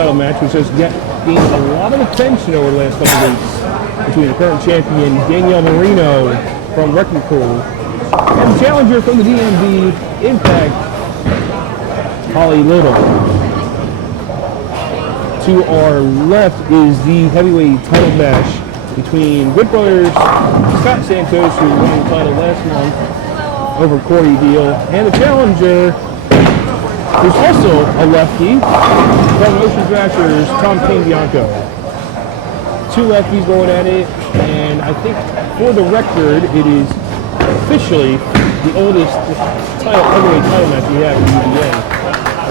title match, which has gained a lot of attention over the last couple of weeks between the current champion Danielle Merino from Wrecking Crew and the challenger from the DMV Impact, Holly Little. To our left is the heavyweight title match between Good Brothers Scott Santos, who won the title last month over Corey Deal, and the challenger, who's also a lefty, from Ocean Thrashers, Tom Bianco. Two lefties going at it, and I think for the record, it is officially the oldest heavyweight title match we have in UBA.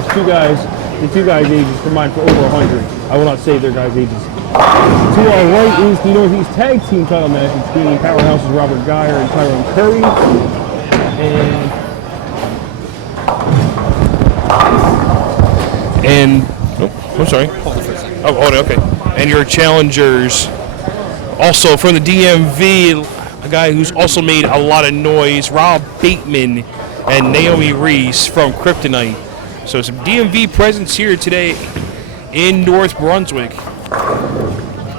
The two guys' ages combined for over 100. I will not say their guys' ages. To our right is the Northeast Tag Team title match between Powerhouse's Robert Geyer and Tyrone Curry. I'm sorry. Hold it for a second. Oh, hold it, okay. And your challengers, also from the DMV, a guy who's also made a lot of noise, Rob Bateman and Naomi Reese from Kryptonite. So some DMV presence here today in North Brunswick.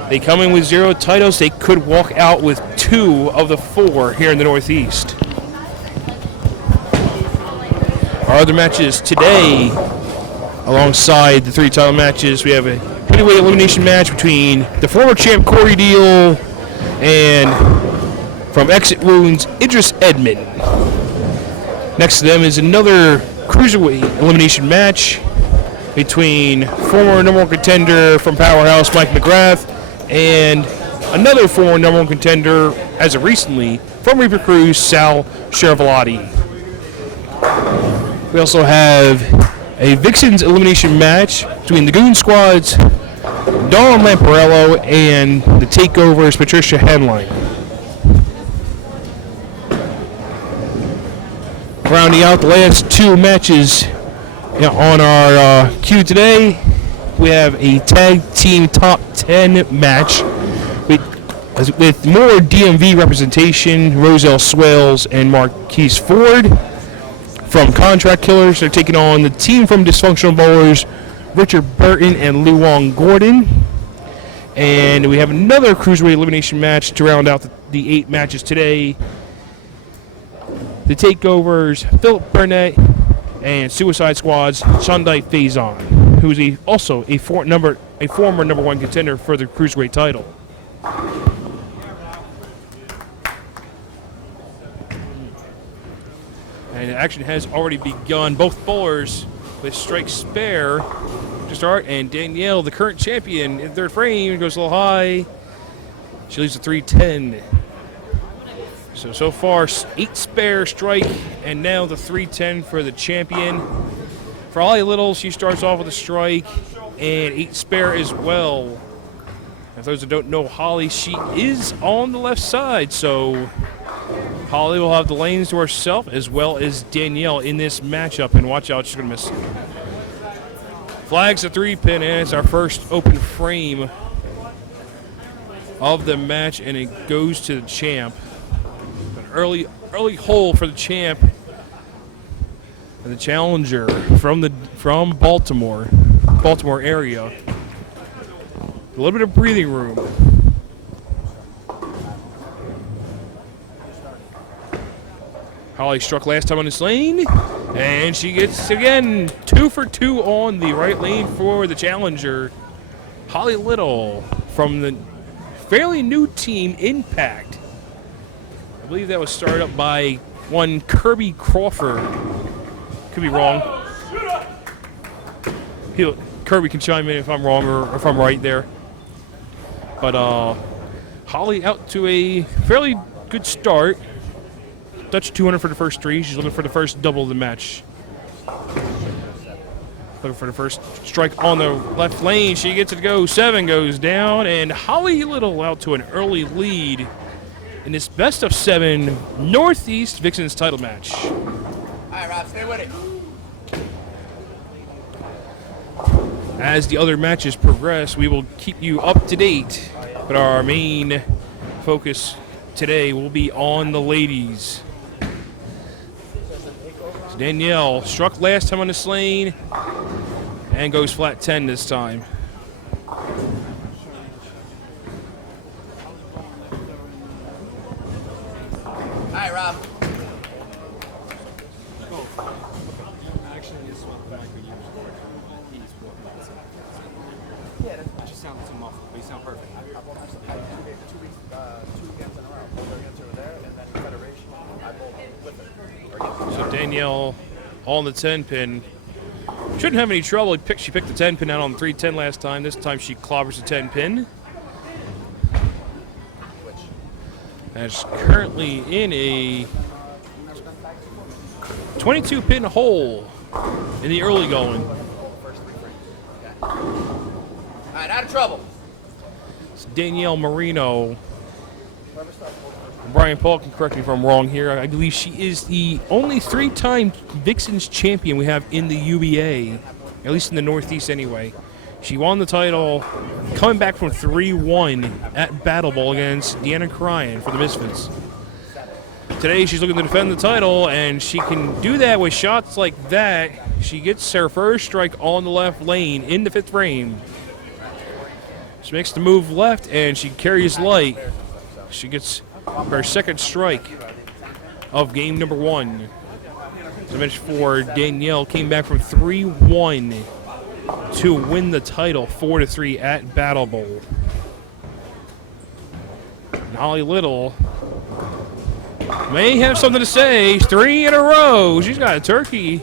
They come in with 0 titles. They could walk out with 2 of the 4 here in the Northeast. Our other matches today, alongside the 3 title matches, we have a heavyweight elimination match between the former champ Corey Deal and from Exit Wounds, Idris Edmond. Next to them is another cruiserweight elimination match between former number 1 contender from Powerhouse, Mike McGrath, and another former number 1 contender, as of recently, from Reaper Cruise, Sal Scervolotti. We also have a Vixens elimination match between the Goon Squad's Dawn Lamparello and the Takeover's Patricia Henline. Rounding out the last 2 matches on our queue today, we have a tag team top 10 match with more DMV representation. Roselle Swales and Marquise Ford from Contract Killers. They're taking on the team from Dysfunctional Bowlers, Richard Burton and Luong Gordon. And we have another cruiserweight elimination match to round out the 8 matches today. The Takeovers, Philip Burnett and Suicide Squad's Shondai Faison, who is also a former number 1 contender for the cruiserweight title. And the action has already begun. Both bowlers with strike spare to start, and Danielle, the current champion, in 3rd frame, goes a little high. She leaves a 310. So far, 8 spare strike, and now the 310 for the champion. For Holly Little, she starts off with a strike and 8 spare as well. And for those that don't know Holly, she is on the left side, so Holly will have the lanes to herself as well as Danielle in this matchup, and watch out, she's going to miss. Flags a 3-pin, and it's our first open frame of the match, and it goes to the champ. Early hole for the champ and the challenger from Baltimore area. A little bit of breathing room. Holly struck last time on this lane, and she gets again 2 for 2 on the right lane for the challenger, Holly Little from the fairly new team Impact. I believe that was started up by one Kirby Crawford. Could be wrong. Kirby can chime in if I'm wrong or if I'm right there. But Holly out to a fairly good start. Dutch 200 for the first 3. She's looking for the first double of the match. Looking for the first strike on the left lane. She gets it to go. 7 goes down, and Holly Little out to an early lead in this best of 7 Northeast Vixens title match. All right, Rob, stay with it. As the other matches progress, we will keep you up to date, but our main focus today will be on the ladies. Danielle struck last time on this lane and goes flat 10 this time. right, Rob. Actually, this is what Michael Hughes scored. He's walking outside. Yeah, that just sounds too muffled, but you sound perfect. I've almost had 2 weeks, 2 weekends in a row. Both against over there, and then Federation. I bowled with it. So Danielle on the 10 pin. Shouldn't have any trouble. She picked the 10 pin out on 310 last time. This time she clobbers the 10 pin. And is currently in a 22 pin hole in the early going. All right, out of trouble. It's Danielle Merino. Brian Paul can correct me if I'm wrong here. I believe she is the only 3-time Vixens champion we have in the UBA, at least in the Northeast anyway. She won the title coming back from 3-1 at Battle Bowl against Deanna Cryan for the Misfits. Today she's looking to defend the title, and she can do that with shots like that. She gets her first strike on the left lane in the 5th frame. She makes the move left, and she carries light. She gets her second strike of game number 1. As I mentioned before, Danielle came back from 3-1 to win the title 4-3 at Battle Bowl. And Holly Little may have something to say. 3 in a row. She's got a turkey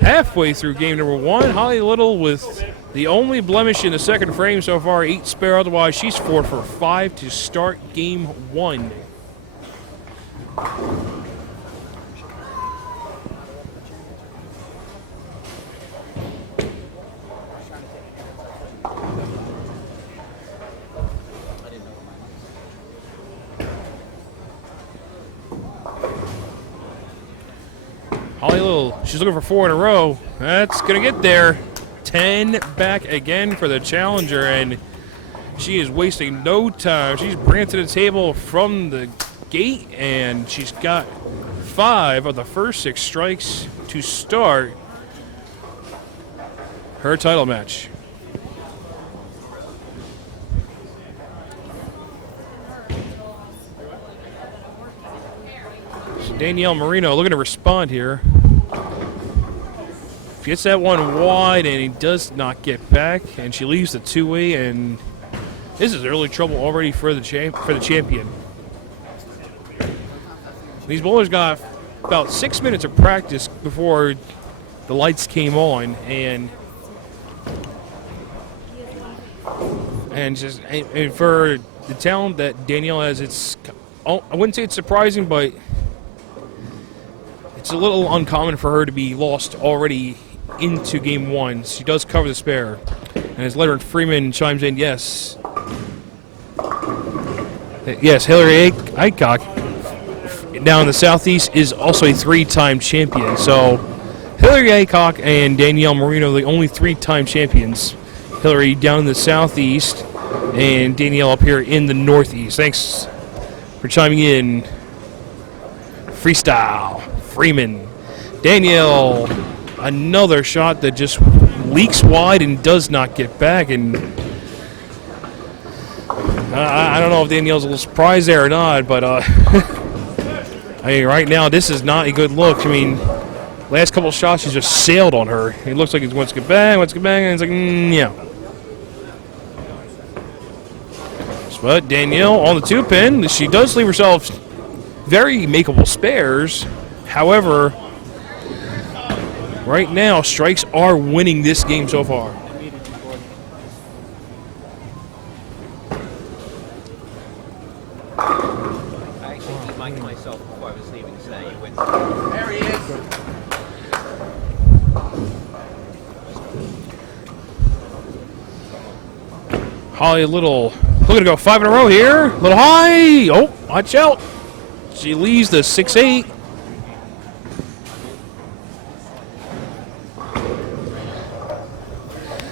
halfway through game number 1. Holly Little with the only blemish in the 2nd frame so far, 8 spare. Otherwise, she's 4 for 5 to start game 1. Holly Little, she's looking for 4 in a row. That's going to get there. 10 back again for the challenger, and she is wasting no time. She's bringing it to the table from the gate, and she's got 5 of the first 6 strikes to start her title match. So Danielle Merino looking to respond here. Gets that one wide, and he does not get back, and she leaves the 2-way, and this is early trouble already for the champion. These bowlers got about 6 minutes of practice before the lights came on, and for the talent that Danielle has, I wouldn't say it's surprising, but it's a little uncommon for her to be lost already into game 1. She does cover the spare. And as Leonard Freeman chimes in, yes. Yes, Hillary Aycock down in the Southeast is also a 3-time champion. So Hillary Aycock and Danielle Merino are the only 3-time champions. Hillary down in the Southeast and Danielle up here in the Northeast. Thanks for chiming in. Freestyle. Freeman. Danielle, another shot that just leaks wide and does not get back. And I don't know if Danielle's a little surprised there or not, but I mean, right now this is not a good look. I mean, last couple of shots she's just sailed on her. It looks like he wants to get back, and it's like, yeah. But Danielle on the 2-pin, she does leave herself very makeable spares. However, right now, strikes are winning this game so far. I actually beat Mike myself before I was leaving today. You win. There he is. Holly Little looking to go 5 in a row here. A little high. Oh, watch out. She leaves the 6-8.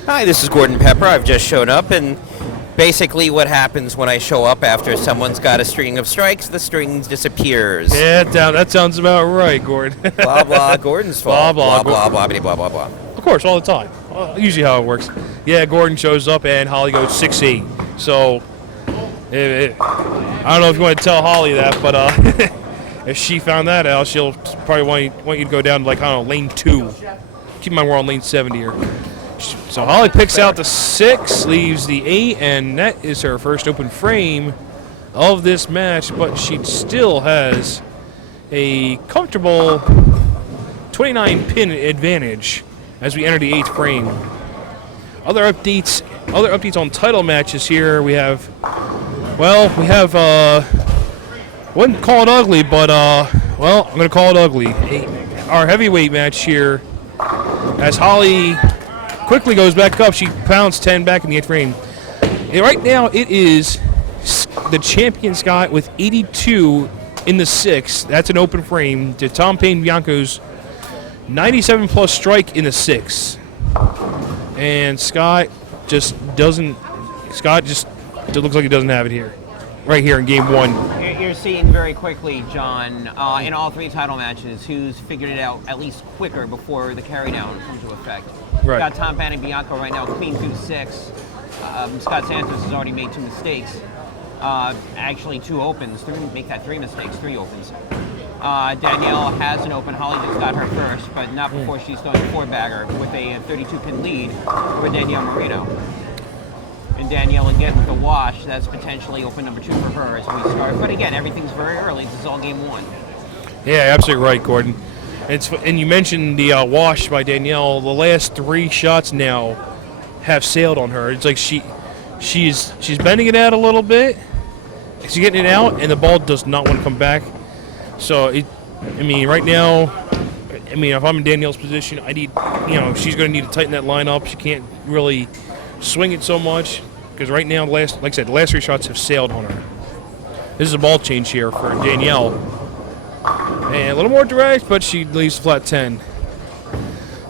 Hi, this is Gordon Pepper. I've just showed up, and basically what happens when I show up after someone's got a string of strikes, the string disappears. Yeah, that sounds about right, Gordon. Blah, blah, Gordon's fault. Blah, Blah, blah, blah, blah, blah, blah. Of course, all the time. Usually how it works. Yeah, Gordon shows up and Holly goes 6-8. So, I don't know if you want to tell Holly that, but if she found that out, she'll probably want you to go down to, like, I don't know, lane 2. Keep in mind we're on lane 7 here. So Holly picks out the 6, leaves the 8, and that is her first open frame of this match, but she still has a comfortable 29 pin advantage as we enter the 8th frame. Other updates on title matches here. We have wouldn't call it ugly, but well, I'm gonna call it ugly. Our heavyweight match here, as Holly quickly goes back up, she pounds 10 back in the 8th frame. And right now it is the champion Scott with 82 in the 6th. That's an open frame to Tom Payne Bianco's 97 plus strike in the 6th. And Scott just looks like he doesn't have it here. Right here in game 1. You're seeing very quickly, John, in all 3 title matches, who's figured it out at least quicker before the carry down comes into effect. Right. Got Tom Payne and Bianco right now clean through 6. Scott Santos has already made 2 mistakes. Actually 2 opens, make that 3 mistakes, 3 opens. Danielle has an open. Holly just got her first, but not before she's throwing a 4-bagger with a 32-pin lead over Danielle Merino. And Danielle again with the wash. That's potentially open number 2 for her as we start. But again, everything's very early. This is all game 1. Yeah, absolutely right, Gordon. And you mentioned the wash by Danielle. The last 3 shots now have sailed on her. It's like she's bending it out a little bit. She's getting it out, and the ball does not want to come back. So right now, if I'm in Danielle's position, she's going to need to tighten that line up. She can't really swing it so much because right now, like I said, the last 3 shots have sailed on her. This is a ball change here for Danielle. And a little more direct, but she leaves flat 10.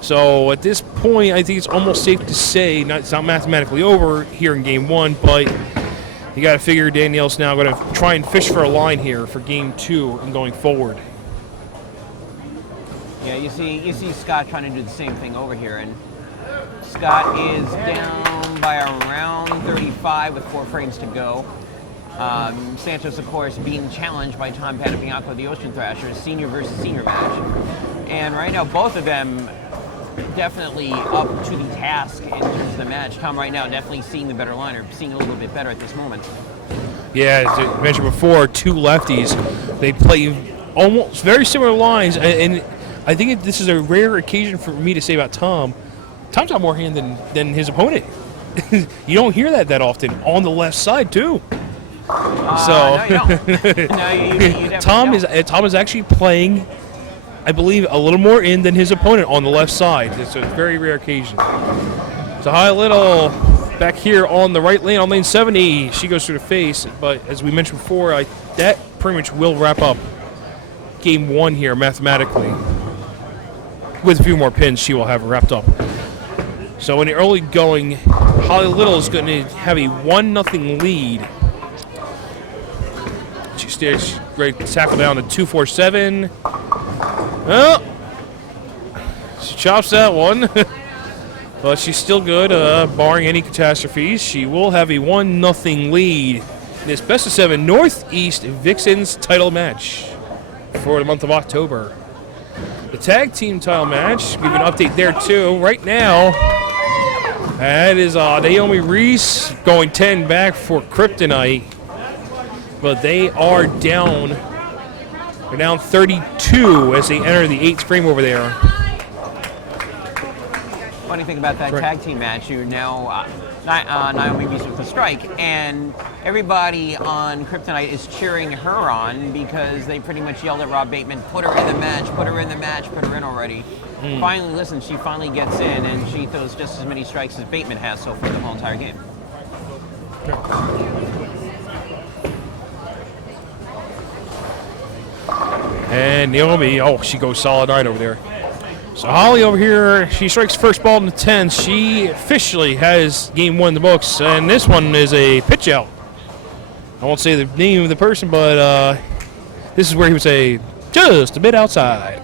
So at this point, I think it's almost safe to say, it's not mathematically over here in game 1, but you got to figure Danielle's now going to try and fish for a line here for game 2 and going forward. Yeah, you see Scott trying to do the same thing over here, and Scott is down by around 35 with 4 frames to go. Santos, of course, being challenged by Tom Payne and Bianco, the Ocean Thrashers, senior versus senior match. And right now, both of them definitely up to the task in terms of the match. Tom right now definitely seeing the better line, or seeing a little bit better at this moment. Yeah, as I mentioned before, 2 lefties. They play almost very similar lines, and I think this is a rare occasion for me to say about Tom. Tom's got more hand than his opponent. You don't hear that often on the left side too. No, you don't. No, you definitely Tom is actually playing, I believe, a little more in than his opponent on the left side. It's a very rare occasion. So High Little back here on the right lane, on lane 70. She goes through the face, but as we mentioned before, that pretty much will wrap up game 1 here mathematically. With a few more pins, she will have it wrapped up. So in the early going, Holly Little is going to have a 1-0 lead. She's ready to tackle down to 247. Oh, she chops that one. But she's still good, barring any catastrophes. She will have a 1-0 lead in this best of 7 Northeast Vixens title match for the month of October. The tag team title match, give an update there too. Right now, that is Naomi Reese going 10 back for Kryptonite. But they are down. They're down 32 as they enter the 8th frame over there. Funny thing about that tag team match, you now Naomi Reese with the strike, and everybody on Kryptonite is cheering her on because they pretty much yelled at Rob Bateman, put her in the match, put her in the match, put her in already. Finally, listen, she finally gets in, and she throws just as many strikes as Bateman has so far the whole entire game. And Naomi, she goes solid 9 over there. So Holly over here, she strikes first ball in the 10th. She officially has game 1 in the books, and this one is a pitch out. I won't say the name of the person, but this is where he would say, just a bit outside.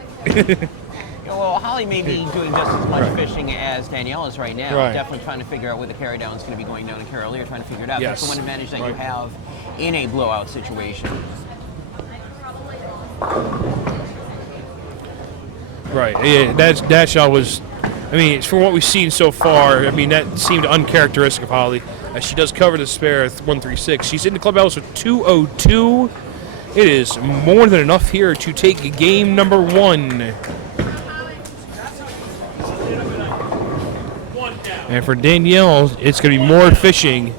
Well, Holly may be doing just as much fishing as Danielle is right now. Right. Definitely trying to figure out where the carry down is going to be going down to Carol. You're trying to figure it out. Yes. That's the one advantage that you Right. have in a blowout situation. Right. Yeah, that shot was, I mean, from what we've seen so far, I mean, that seemed uncharacteristic of Holly, as she does cover the spare at 136. She's in the clubhouse with 202. It is more than enough here to take game number 1. And for Danielle, it's going to be more fishing. It's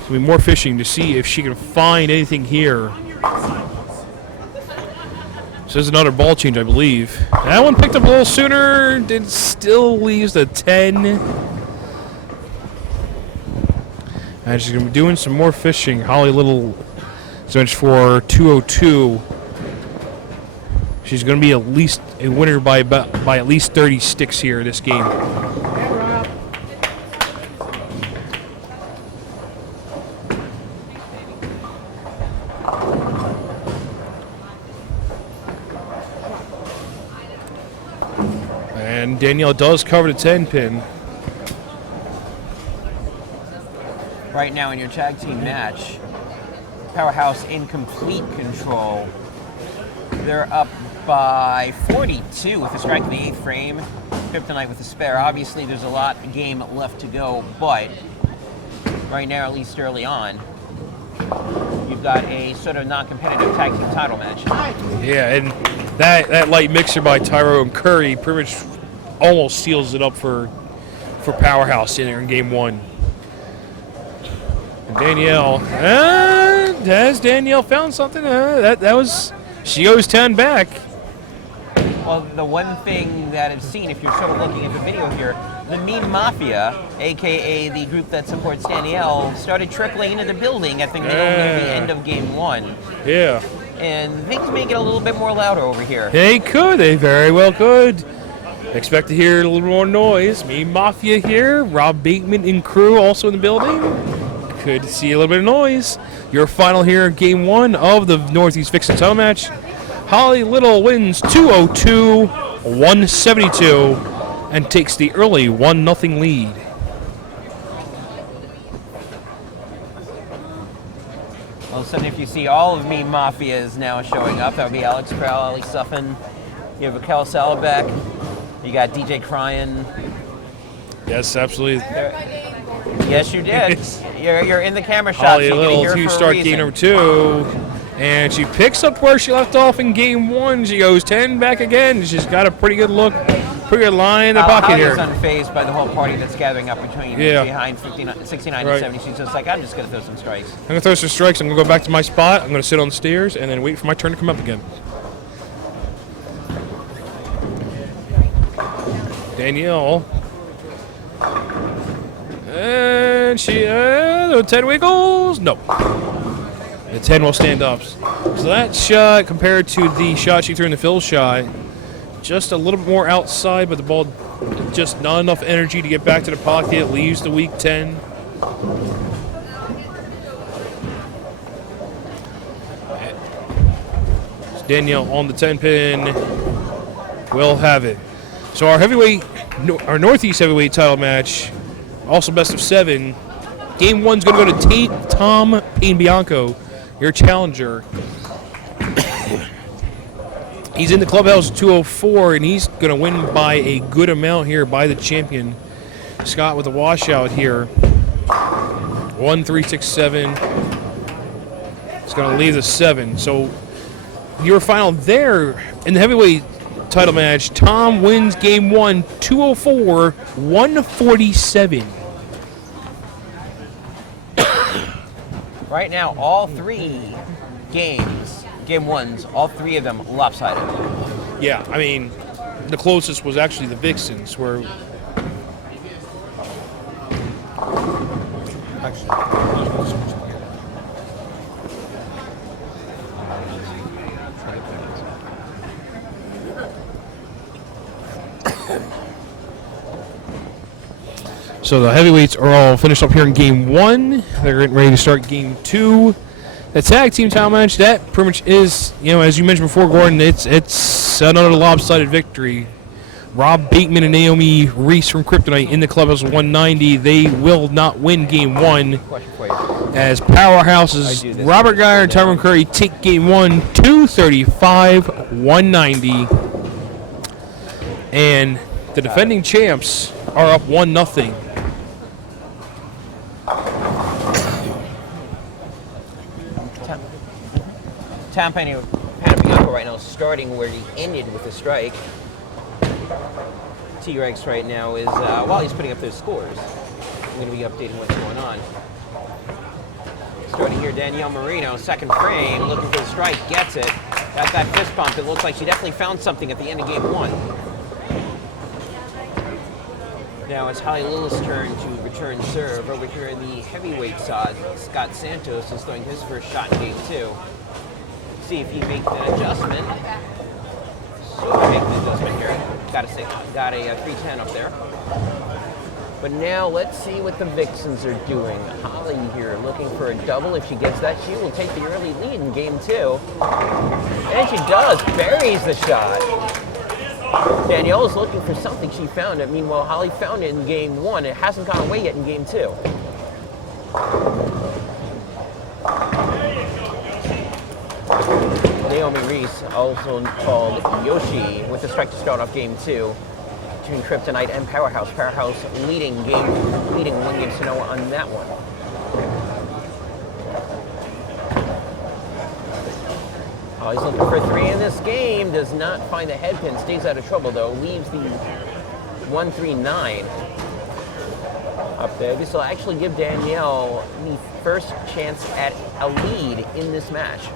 going to be more fishing to see if she can find anything here. So there's another ball change, I believe. That one picked up a little sooner. It still leaves the 10. And she's going to be doing some more fishing. Holly Little is bench for 202. She's going to be at least a winner by at least 30 sticks here this game. And Danielle does cover the 10 pin. Right now in your tag team match, Powerhouse in complete control. They're up by 42 with a strike in the 8th frame. Kryptonite with a spare. Obviously, there's a lot of game left to go, but right now, at least early on, you've got a sort of non-competitive tag team title match. Yeah, and that light mixer by Tyro and Curry pretty much almost seals it up for Powerhouse in there in game 1. And Danielle, has Danielle found something? That was, she goes 10 back. Well, the one thing that I've seen, if you're sort of looking at the video here, the Meme Mafia, aka the group that supports Danielle, started trickling into the building at the middle near the end of game 1. Yeah. And things may get a little bit more louder over here. They could. They very well could. Expect to hear a little more noise. Me Mafia here. Rob Bateman and crew also in the building. Could see a little bit of noise. Your final here, game 1 of the Northeast Vixens title match. Holly Little wins 202-172 and takes the early 1-0 lead. All of a sudden, if you see all of Meme Mafia is now showing up, that would be Alex Crowell, Ali Suffin. You have Raquel Salabeck. You got DJ Cryan. Yes, absolutely. Yes, you did. You're in the camera shot. Holly So Little here to for start game number 2. And she picks up where she left off in game 1. She goes 10 back again. She's got a pretty good look, pretty good line in the pocket here. Holly's unfazed by the whole party that's gathering up behind 69 and 70. She's just like, I'm just going to throw some strikes. I'm going to throw some strikes. I'm going to go back to my spot. I'm going to sit on the stairs and then wait for my turn to come up again. Danielle. And she, the 10 wiggles. No. The 10 will stand up. So that shot compared to the shot she threw in the fill shot, just a little bit more outside, but the ball just not enough energy to get back to the pocket. Leaves the weak 10. Danielle on the 10 pin will have it. So our Northeast heavyweight title match, also best of 7. Game 1's going to go to Tom Payne-Bianco, your challenger. He's in the clubhouse 204, and he's going to win by a good amount here by the champion. Scott with a washout here. 1-3-6-7. It's going to leave the 7. So your final there in the heavyweight title match, Tom wins game 1, 204-147. Right now, all 3 games, game 1s, all 3 of them lopsided. Yeah, I mean, the closest was actually the Vixens, where so the heavyweights are all finished up here in game 1. They're getting ready to start game 2. The tag team title match, that pretty much is, as you mentioned before, Gordon, it's another lopsided victory. Rob Bateman and Naomi Reese from Kryptonite in the clubhouse 190. They will not win game 1 Question for you. as powerhouses Robert Geyer and Tyrone Curry take game 1 235-190. And the defending champs are up 1-0. Tom Panapianco right now starting where he ended with a strike. T-Rex right now is, while he's putting up those scores, I'm going to be updating what's going on. Starting here, Danielle Merino, second frame, looking for the strike, gets it. Got that fist bump. It looks like she definitely found something at the end of game 1. Now it's Holly Lillis' turn to return serve. Over here in the heavyweight side, Scott Santos is throwing his first shot in game 2. See if he makes an adjustment. So make the adjustment here. Got a 310 up there. But now let's see what the Vixens are doing. Holly here looking for a double. If she gets that, she will take the early lead in game 2. And she does. Buries the shot. Danielle is looking for something. She found it. Meanwhile, Holly found it in game 1. It hasn't gone away yet in game 2. Naomi Reese, also called Yoshi, with a strike to start off game 2 between Kryptonite and Powerhouse. Powerhouse leading 1 game to 0 on that one. Oh, he's looking for 3 in this game. Does not find the head pin. Stays out of trouble though. Leaves the 139 up there. This will actually give Danielle the first chance at a lead in this match.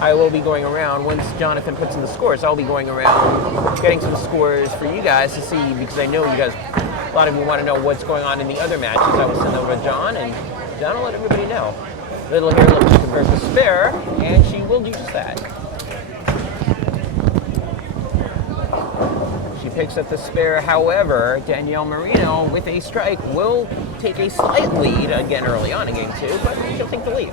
I will be going around once Jonathan puts in the scores. I'll be going around getting some scores for you guys to see, because I know you guys, a lot of you want to know what's going on in the other matches. I will send over to John, and John will let everybody know. Little here looks to convert the spare, and she will do just that. She picks up the spare. However, Danielle Merino with a strike will take a slight lead again early on in game 2, but she'll take the lead.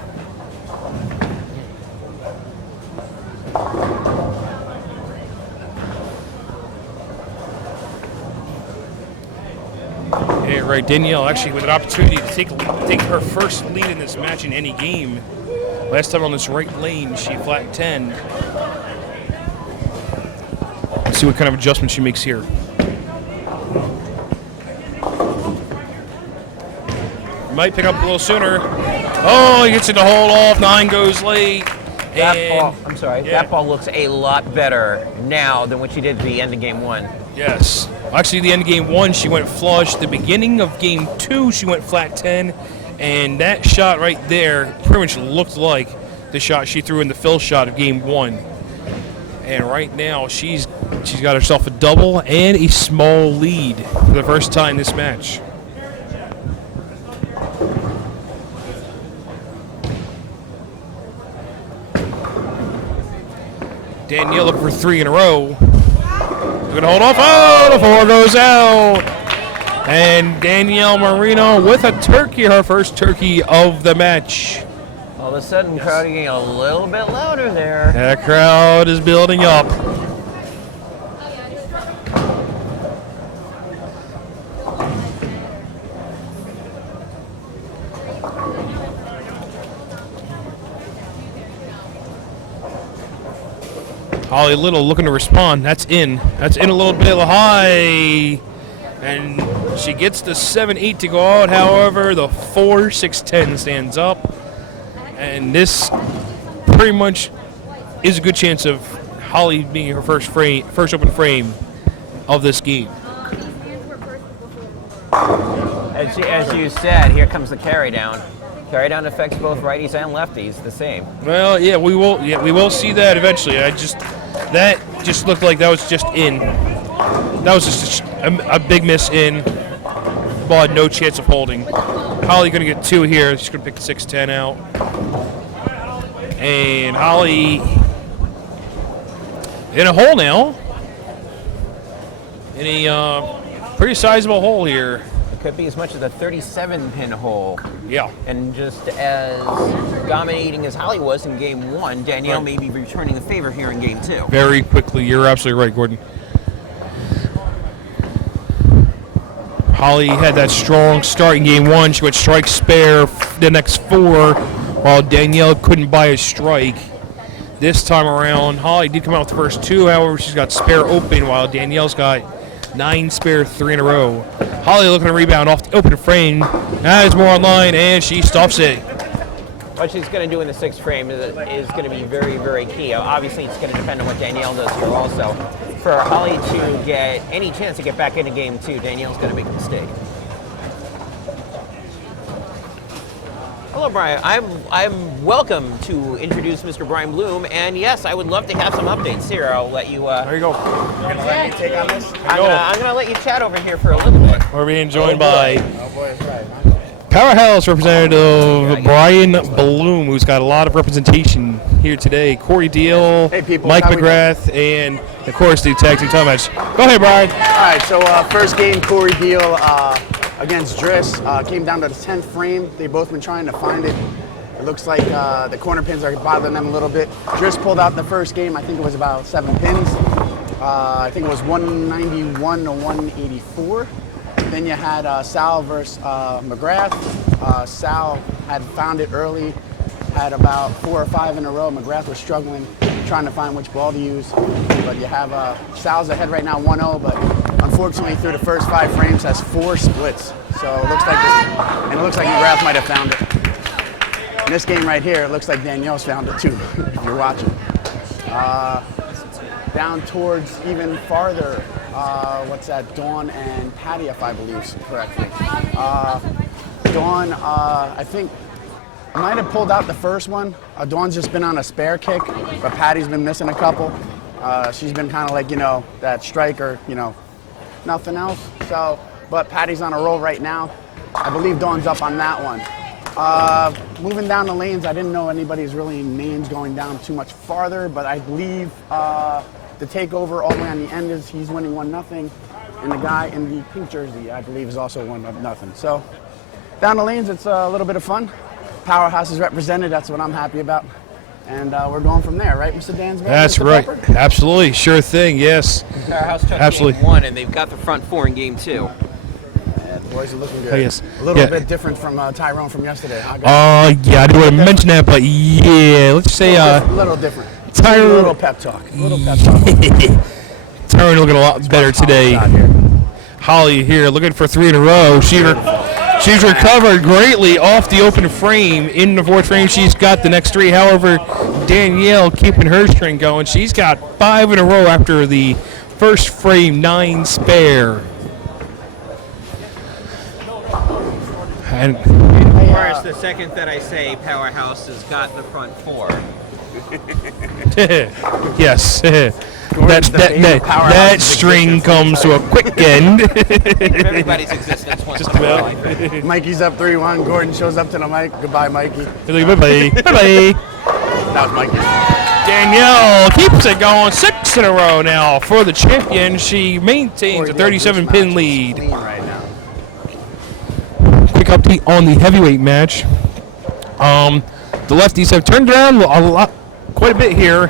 Yeah, right. Danielle actually with an opportunity to take her first lead in this match in any game. Last time on this right lane, she flat 10. Let's see what kind of adjustment she makes here. Might pick up a little sooner. Oh, he gets it to hold off. 9 goes late. That ball looks a lot better now than what she did at the end of game 1. Yes. Actually, the end of game 1, she went flush. The beginning of game 2, she went flat 10. And that shot right there pretty much looked like the shot she threw in the fill shot of game 1. And right now, she's got herself a double and a small lead for the first time this match. Danielle looking for 3 in a row. Going to hold off. Oh, the 4 goes out. And Danielle Merino with a turkey, her first turkey of the match. All of a sudden, crowd getting a little bit louder there. That crowd is building up. Holly Little looking to respond. That's in. That's in a little bit of a high. And she gets the 7-8 to go out. However, the 4-6-10 stands up. And this pretty much is a good chance of Holly being her first open frame of this game. As you said, here comes the carry down. Carry down affects both righties and lefties the same. Well, yeah, we will see that eventually. That just looked like that was just in. That was just a big miss in. Ball had no chance of holding. Holly going to get 2 here. She's going to pick the 6-10 out. And Holly in a hole now. in a pretty sizable hole here. It could be as much as a 37-pin hole. Yeah. And just as dominating as Holly was in game 1, Danielle may be returning the favor here in game 2. Very quickly. You're absolutely right, Gordon. Holly had that strong start in game 1. She went strike spare the next 4, while Danielle couldn't buy a strike. This time around, Holly did come out with the first 2. However, she's got spare open, while Danielle's got 9 spare 3 in a row. Holly looking to rebound off the open frame. Has more online, and she stops it. What she's going to do in the 6th frame is going to be very, very key. Obviously, it's going to depend on what Danielle does here also. For Holly to get any chance to get back into game 2, Danielle's going to make a mistake. Hello, Brian. I'm welcome to introduce Mr. Brian Bloom, and yes, I would love to have some updates here. I'll let you. There you go. You're gonna let me take on this? I'm gonna let you chat over here for a little bit. We're being joined by Oh boy, that's right. Powerhouse representative Brian Bloom, who's got a lot of representation here today. Corey Deal, Hey, people. Mike How we McGrath, and of course the tag team title match. Go ahead, Brian. All right, so first game, Corey Deal against Driss. Came down to the 10th frame. They've both been trying to find it. It looks like the corner pins are bothering them a little bit. Driss pulled out the first game. I think it was about 7 pins. I think it was 191 to 184. Then you had Sal versus McGrath. Sal had found it early, had about 4 or 5 in a row. McGrath was struggling, trying to find which ball to use. But you have Sal's ahead right now 1-0, but unfortunately through the first 5 frames has 4 splits. So it looks like McGrath might have found it. In this game right here, it looks like Danielle's found it too, if you're watching. Down towards even farther, what's that, Dawn and Patty, if I believe correctly. Dawn, I think, might have pulled out the first one. Dawn's just been on a spare kick, but Patty's been missing a couple. She's been kind of like, that striker, nothing else. So, but Patty's on a roll right now. I believe Dawn's up on that one. Moving down the lanes, I didn't know anybody's really names going down too much farther, but I believe the takeover all the way on the end is he's winning 1-0, and the guy in the pink jersey, I believe, is also 1-0. So down the lanes, it's a little bit of fun. Powerhouse is represented. That's what I'm happy about. And we're going from there, right, Mr. Dansville? That's Mr. right. Pepper? Absolutely. Sure thing. Yes. Powerhouse took Absolutely. game 1, and they've got the front 4 in game 2. Yeah, the boys are looking good. Oh, yes. A little Yeah. bit different from Tyrone from yesterday. Huh, guys? Yeah, I didn't want to mention that, but yeah, let's say a little different. Tyrone. A little pep talk. A little pep talk. Tyrone looking a lot better today. Holly here looking for 3 in a row. She's recovered greatly off the open frame. In the 4th frame, she's got the next 3. However, Danielle keeping her string going. She's got 5 in a row after the first frame, 9 spare. And Of course, the second that I say Powerhouse has got the front 4. yes, Gordon's the baby of Powerhouse's that string comes to a quick end. Everybody's existence once Just in a while, about. I think. Mikey's up 3-1. Gordon shows up to the mic. Goodbye, Mikey. Bye-bye. Bye-bye. That was Mikey. Danielle keeps it going, 6 in a row now for the champion. She maintains a 37-pin lead. Clean right now. Quick update on the heavyweight match. The lefties have turned around quite a bit here.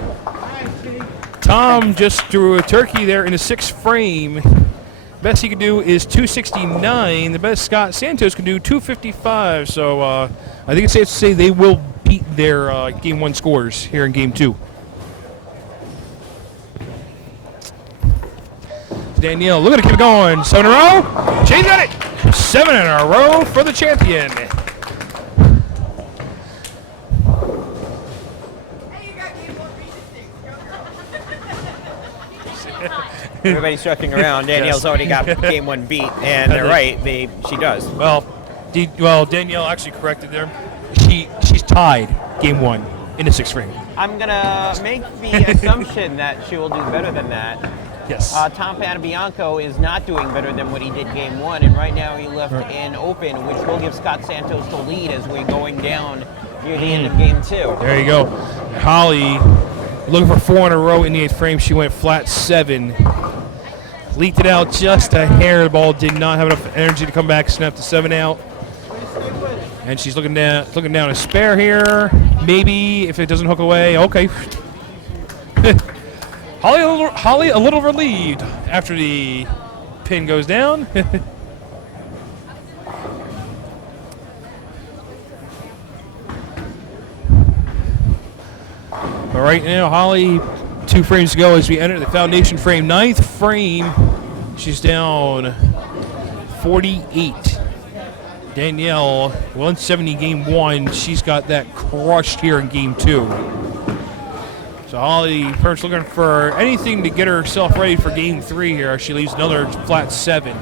Tom just threw a turkey there in the 6th frame. Best he can do is 269. The best Scott Santos can do 255. So I think it's safe to say they will beat their game 1 scores here in game 2. Danielle, look at it, keep it going. 7 in a row. She's got it. 7 in a row for the champion. Everybody's joking around. Danielle's already got game 1 beat, and they're right. She does. Well, Danielle actually corrected there. She's tied game 1 in the 6th frame. I'm gonna make the assumption that she will do better than that. Yes. Tom Panabianco is not doing better than what he did game 1, and right now he left in open, which will give Scott Santos the lead as we're going down near the end of game 2. There you go. Holly looking for 4 in a row in the 8th frame. She went flat 7. Leaked it out just a hair. The ball did not have enough energy to come back. Snapped the 7 out. And she's looking down a spare here. Maybe if it doesn't hook away. Okay. Holly a little relieved after the pin goes down. But right now, Holly, 2 frames to go as we enter the foundation frame. 9th frame, she's down 48. Danielle, 170 game 1. She's got that crushed here in game 2. So Holly, first looking for anything to get herself ready for game 3 here. She leaves another flat 7.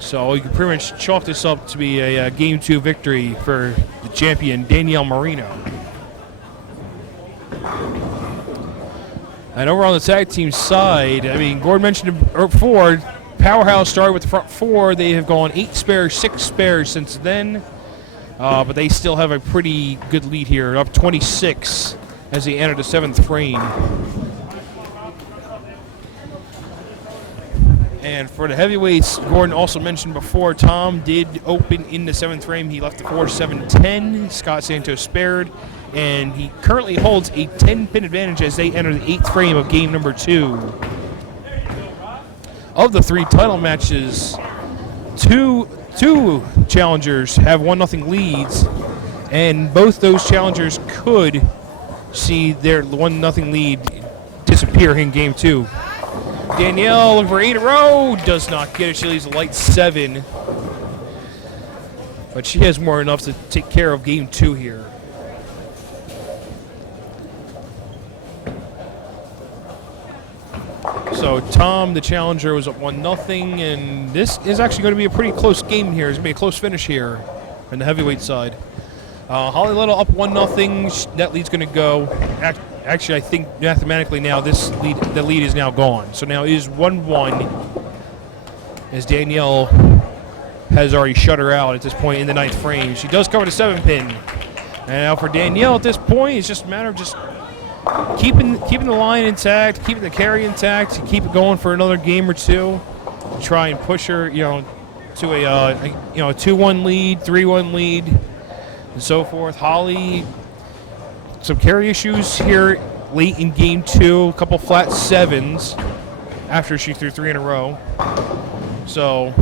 So you can pretty much chalk this up to be a game 2 victory for the champion, Danielle Merino. And over on the tag team side, I mean, Gordon mentioned it before, Powerhouse started with the front 4. They have gone 8 spares, 6 spares since then. But they still have a pretty good lead here, up 26 as they enter the 7th frame. And for the heavyweights, Gordon also mentioned before, Tom did open in the 7th frame. He left the 4-7-10. Scott Santos spared. And he currently holds a 10-pin advantage as they enter the 8th frame of game number 2. Of the 3 title matches, two challengers have 1-0 leads, and both those challengers could see their 1-0 lead disappear in game 2. Danielle looking for 8 in a row, does not get it. She leaves a light 7, but she has more than enough to take care of game 2 here. So Tom, the challenger, was up 1-0, and this is actually going to be a pretty close game here. It's going to be a close finish here on the heavyweight side. Holly Little up 1-0. That lead's going to go. Actually, I think mathematically now the lead is now gone. So now it is 1-1 as Danielle has already shut her out at this point in the 9th frame. She does cover the 7-pin. And now for Danielle at this point, it's just a matter of just keeping the line intact, keeping the carry intact, keep it going for another game or 2. Try and push her, to a 2-1 lead, 3-1 lead, and so forth. Holly, some carry issues here late in game 2, a couple flat 7s after she threw 3 in a row. So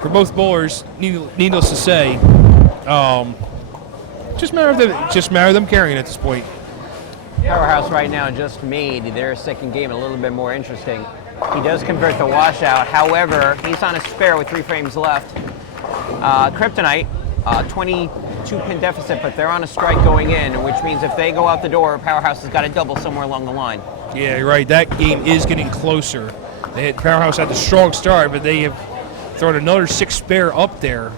for both bowlers, needless to say, just matter of them carrying at this point. Powerhouse right now just made their 2nd game a little bit more interesting. He does convert the washout. However, he's on a spare with 3 frames left. Kryptonite, 22-pin deficit, but they're on a strike going in, which means if they go out the door, Powerhouse has got to double somewhere along the line. Yeah, you're right. That game is getting closer. Powerhouse had the strong start, but they have thrown another 6 spare up there.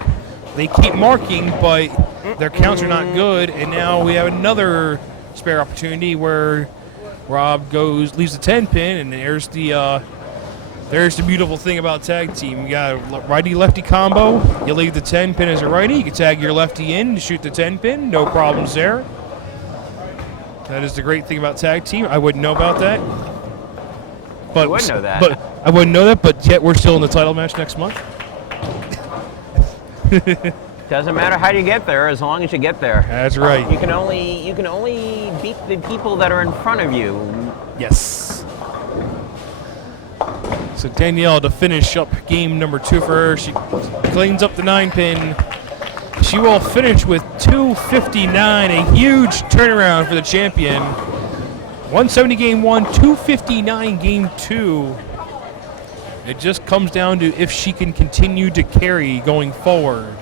They keep marking, but their counts are not good, and now we have another spare opportunity where Rob leaves the 10-pin, and there's the beautiful thing about tag team. You got a righty-lefty combo. You leave the 10-pin as a righty. You can tag your lefty in to shoot the 10-pin. No problems there. That is the great thing about tag team. I wouldn't know about that. But you wouldn't know that. But I wouldn't know that. But yet we're still in the title match next month. Doesn't matter how you get there, as long as you get there. That's right. You can only beat the people that are in front of you. Yes. So Danielle to finish up game number 2 for her. She cleans up the 9-pin. She will finish with 259, a huge turnaround for the champion. 170 game 1, 259 game 2. It just comes down to if she can continue to carry going forward.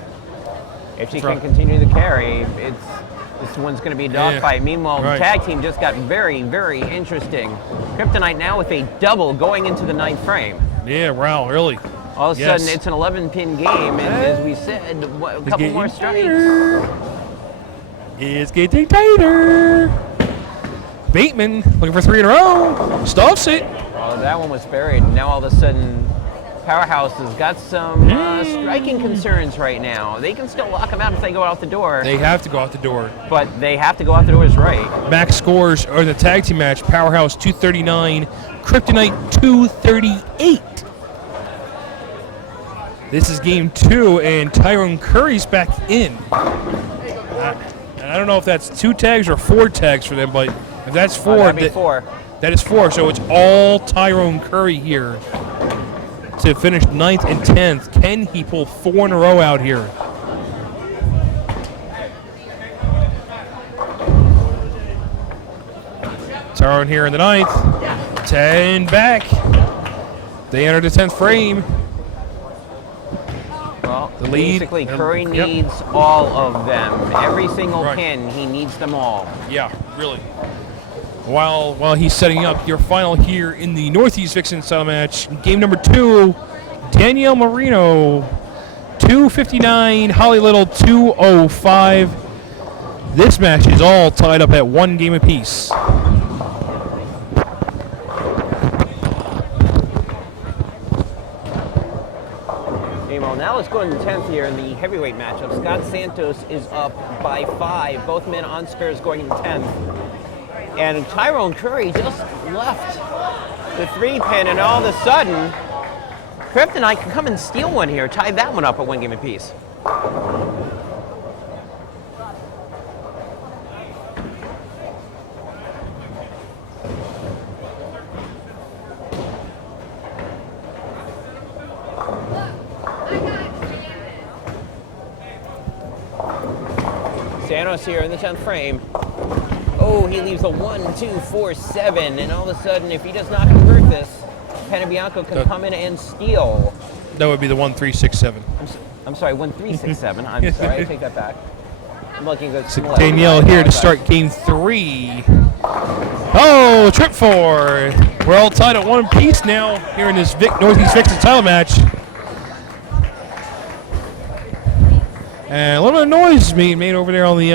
If she can continue to carry, this one's going to be a dogfight. Meanwhile, the tag team just got very, very interesting. Kryptonite now with a double going into the 9th frame. Yeah, wow, really. All of a sudden, it's an 11-pin game, and as we said, a couple more strikes. It's getting tighter. Bateman looking for 3 in a row. Stuffs it. Oh, that one was buried. Now all of a sudden, Powerhouse has got some striking concerns right now. They can still lock him out if they go out the door, They have to go out the door. but they have to go out the doors right. Max scores are the tag team match. Powerhouse 239, Kryptonite 238. This is game 2, and Tyrone Curry's back in. And I don't know if that's 2 tags or 4 tags for them, but if that's 4, That'd be 4. that is 4. So it's all Tyrone Curry here to finish 9th and 10th. Can he pull 4 in a row out here? Tyrone here in the 9th. 10 back. They enter the 10th frame. Well, The lead, basically, and- Curry yep. needs all of them. Every single Right. pin, he needs them all. Yeah, really. While he's setting up your final here in the Northeast Vixens title match, game number 2, Danielle Merino, 259, Holly Little, 205. This match is all tied up at 1 game apiece. Okay, well, now let's go into the 10th here in the heavyweight matchup. Scott Santos is up by 5. Both men on spares going into the 10th. And Tyrone Curry just left the 3-pin, and all of a sudden, Kryptonite can come and steal one here, tie that one up at 1 game apiece. Santos here in the 10th frame. Oh, he leaves a 1, 2, 4, 7, and all of a sudden, if he does not convert this, Panabianco can come in and steal. That would be the 1, 3, 6, 7. I'm sorry, 1, 3, 6, 7. I'm sorry, I take that back. I'm looking good. So Danielle here to start game 3. Oh, trip 4. We're all tied at 1 piece now here in this Northeast Vixens title match. And a little bit of noise being made over there on the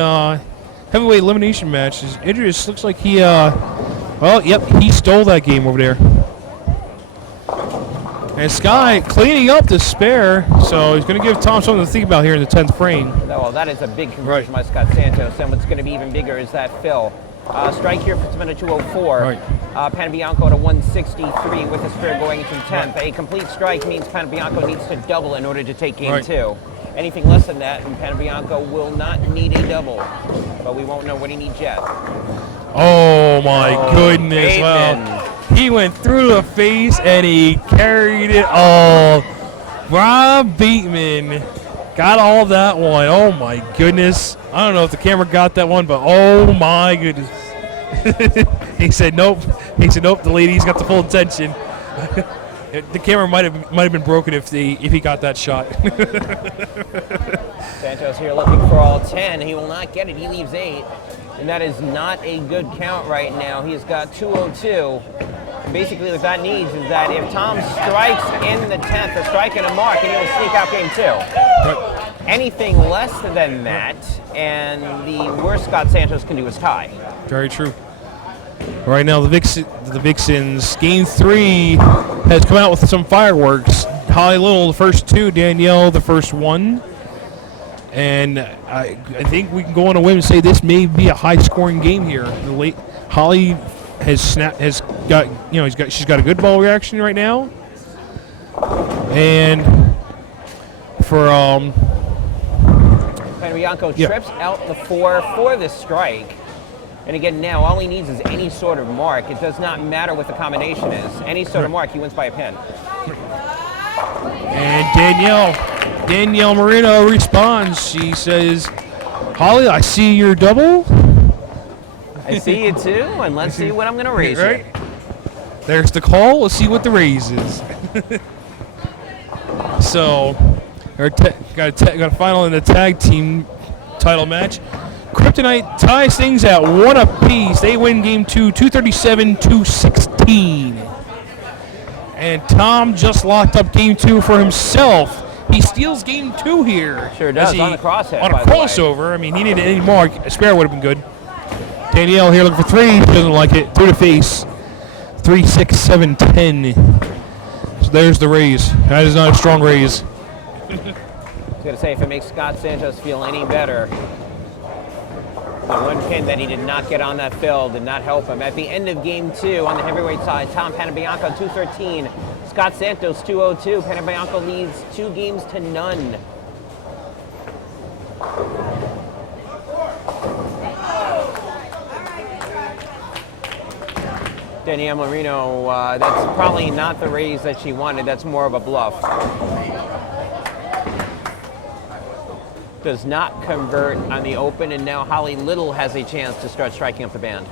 heavyweight elimination match. Idris looks like he, well, yep, he stole that game over there. And Sky cleaning up the spare, so he's going to give Tom something to think about here in the 10th frame. No, well, that is a big conversion by Scott Santos, and what's going to be even bigger is that Phil. Strike here puts him at a 204. Right. Panabianco at a 163 with the spare going into the 10th. A complete strike means Panabianco needs to double in order to take game 2. Anything less than that, and Panabianco will not need a double, but we won't know what he needs yet. Oh my goodness! Bateman. Wow, he went through the face and he carried it all. Rob Bateman got all that one. Oh my goodness! I don't know if the camera got that one, but oh my goodness! He said nope. He said nope. The ladies got the full attention. The camera might have been broken if he got that shot. Santos here looking for all 10. He will not get it. He leaves 8. And that is not a good count right now. He's got 202. Basically what that needs is that if Tom strikes in the 10th, a strike and a mark, and he'll sneak out game 2. Right. Anything less than that, and the worst Scott Santos can do is tie. Very true. Right now, the Vixens, game 3 has come out with some fireworks. Holly Little, the first 2. Danielle, the first 1. And I think we can go on a whim and say this may be a high-scoring game here. Holly she's got a good ball reaction right now. And for Panabianco trips out the 4 for the strike. And again, now all he needs is any sort of mark. It does not matter what the combination is. Any sort of mark, he wins by a pin. And Danielle Merino responds. She says, "Holly, I see your double. I see you too, and let's see what I'm going to raise Right? you." There's the call. Let's see what the raise is." So, got a final in the tag team title match. Kryptonite ties things at 1 apiece. They win game 2, 237-216. And Tom just locked up game 2 for himself. He steals game 2 here. Sure does, on the crosshead, On by a the way. crossover. I mean, he needed any more. A spare would have been good. Danielle here looking for 3. She doesn't like it. 2 to face. 3, 6, 7, 10. there's the raise. That is not a strong raise. I was going to say, if it makes Scott Santos feel any better, the one pin that he did not get on that fill did not help him. At the end of game 2 on the heavyweight side, Tom Panabianco 213, Scott Santos 202. Panabianco leads 2 games to none. Danielle Merino, that's probably not the raise that she wanted. That's more of a bluff. Does not convert on the open, and now Holly Little has a chance to start striking up the band.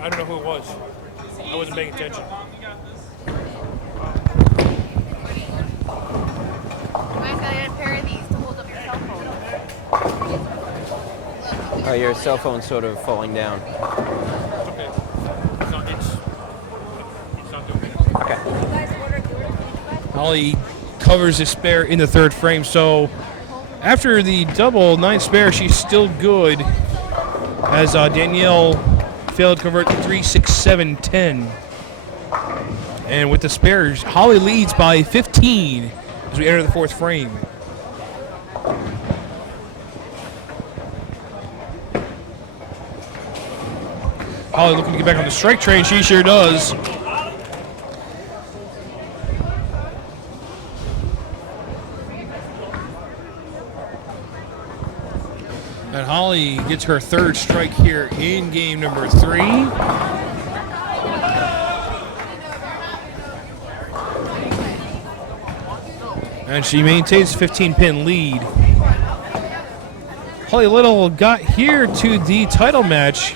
I don't know who it was. I wasn't paying attention. Oh, your cell phone's sort of falling down. Okay. It's not doing it. Okay. Holly covers the spare in the third frame, so after the double 9 spare, she's still good as Danielle failed to convert 3, 6, 7, 10. And with the spares, Holly leads by 15 as we enter the fourth frame. Holly looking to get back on the strike train. She sure does. And Holly gets her third strike here in game number 3. And she maintains 15-pin lead. Holly Little got here to the title match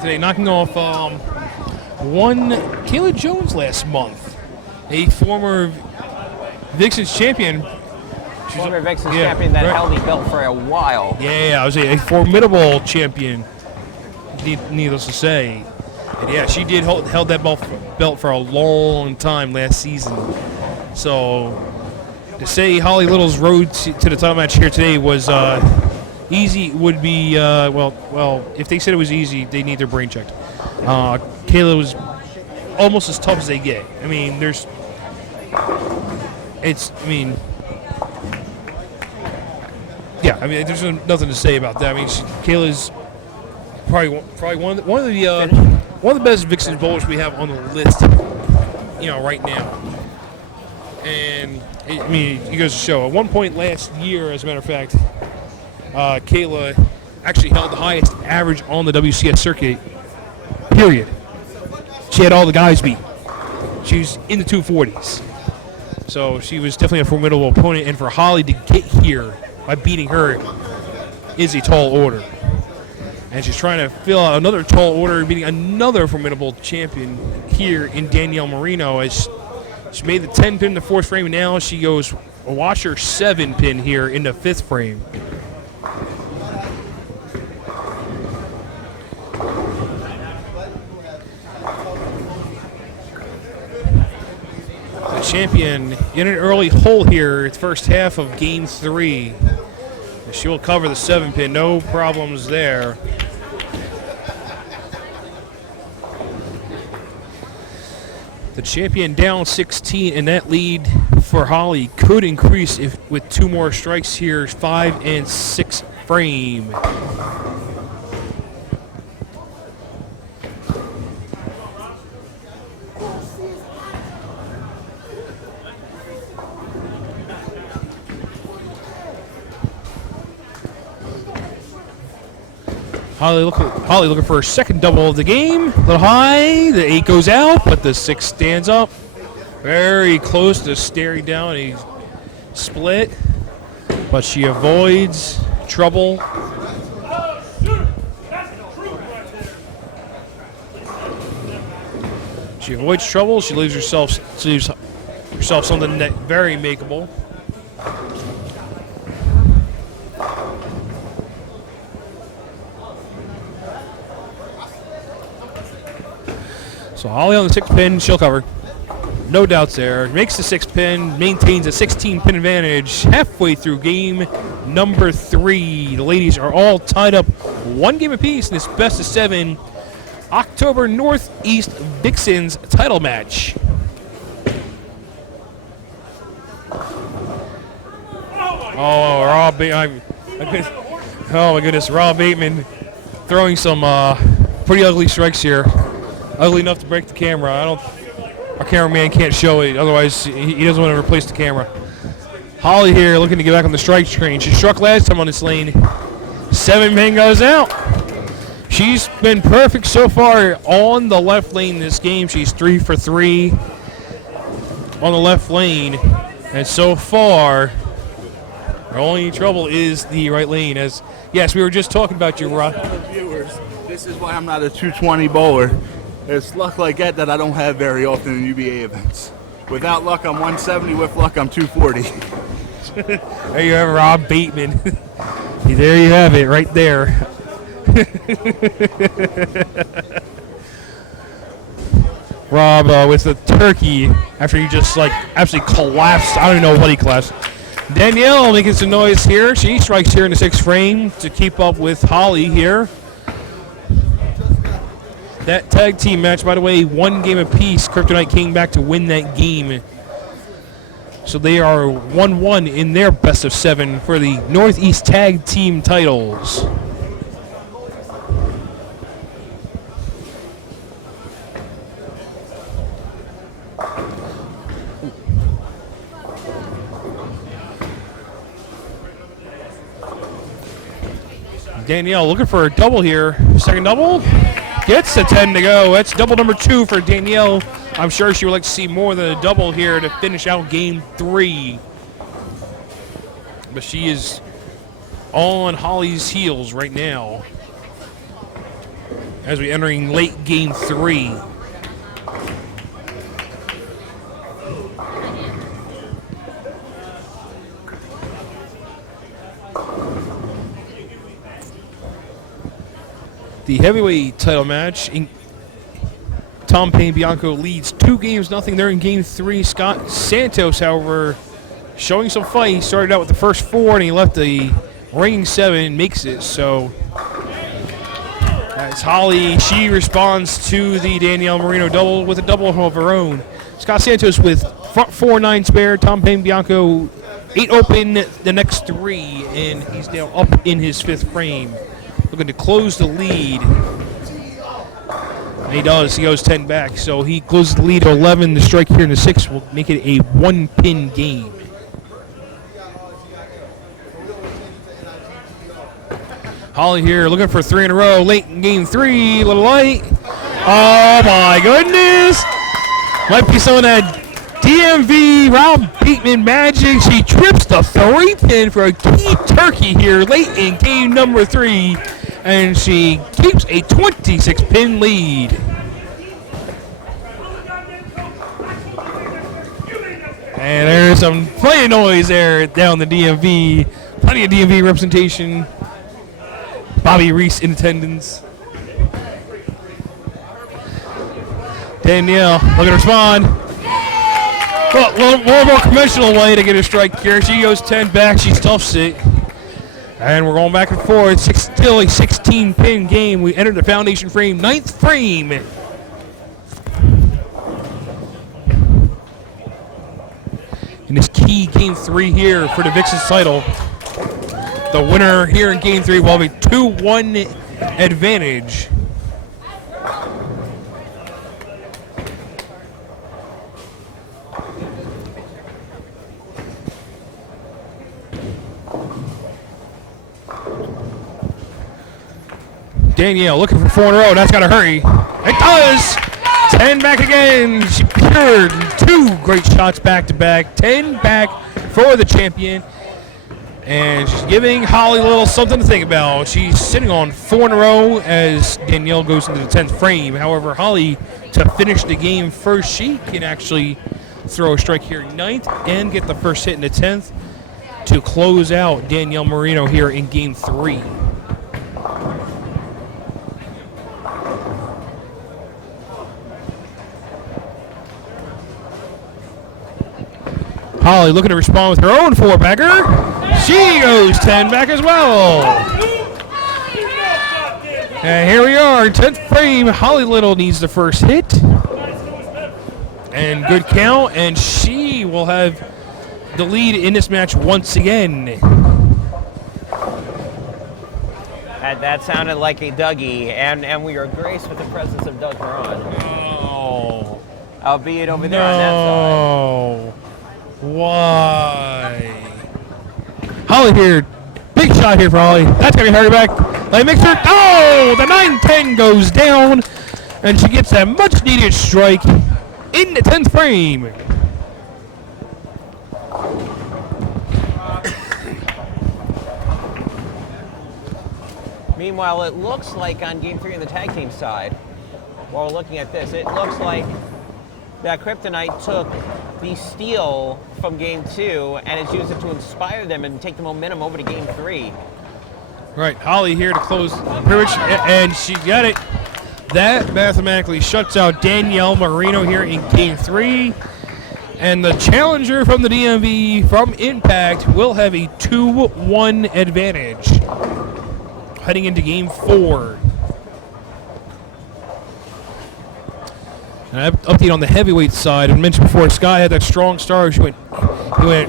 today, knocking off one Kayla Jones last month, a former Vixens champion. Former Vixens champion that held the belt for a while. Yeah, I was a formidable champion, needless to say. And yeah, she did held that belt for a long time last season. So to say Holly Little's road to the title match here today was easy would be, well, if they said it was easy, they need their brain checked. Kayla was almost as tough as they get. I mean, there's nothing to say about that. I mean, Kayla's probably one of the best Vixens bowlers we have on the list, right now. And it goes to show. At one point last year, as a matter of fact, Kayla actually held the highest average on the WCS circuit. Period. She had all the guys beat. She was in the 240s. So she was definitely a formidable opponent, and for Holly to get here by beating her is a tall order. And she's trying to fill out another tall order, beating another formidable champion here in Danielle Merino. As she made the 10 pin in the fourth frame, and now she goes watch her 7 pin here in the fifth frame. The champion in an early hole here, it's first half of game 3. She will cover the 7 pin, no problems there. The champion down 16, and that lead for Holly could increase with 2 more strikes here, 5 and 6 frame. Holly looking for her second double of the game. A little high. The 8 goes out, but the 6 stands up. Very close to staring down a split, but she avoids trouble. She avoids trouble. She leaves herself something that very makeable. So Holly on the 6 pin, she'll cover. No doubts there. Makes the 6 pin, maintains a 16 pin advantage halfway through game number 3. The ladies are all tied up 1 game apiece in this best of 7 October Northeast Vixens title match. Oh, oh my goodness, Rob Bateman throwing some pretty ugly strikes here. Ugly enough to break the camera. Our cameraman can't show it, otherwise he doesn't want to replace the camera. Holly here looking to get back on the strike train. She struck last time on this lane. 7 pin goes out. She's been perfect so far on the left lane this game. She's 3 for 3 on the left lane. And so far, her only trouble is the right lane. As yes, we were just talking about you, Rob. Viewers, this is why I'm not a 220 bowler. It's luck like that I don't have very often in UBA events. Without luck, I'm 170. With luck, I'm 240. There you have Rob Bateman. There you have it, right there. Rob with the turkey after he just like absolutely collapsed. I don't even know what he collapsed. Danielle making some noise here. She strikes here in the 6th frame to keep up with Holly here. That tag team match, by the way, 1 game apiece. Kryptonite came back to win that game. So they are 1-1 in their best of 7 for the Northeast Tag Team titles. Danielle looking for a double here. Second double. Gets a 10 to go. That's double number 2 for Danielle. I'm sure she would like to see more than a double here to finish out game 3. But she is on Holly's heels right now as we entering late game 3. The heavyweight title match, Tom Payne Bianco leads 2-0. They're in game 3. Scott Santos, however, showing some fight. He started out with the first 4 and he left the ring 7, makes it. So as Holly, she responds to the Danielle Merino double with a double of her own. Scott Santos with front 4, 9 spare. Tom Payne Bianco 8 open the next 3, and he's now up in his 5th frame. Looking to close the lead. And he does. He goes 10 back. So he closes the lead to 11. The strike here in the 6th will make it a 1-pin game. Holly here looking for 3 in a row. Late in game 3. Little light. Oh my goodness. Might be some of that DMV Rob Bateman magic. She trips the 3-pin for a key turkey here late in game number 3. And she keeps a 26-pin lead. And there's some plenty of noise there down the DMV. Plenty of DMV representation. Bobby Reese in attendance. Danielle looking to respond. Well, a little more conventional way to get a strike here. She goes 10 back. She stuffs it. And we're going back and forth. Still a 16-pin game. We entered the foundation frame, 9th frame. In this key game 3 here for the Vixens title. The winner here in game 3 will have a 2-1 advantage. Danielle looking for 4 in a row. That's got to hurry. It does. 10 back again. She pured 2 great shots back to back. 10 back for the champion. And she's giving Holly a little something to think about. She's sitting on 4 in a row as Danielle goes into the 10th frame. However, Holly, to finish the game first, she can actually throw a strike here in 9th and get the first hit in the 10th to close out Danielle Merino here in game 3. Holly looking to respond with her own four-bagger. She goes 10 back as well. And here we are, 10th frame. Holly Little needs the first hit. And good count, and she will have the lead in this match once again. That sounded like a Dougie, and we are graced with the presence of Doug Moran. Oh. Albeit over there on that side. Why? Holly here. Big shot here for Holly. That's going to be hurry back. Light mixer. Oh! The 9-10 goes down. And she gets that much needed strike in the 10th frame. Meanwhile, it looks like on Game 3 on the tag team side, while we're looking at this, it looks like that Kryptonite took the steal from Game 2 and has used it to inspire them and take the momentum over to Game 3. Right, Holly here to close pretty much, and she got it. That mathematically shuts out Danielle Merino here in Game 3. And the challenger from the DMV from Impact will have a 2-1 advantage heading into Game 4. And update on the heavyweight side. I mentioned before, Sky had that strong start. He went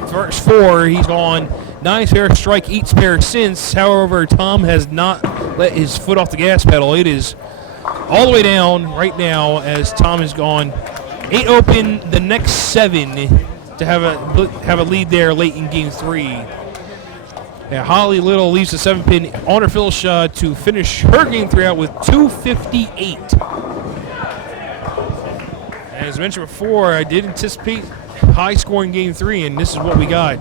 first 4. He's gone 9 spare strike, 8 spare since. However, Tom has not let his foot off the gas pedal. It is all the way down right now as Tom has gone 8 open, the next 7 to have a lead there late in Game 3. Yeah, Holly Little leaves the 7-pin on her fill shot to finish her Game 3 out with 258. And as I mentioned before, I did anticipate high-scoring Game 3, and this is what we got.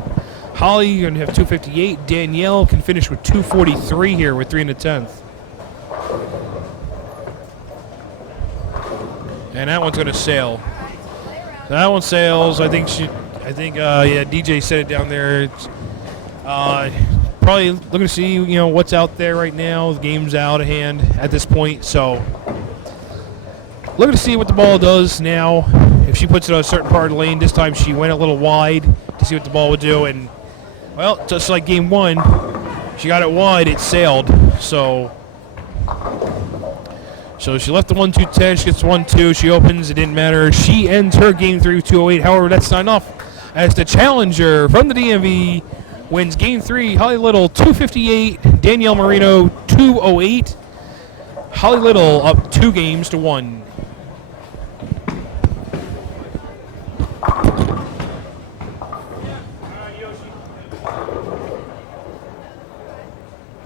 Holly going to have 258. Danielle can finish with 243 here with 3 in the 10th. And that one's going to sail. That one sails. I think DJ said it down there. It's, probably looking to see what's out there right now. The game's out of hand at this point, so looking to see what the ball does now. If she puts it on a certain part of the lane, this time she went a little wide to see what the ball would do, and well, just like Game 1, she got it wide, it sailed. So she left the 1-2-10, she gets 1-2, she opens, it didn't matter. She ends her Game 3 with 208. However, that's not enough as the challenger from the DMV wins Game 3. Holly Little 258, Danielle Merino 208. Holly Little up 2 games to 1.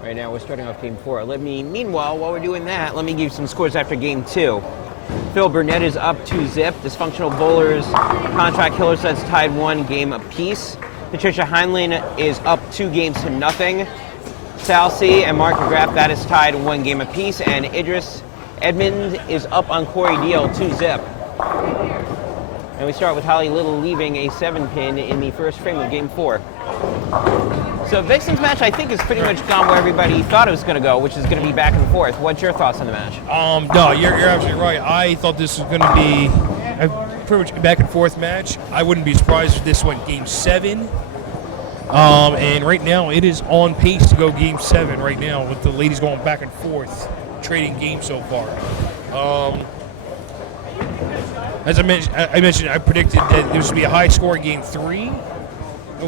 Right now we're starting off Game 4. Meanwhile, while we're doing that, let me give you some scores after Game 2. Phil Burnett is up 2-zip. Dysfunctional Bowlers, Contract Killer sets tied 1 game apiece. Patricia Heinlein is up 2 games to nothing. Sal C and Mark McGrath, that is tied 1 game apiece. And Idris Edmond is up on Corey Deal 2-zip. And we start with Holly Little leaving a 7-pin in the first frame of Game 4. So Vixens match, I think, has pretty much gone where everybody thought it was going to go, which is going to be back and forth. What's your thoughts on the match? No, you're absolutely right. I thought this was going to be a pretty much back and forth match. I wouldn't be surprised if this went Game 7. And right now it is on pace to go Game 7 right now with the ladies going back and forth, trading games so far. As I mentioned, I predicted that there would be a high-scoring Game 3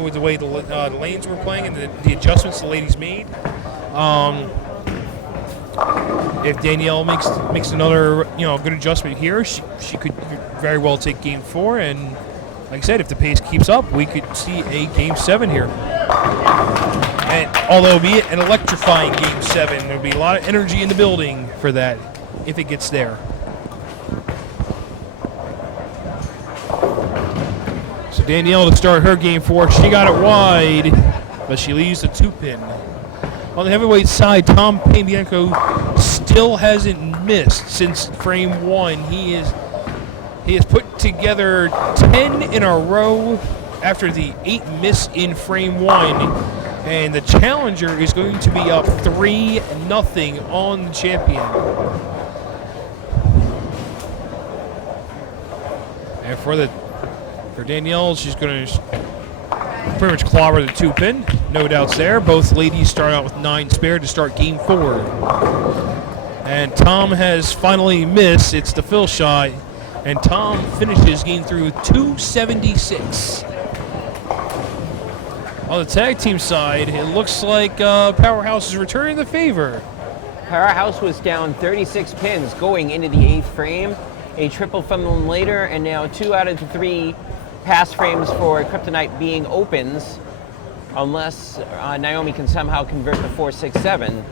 with the way the lanes were playing and the adjustments the ladies made. If Danielle makes another good adjustment here, she could very well take Game 4. And like I said, if the pace keeps up, we could see a Game 7 here. And although be it an electrifying Game 7, there'll be a lot of energy in the building for that if it gets there. So Danielle to start her Game 4. She got it wide, but she leaves the 2-pin. On the heavyweight side, Tom Payne-Bianco still hasn't missed since frame 1. He has put together 10 in a row after the 8 miss in frame 1. And the challenger is going to be up 3-0 on the champion. And for Danielle, she's going to pretty much clobber the 2-pin. No doubts there. Both ladies start out with 9 spare to start game 4. And Tom has finally missed. It's the fill shot. And Tom finishes game 3 with 276. On the tag team side, it looks like Powerhouse is returning the favor. Powerhouse was down 36 pins going into the 8th frame. A triple from them later, and now 2 out of the 3 pass frames for Kryptonite being opens, unless Naomi can somehow convert the 4-6-7.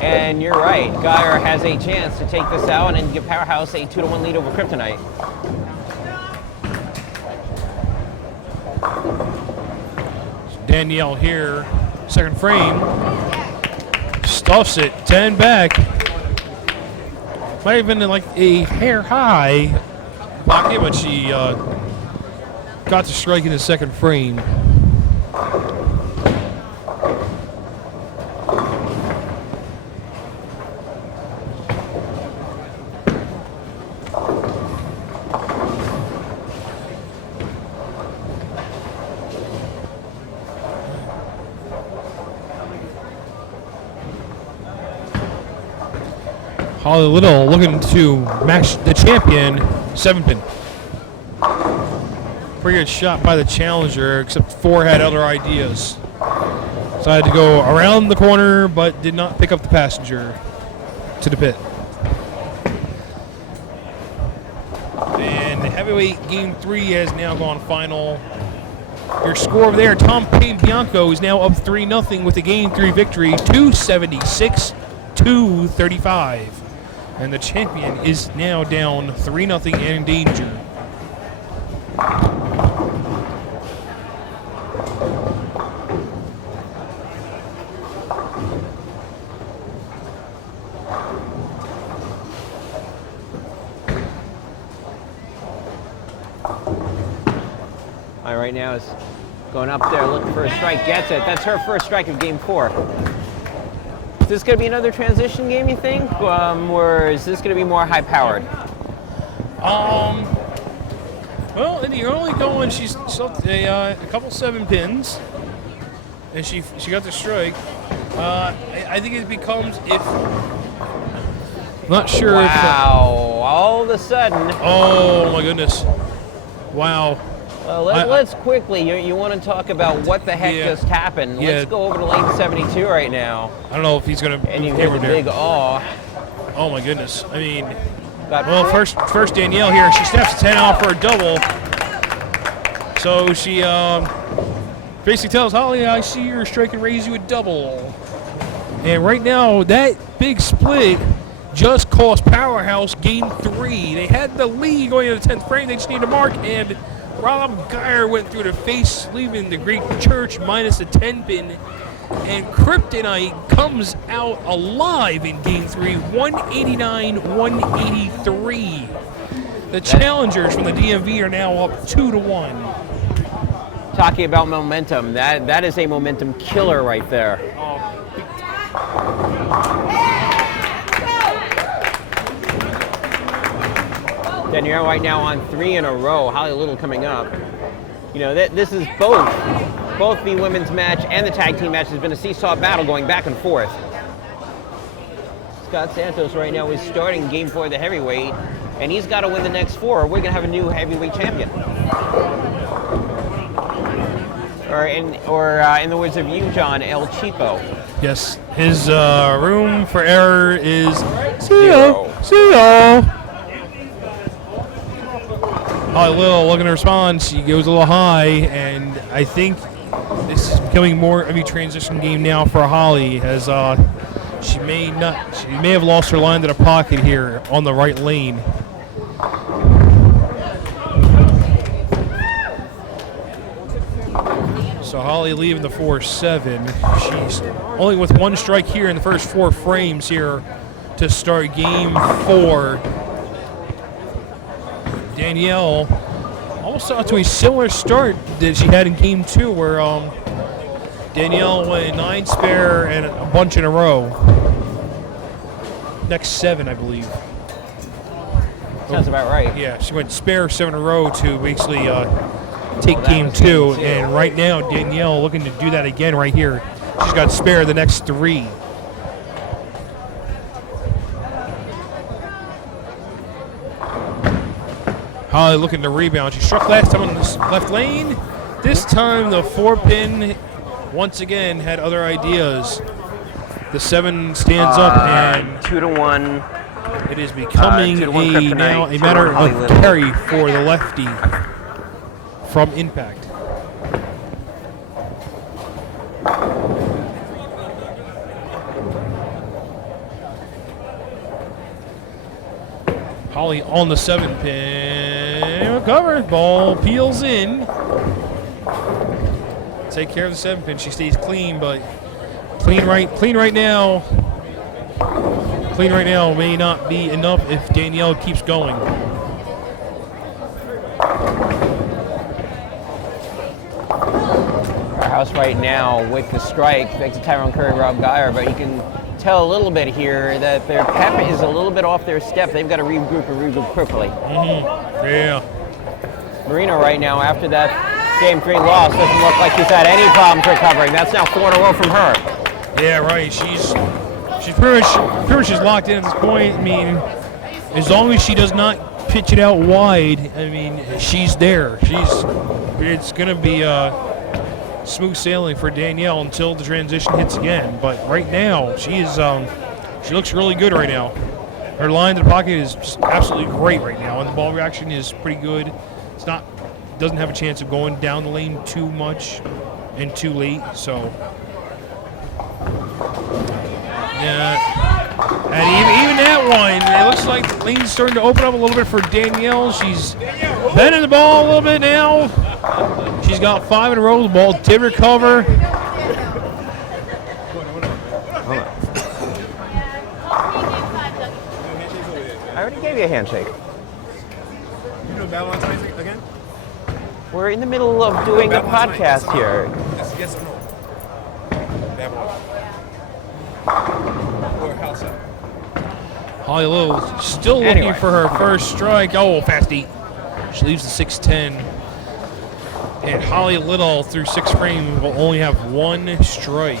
And you're right, Geyer has a chance to take this out and give Powerhouse a 2-1 lead over Kryptonite. Danielle here, second frame, stuffs it, 10 back. Might have been like a hair high pocket, but she got to strike in the second frame. Holly Little looking to match the champion, 7-pin. Pretty good shot by the challenger, except 4 had other ideas. Decided to go around the corner, but did not pick up the passenger to the pit. And the heavyweight game 3 has now gone final. Your score over there, Tom Payne Bianco is now up 3-0 with a game 3 victory, 276-235. And the champion is now down 3-0 and in danger. All right, now is going up there looking for a strike, gets it. That's her first strike of game 4. Is this going to be another transition game, you think? Or is this going to be more high-powered? Well, in the early going, she's still a couple 7-pins, and she got the strike. I think it becomes if. Not sure. Wow! All of a sudden. Oh my goodness! Wow. Let's quickly. You want to talk about what the heck just happened? Yeah. Let's go over to lane 72 right now. I don't know if he's gonna. And you hear the big awe. Oh my goodness! I mean. Well, first Danielle here, she steps 10 out for a double. So she basically tells Holly, I see your strike and raise you a double. And right now, that big split just cost Powerhouse game 3. They had the lead going into the 10th frame. They just need to mark, and Rob Geyer went through the face, leaving the Greek Church minus a 10-pin. And Kryptonite comes out alive in game 3, 189-183. The challengers from the DMV are now up 2-1. Talking about momentum, that is a momentum killer right there. Danielle right now on 3 in a row. Holly Little coming up. You know, this is both the women's match and the tag team match has been a seesaw battle going back and forth. Scott Santos right now is starting game 4 of the heavyweight, and he's got to win the next 4 or we're going to have a new heavyweight champion. Or in the words of you, John, El Cheapo. Yes, his room for error is zero. Holly Little looking to respond. She goes a little high, and I think this is becoming more of a transition game now for Holly, as she may have lost her line to the pocket here on the right lane. So Holly leaving the 4-7. She's only with 1 strike here in the first 4 frames here to start game 4. Danielle almost out to a similar start that she had in game 2, where Danielle went 9 spare and a bunch in a row. Next 7, I believe. Sounds about right. Yeah, she went spare 7 in a row to basically take Well, that game was two. game two. And right now, Danielle looking to do that again right here. She's got spare the next 3. Holly looking to rebound. She struck last time on the left lane. This time the 4-pin once again had other ideas. The 7 stands up and 2-1. it is becoming 2-1 Kryptonite, now a 2-1 matter Holly of Little. carry for the lefty from Impact. Holly on the 7-pin. Recovered. Ball peels in. Take care of the 7-pin. She stays clean, but clean right now. Clean right now may not be enough if Danielle keeps going. Our house right now with the strike, thanks to Tyrone Curry, Rob Geyer, but you can tell a little bit here that their pep is a little bit off their step. They've got to regroup and regroup quickly. Yeah. Marino right now, after that Game 3 loss, doesn't look like she's had any problems recovering. That's now 4 in a row from her. Yeah, right. She's pretty much is locked in at this point. I mean, as long as she does not pitch it out wide, I mean, she's there. It's gonna be smooth sailing for Danielle until the transition hits again. But right now, she looks really good right now. Her line to the pocket is just absolutely great right now, and the ball reaction is pretty good. Doesn't have a chance of going down the lane too much and too late. So. Yeah, and even that one, it looks like the lane's starting to open up a little bit for Danielle. She's bending the ball a little bit now. She's got 5 in a row. The ball did recover. I already gave you a handshake. You know Babylon Times again? We're in the middle of doing a Babylon podcast Times. here. Yes or no? Babylon. Or house up. Holly Little still looking Anyway. for her first strike. Oh, fast 8. She leaves the 6-10. And Holly Little, through 6 frames, will only have 1 strike.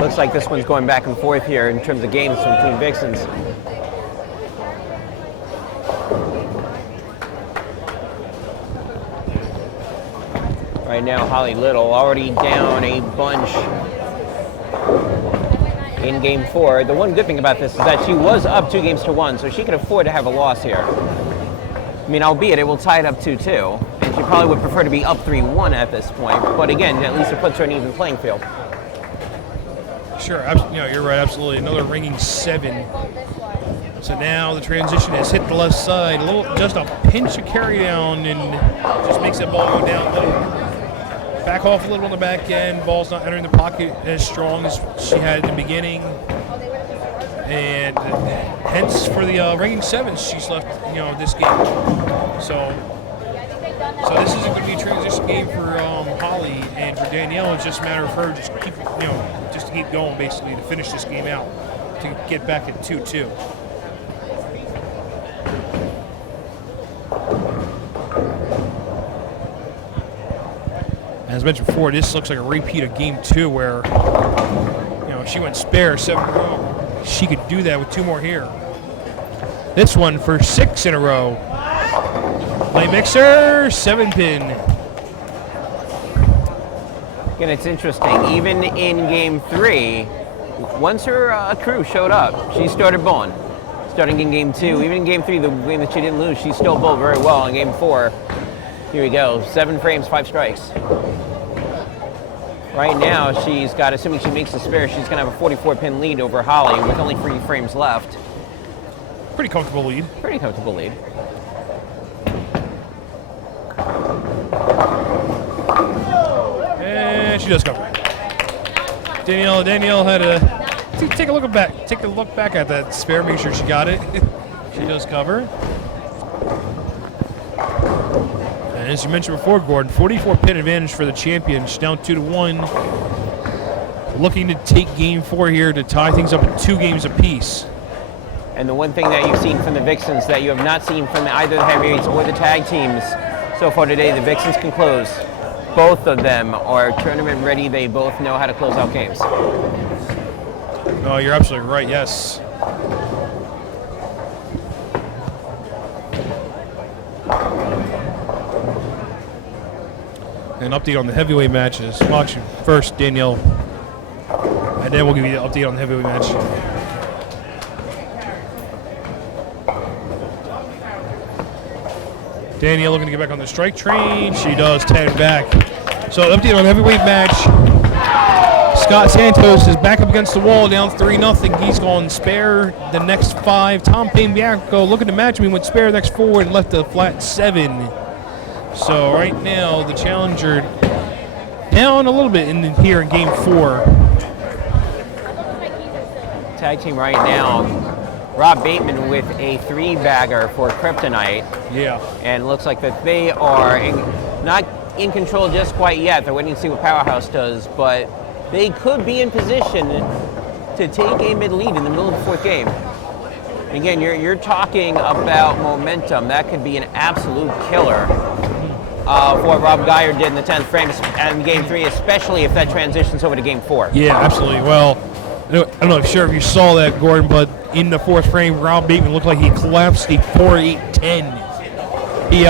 Looks like this one's going back and forth here in terms of games between Vixens. Right now, Holly Little already down a bunch in Game 4. The one good thing about this is that she was up 2-1, so she could afford to have a loss here. I mean, albeit it will tie it up 2-2, and she probably would prefer to be up 3-1 at this point. But again, at least it puts her in an even playing field. Sure, you're right, absolutely. Another ringing 7. So now the transition has hit the left side. Just a pinch of carry down, and just makes that ball go down low. Back off a little on the back end. Ball's not entering the pocket as strong as she had in the beginning. And hence for the ringing 7s she's left, this game. So this isn't going to be a transition game for Holly, and for Danielle, it's just a matter of her just to keep going, basically, to finish this game out, to get back at 2-2. As mentioned before, this looks like a repeat of Game 2 where, she went spare 7 in a row. She could do that with 2 more here. This one for 6 in a row. Play mixer, 7-pin. And it's interesting, even in Game 3, once her crew showed up, she started bowling. Starting in Game 2, even in Game 3, the game that she didn't lose, she still bowled very well. In Game 4, here we go, 7 frames, 5 strikes. Right now, she's got, assuming she makes the spare, she's going to have a 44-pin lead over Holly with only 3 frames left. Pretty comfortable lead. Pretty comfortable lead. does cover. Danielle had a take a look back at that spare. Make sure she got it. She does cover. And as you mentioned before, Gordon, 44-pin advantage for the champion. She's down 2-1. Looking to take game 4 here to tie things up at 2 games apiece. And the one thing that you've seen from the Vixens that you have not seen from either the heavyweights or the tag teams so far today, the Vixens can close. Both of them are tournament ready. They both know how to close out games. Oh, you're absolutely right, yes. An update on the heavyweight matches. Well, actually, first, Danielle, and then we'll give you the update on the heavyweight match. Danielle looking to get back on the strike train. She does 10 back. So, update on the heavyweight match. Scott Santos is back up against the wall, down 3-0. He's gone spare the next 5. Tom Payne-Bianco looking to match me, went spare the next 4 and left a flat 7. So right now, the challenger down a little bit here in game 4. Tag team right now, Rob Bateman with a 3-bagger for Kryptonite. Yeah. And it looks like that they are not in control just quite yet. They're waiting to see what Powerhouse does, but they could be in position to take a mid-lead in the middle of the 4th game. And again, you're talking about momentum. That could be an absolute killer. For what Rob Geyer did in the 10th frame and game 3, especially if that transitions over to game 4. Yeah, absolutely. Well, I don't know if you saw that, Gordon, but in the 4th frame, Rob Bateman looked like he collapsed the 4-8-10. He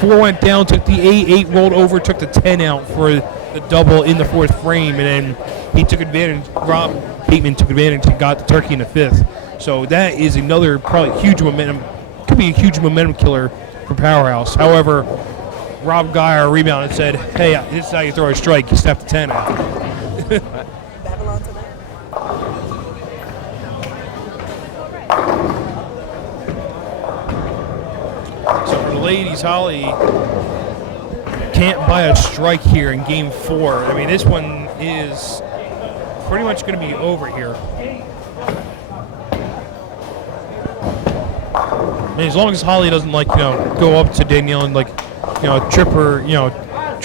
4 went down, took the 8 rolled over, took the 10 out for the double in the 4th frame, and then he took advantage. Rob Bateman took advantage and got the turkey in the 5th. So that is another probably huge momentum. Could be a huge momentum killer for Powerhouse. However, Rob Geyer rebounded and said, hey, this is how you throw a strike. You step the 10 out. So for the ladies, Holly can't buy a strike here in game 4. I mean, this one is pretty much going to be over here. I mean, as long as Holly doesn't go up to Danielle and trip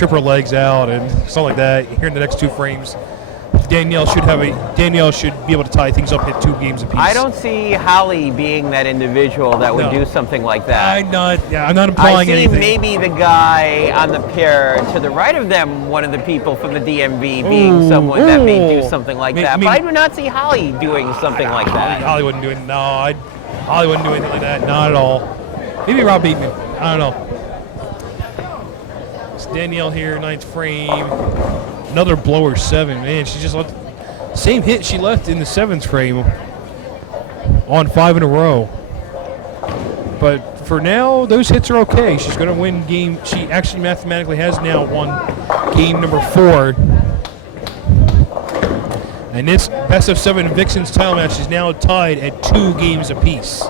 her legs out and stuff like that here in the next 2 frames. Danielle should be able to tie things up at 2 games apiece. I don't see Holly being that individual that would do something like that. I'm not implying anything. I see maybe the guy on the pair to the right of them, one of the people from the DMV, being someone that may do something like that. But I do not see Holly doing something like that. Holly wouldn't do it. No, Holly wouldn't do anything like that. Not at all. Maybe Rob Bateman. I don't know. It's Danielle here, 9th frame. Another blower 7. Man, she just left same hit she left in the 7th frame on 5 in a row. But for now, those hits are okay. She's going to win game. She actually mathematically has now won game number 4. And this best of 7 Vixens title match is now tied at 2 games apiece.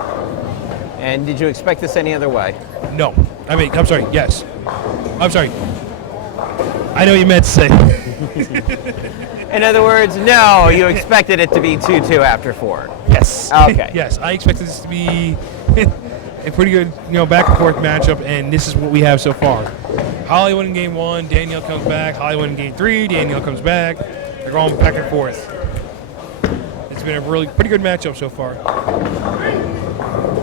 And did you expect this any other way? No. I'm sorry. Yes. I'm sorry. I know what you meant to say. In other words, no, you expected it to be 2-2 after 4. Yes. Okay. Yes, I expected this to be a pretty good, back and forth matchup, and this is what we have so far. Holly won in game 1, Danielle comes back. Holly won in game 3, Danielle comes back. They're going back and forth. It's been a really pretty good matchup so far.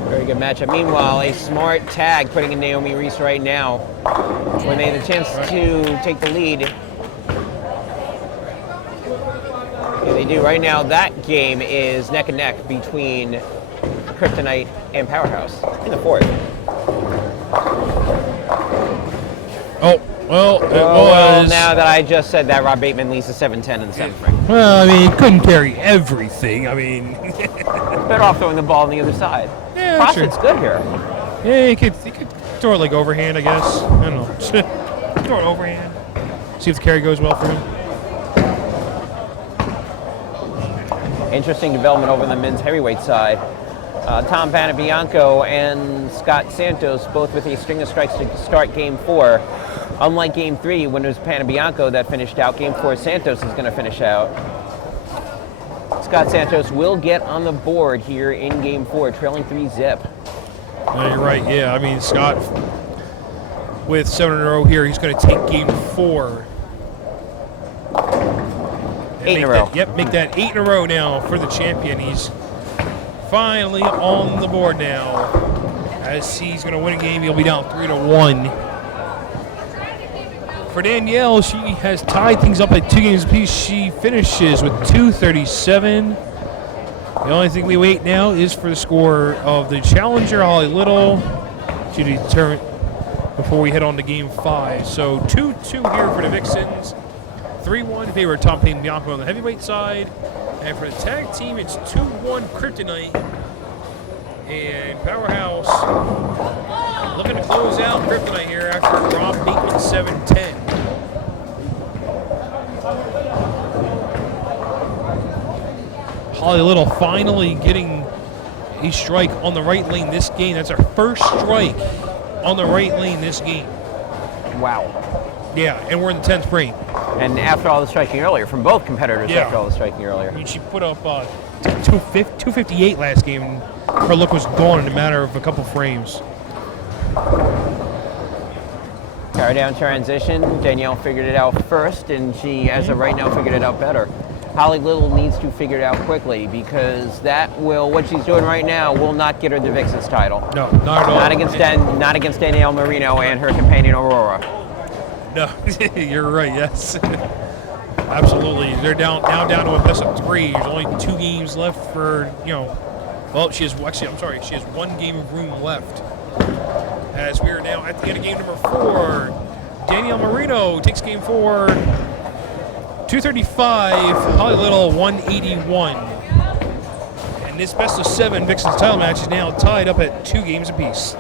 Very good matchup. Meanwhile, a smart tag putting in Naomi Reese right now when they had a chance to take the lead. Yeah, they do. Right now, that game is neck and neck between Kryptonite and Powerhouse in the 4th. Oh, well, it well, was. now that I just said that, Rob Bateman leads to 7-10 in the 7th frame. Well, I mean, he couldn't carry everything. I mean. Better off throwing the ball on the other side. Yeah, CrossFit's sure. good here. Yeah, he could throw it like overhand, I guess. I don't know. Throw it overhand. See if the carry goes well for him. Interesting development over the men's heavyweight side. Tom Panabianco and Scott Santos both with a string of strikes to start game 4. Unlike Game 3, when it was Panabianco that finished out, Game 4, Santos is going to finish out. Scott Santos will get on the board here in Game 4, trailing 3-zip. No, you're right. Yeah, I mean, Scott, with 7 in a row here, he's going to take Game 4. 8 in a row. Yep, make that 8 in a row now for the champion. He's finally on the board now. As he's going to win a game, he'll be down 3-1. For Danielle, she has tied things up at 2 games apiece. She finishes with 237. The only thing we wait now is for the score of the challenger, Holly Little, to determine before we head on to Game 5. So 2-2 here for the Vixens. 3-1 in favor of Tom Payne Bianco on the heavyweight side. And for the tag team, it's 2-1 Kryptonite. And Powerhouse looking to close out Kryptonite here after Rob Bateman 7-10. Holly Little finally getting a strike on the right lane this game. That's our first strike on the right lane this game. Wow. Yeah, and we're in the 10th frame. And after all the striking earlier, from both competitors Yeah. after all the striking earlier. I mean, she put up 258 last game, and her look was gone in a matter of a couple frames. Power down transition. Danielle figured it out first, and she, as of right now, figured it out better. Holly Little needs to figure it out quickly because what she's doing right now will not get her the Vixens title. No, not at all. Not against Danielle Merino and her companion Aurora. No, you're right, yes. Absolutely. They're down to a best of 3. There's only 2 games left for, well, she has 1 game of room left. As we are now at the end of game number 4. Danielle Merino takes game 4, 235, Holly Little 181. And this best of 7 Vixens title match is now tied up at 2 games apiece.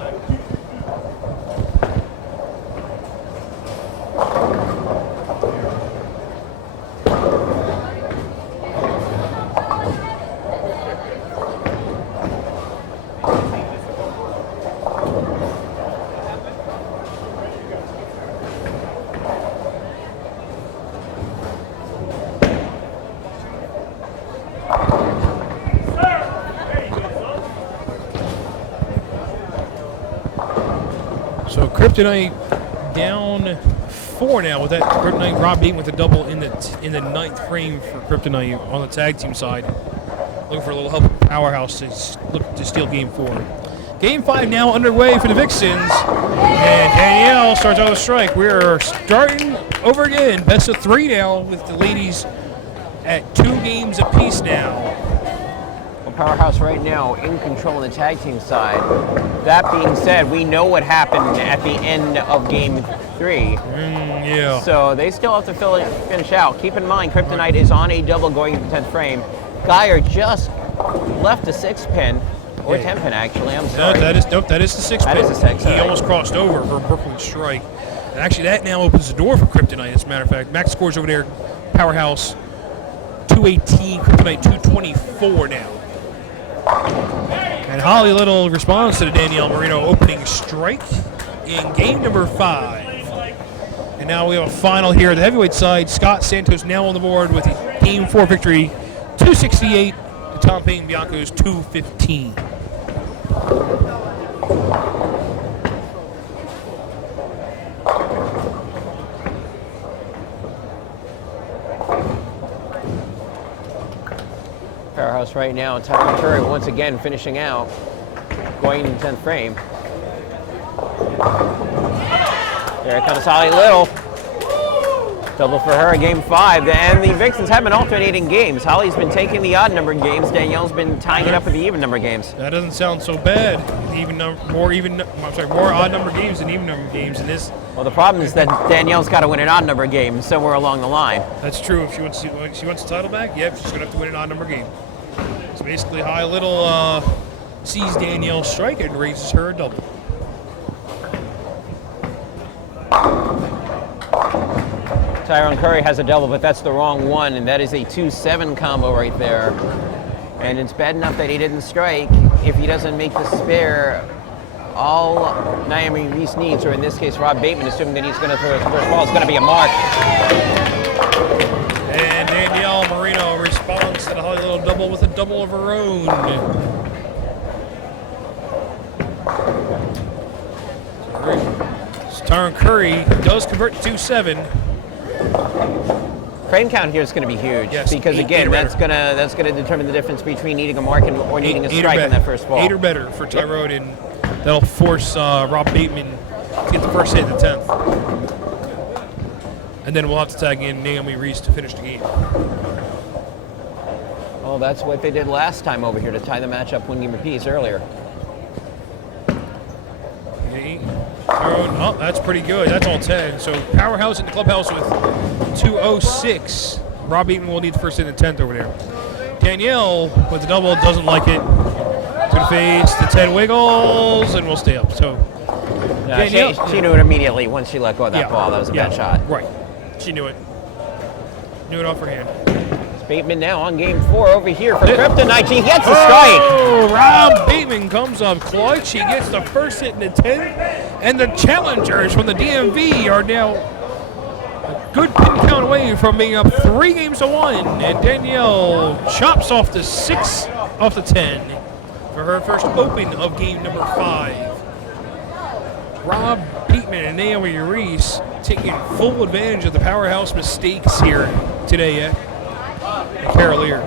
So Kryptonite down 4 now with that Kryptonite. Rob Bateman with a double in the 9th frame for Kryptonite on the tag team side. Looking for a little help at Powerhouse to look to steal game 4. Game 5 now underway for the Vixens. And Danielle starts out a strike. We're starting over again. Best of 3 now with the ladies at 2 games apiece now. Powerhouse right now in control on the tag team side. That being said, we know what happened at the end of Game 3. Yeah. So they still have to finish out. Keep in mind, Kryptonite is on a double going into the 10th frame. Geyer just left a 6-pin, or 10-pin actually, I'm sorry. That is the 6-pin. That is a 6, He all right. almost crossed over for a Brooklyn strike. And actually, that now opens the door for Kryptonite, as a matter of fact. Max scores over there, Powerhouse 218, Kryptonite 224 now. And Holly Little responds to the Danielle Merino opening strike in game number 5. And now we have a final here at the heavyweight side. Scott Santos now on the board with a game 4 victory, 268 to Tom Payne Bianco's 215. Powerhouse right now, Tyron Curry once again finishing out, going into the 10th frame. There comes Holly Little. Double for her in game 5. And the Vixens have been alternating games. Holly's been taking the odd number games. Danielle's been tying it up with the even number games. That doesn't sound so bad. More odd number games than even number games in this. Well, the problem is that Danielle's got to win an odd number game somewhere along the line. That's true. If she wants the title back, yep, she's gonna have to win an odd number game. So basically, High Little sees Danielle strike and raises her a double. Tyron Curry has a double, but that's the wrong one, and that is a 2-7 combo right there. And it's bad enough that he didn't strike. If he doesn't make the spare All Naomi Reese needs, or in this case Rob Bateman, assuming that he's going to throw his first ball, is going to be a mark. And Danielle Merino responds to the Holly Little double with a double of her own. Tyron Curry does convert to 2-7. Frame count here is going to be huge, Yes, because eight again, or that's gonna determine the difference between needing a mark or needing a strike on that first ball. 8 or better for Tyrone, and that'll force Rob Bateman to get the first hit in the 10th. And then we'll have to tag in Naomi Reese to finish the game. Oh, that's what they did last time over here to tie the match up 1 game apiece earlier. Okay. Tyrone, oh, that's pretty good. That's all 10. So Powerhouse in the clubhouse with 206. Rob Bateman will need the first hit in the 10th over there. Danielle with the double doesn't like it. To the face, the 10 wiggles, and we'll stay up. So Danielle, She knew it immediately once she let go of that ball. That was a bad shot. Right. She knew it. Knew it off her hand. Bateman now on game 4 over here for Kryptonite. She gets the strike. Oh, Rob Bateman comes up clutch. She gets the first hit in the 10th. And the challengers from the DMV are now a good pin count away from being up 3 games to 1. And Danielle chops off the 6 off the 10 for her first open of game number 5. Rob Bateman and Naomi Reese taking full advantage of the Powerhouse mistakes here today at Carolier.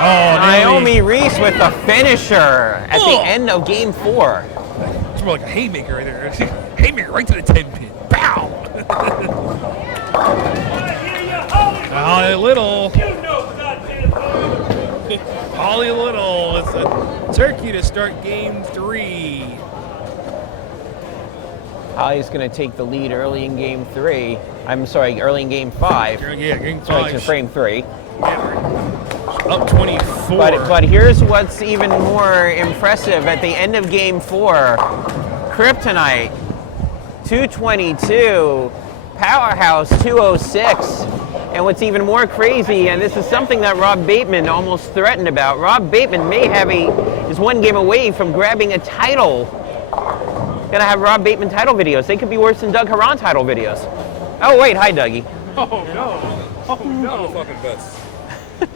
Oh, Naomi Reese with the finisher at the end of game 4. It's more like a haymaker right there. Haymaker right to the 10 pin. Pow! Holly Little. Holly Little with a turkey to start game 3. Holly's going to take the lead early in game 3. I'm sorry, early in game 5. Yeah, game 5. Strikes in frame 3. Up 24. But here's what's even more impressive. At the end of game 4, Kryptonite 222, Powerhouse 206. And what's even more crazy, and this is something that Rob Bateman almost threatened about, Rob Bateman may have is 1 game away from grabbing a title. Gonna have Rob Bateman title videos. They could be worse than Doug Haran title videos. Oh wait, hi Dougie. Oh no. Oh no. I'm the fucking best.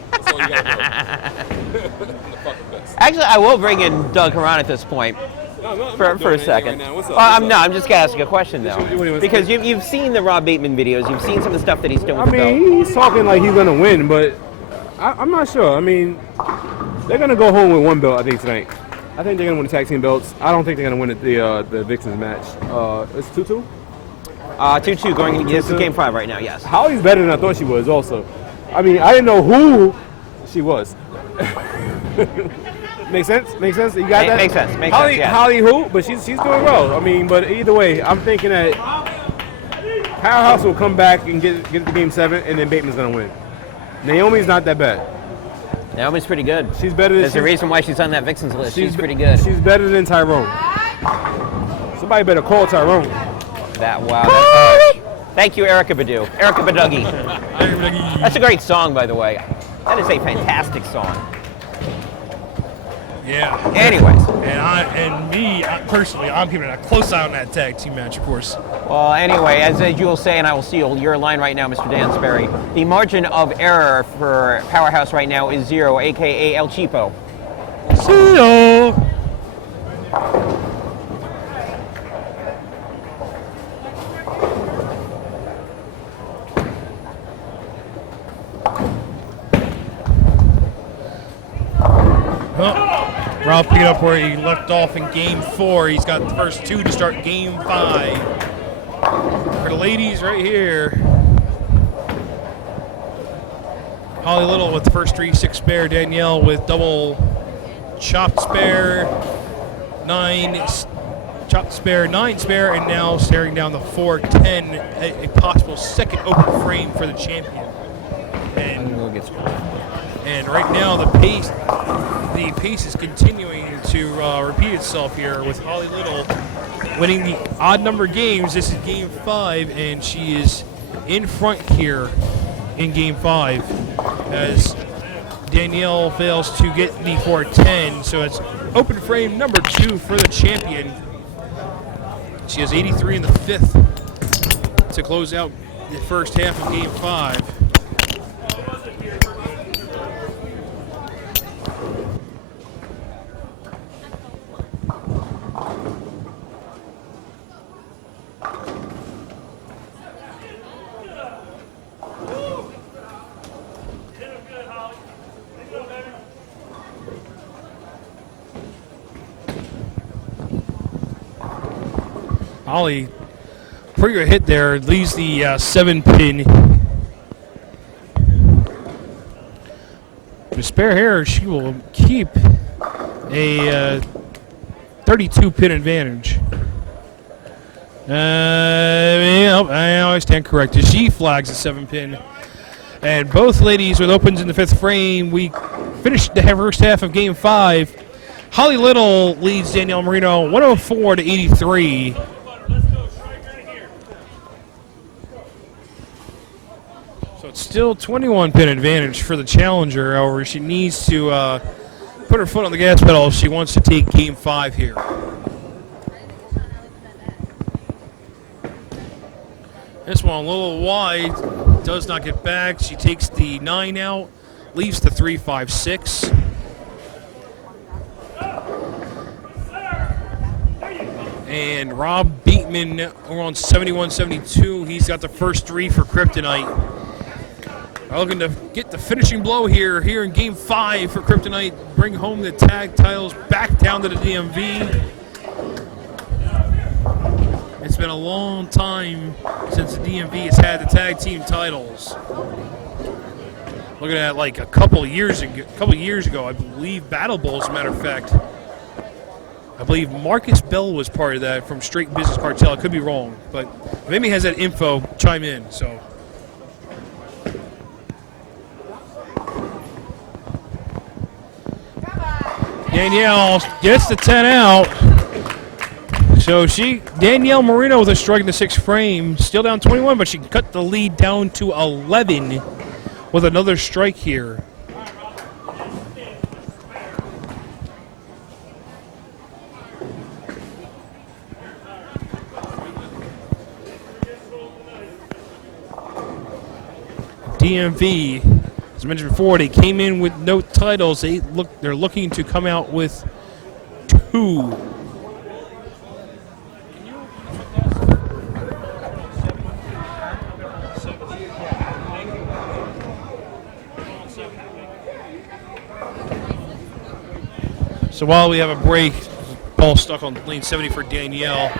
That's all you gotta know. I'm the fucking best. Actually, I will bring in Doug Haran at this point. No, For a second. Right now. What's up? I'm just gonna ask a question though, because you've seen the Rob Bateman videos, you've seen some of the stuff that he's doing. I mean, he's talking like he's gonna win, but I'm not sure. I mean, they're gonna go home with 1 belt, I think, tonight. I think they're gonna win the tag team belts. I don't think they're gonna win the Vixens match. It's 2-2. 2-2 going into this is game 5 right now. Yes. Holly's better than I thought she was. Also, I mean, I didn't know who she was. Make sense? Make sense? You got that? Makes sense. Makes Holly, sense. Yeah. Holly who? But she's doing well. I mean, but either way, I'm thinking that Powerhouse will come back and get to game 7, and then Bateman's gonna win. Naomi's not that bad. Naomi's pretty good. She's better than. There's a reason why she's on that Vixens list. She's pretty good. She's better than Tyrone. Somebody better call Tyrone. Wow. Thank you, Erica Badu. Erica Baduggy. That's a great song, by the way. That is a fantastic song. Yeah. Anyways. And personally, I'm keeping a close eye on that tag team match, of course. Well, anyway, as you will say, and I will seal your line right now, Mr. Dansbury, the margin of error for Powerhouse right now is 0, a.k.a. El Cheapo. See ya. Ralph picking up where he left off in game 4. He's got the first 2 to start game 5. For the ladies right here. Holly Little with the first 3-6 spare. Danielle with double chopped spare. 9 chopped spare, 9 spare, and now staring down the 4-10. A possible second open frame for the champion. And right now the pace is continuing to repeat itself here with Holly Little winning the odd number games. This is game 5, and she is in front here in game 5 as Danielle fails to get the 410, so it's open frame number 2 for the champion. She has 83 in the 5th to close out the first half of Game 5. Holly, pretty good hit there, leaves the 7-pin. With spare here, she will keep a 32-pin advantage. I always stand corrected. She flags a 7-pin. And both ladies with opens in the 5th frame. We finished the first half of Game 5. Holly Little leads Danielle Merino 104 to 83. So it's still 21-pin advantage for the challenger. However, she needs to put her foot on the gas pedal if she wants to take Game 5 here. This one a little wide, does not get back. She takes the 9 out, leaves the 3-5-6. And Rob Bateman over on 71-72. He's got the first 3 for Kryptonite. Looking to get the finishing blow here in Game 5 for Kryptonite. Bring home the tag titles back down to the DMV. It's been a long time since the DMV has had the tag team titles. Looking at like a couple years ago, I believe Battle Bowl, as a matter of fact. I believe Marcus Bell was part of that from Straight Business Cartel. I could be wrong, but if anybody has that info, chime in. So. Danielle gets the 10 out. So Danielle Merino with a strike in the 6th frame, still down 21, but she cut the lead down to 11 with another strike here. DMV, as I mentioned before, they came in with no titles. They're looking to come out with 2. So while we have a break, ball stuck on lane 70 for Danielle.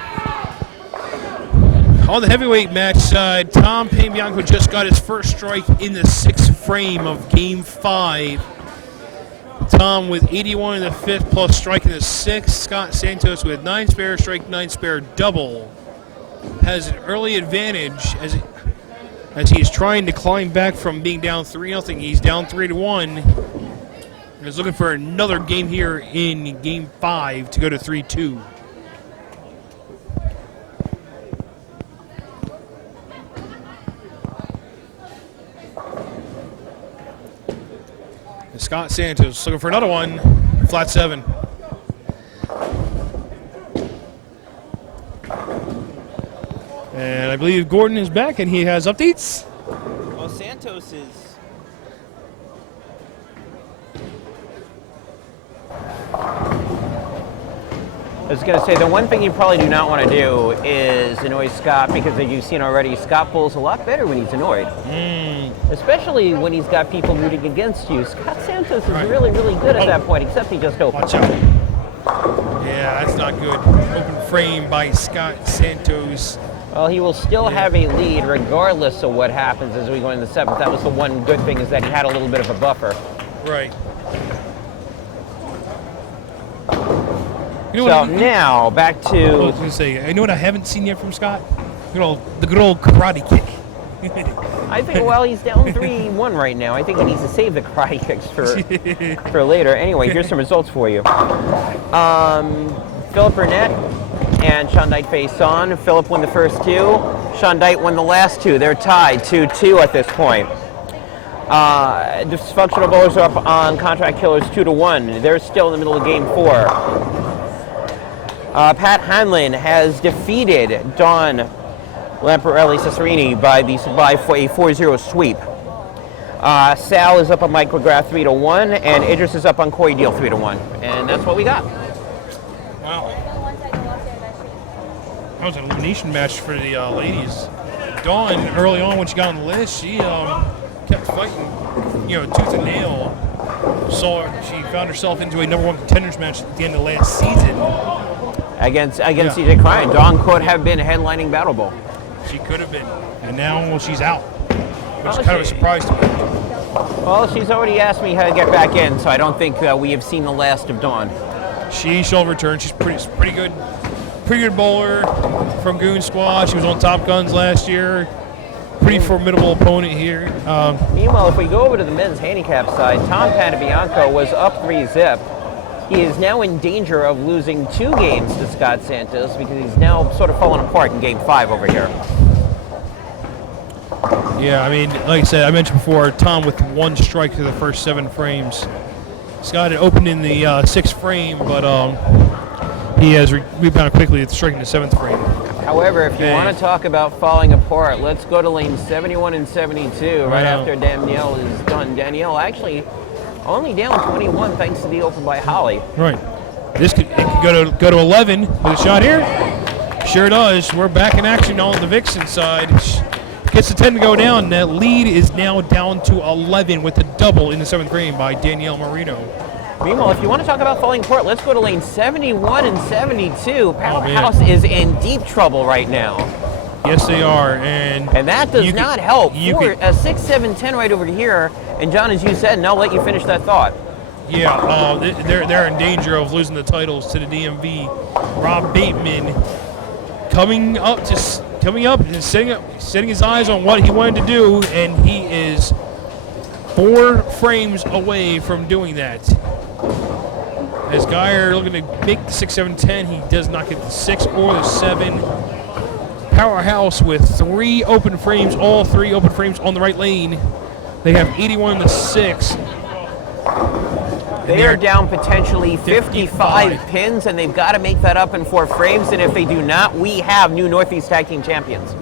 On the heavyweight match side, Tom Payne-Bianco just got his first strike in the 6th frame of Game 5. Tom with 81 in the 5th plus strike in the 6th. Scott Santos with 9 spare strike, 9 spare double. Has an early advantage as he is trying to climb back from being down 3-0. He's down 3-1. And is looking for another game here in Game 5 to go to 3-2. And Scott Santos looking for another one, flat 7. And I believe Gordon is back and he has updates. Well, Santos is... I was going to say, the one thing you probably do not want to do is annoy Scott, because as you've seen already, Scott pulls a lot better when he's annoyed. Especially when he's got people rooting against you. Scott Santos is really, really good at that point, except he just opened. Watch out. Yeah, that's not good. Open frame by Scott Santos. Well, he will still have a lead regardless of what happens as we go into the 7th. That was the one good thing, is that he had a little bit of a buffer. Right. You know now, back to... I was going to say, you know what I haven't seen yet from Scott? The good old karate kick. I think, well, he's down 3-1 right now. I think he needs to save the karate kicks for later. Anyway, here's some results for you. Philip Burnett and Sean Dyke face on. Philip won the first 2. Sean Dyke won the last 2. They're tied 2-2 at this point. Dysfunctional Bowlers are up on Contract Killers 2-1. They're still in the middle of game 4. Pat Hanlon has defeated Dawn Lamparelli Cesarini by a 4-0 sweep. Sal is up on Mike McGrath 3-1, and Idris is up on Corey Deal 3-1. And that's what we got. Wow. That was an elimination match for the ladies. Dawn, early on when she got on the list, she kept fighting, tooth and nail. So she found herself into a #1 contenders match at the end of last season. Against CJ Cryan. Dawn could have been headlining Battle Bowl. She could have been. And now she's out, which is kind of a surprise to me. Well, she's already asked me how to get back in, so I don't think we have seen the last of Dawn. She'll return. She's pretty good bowler from Goon Squad. She was on Top Guns last year. Pretty formidable opponent here. Meanwhile, if we go over to the men's handicap side, Tom Panabianco was up 3-zip. He is now in danger of losing 2 games to Scott Santos because he's now sort of fallen apart in game 5 over here. Yeah, I mean, like I said, I mentioned before, Tom with 1 strike through the first 7 frames. Scott had opened in the 6th frame, but he has rebounded quickly at striking the 7th frame. However, if you want to talk about falling apart, let's go to lane 71 and 72 right after Danielle is done. Danielle actually only down 21 thanks to the open by Holly. Right. It could go to 11 with a shot here. Sure does. We're back in action on the Vixen side. Gets the 10 to go down. That lead is now down to 11 with the double in the 7th frame by Danielle Merino. Meanwhile, if you want to talk about falling apart, let's go to lane 71 and 72. Powerhouse is in deep trouble right now. Yes, they are, and that does not help. A 6-7-10 right over here, and John, as you said, and I'll let you finish that thought. Yeah, they're in danger of losing the titles to the DMV. Rob Bateman coming up and setting his eyes on what he wanted to do, and he is 4 frames away from doing that. As Geyer looking to make the 6-7-10, he does not get the 6 or the 7. Powerhouse with 3 open frames, all 3 open frames on the right lane. They have 81 to 6. They are down potentially 55 pins, and they've got to make that up in 4 frames. And if they do not, we have new Northeast Tag Team Champions.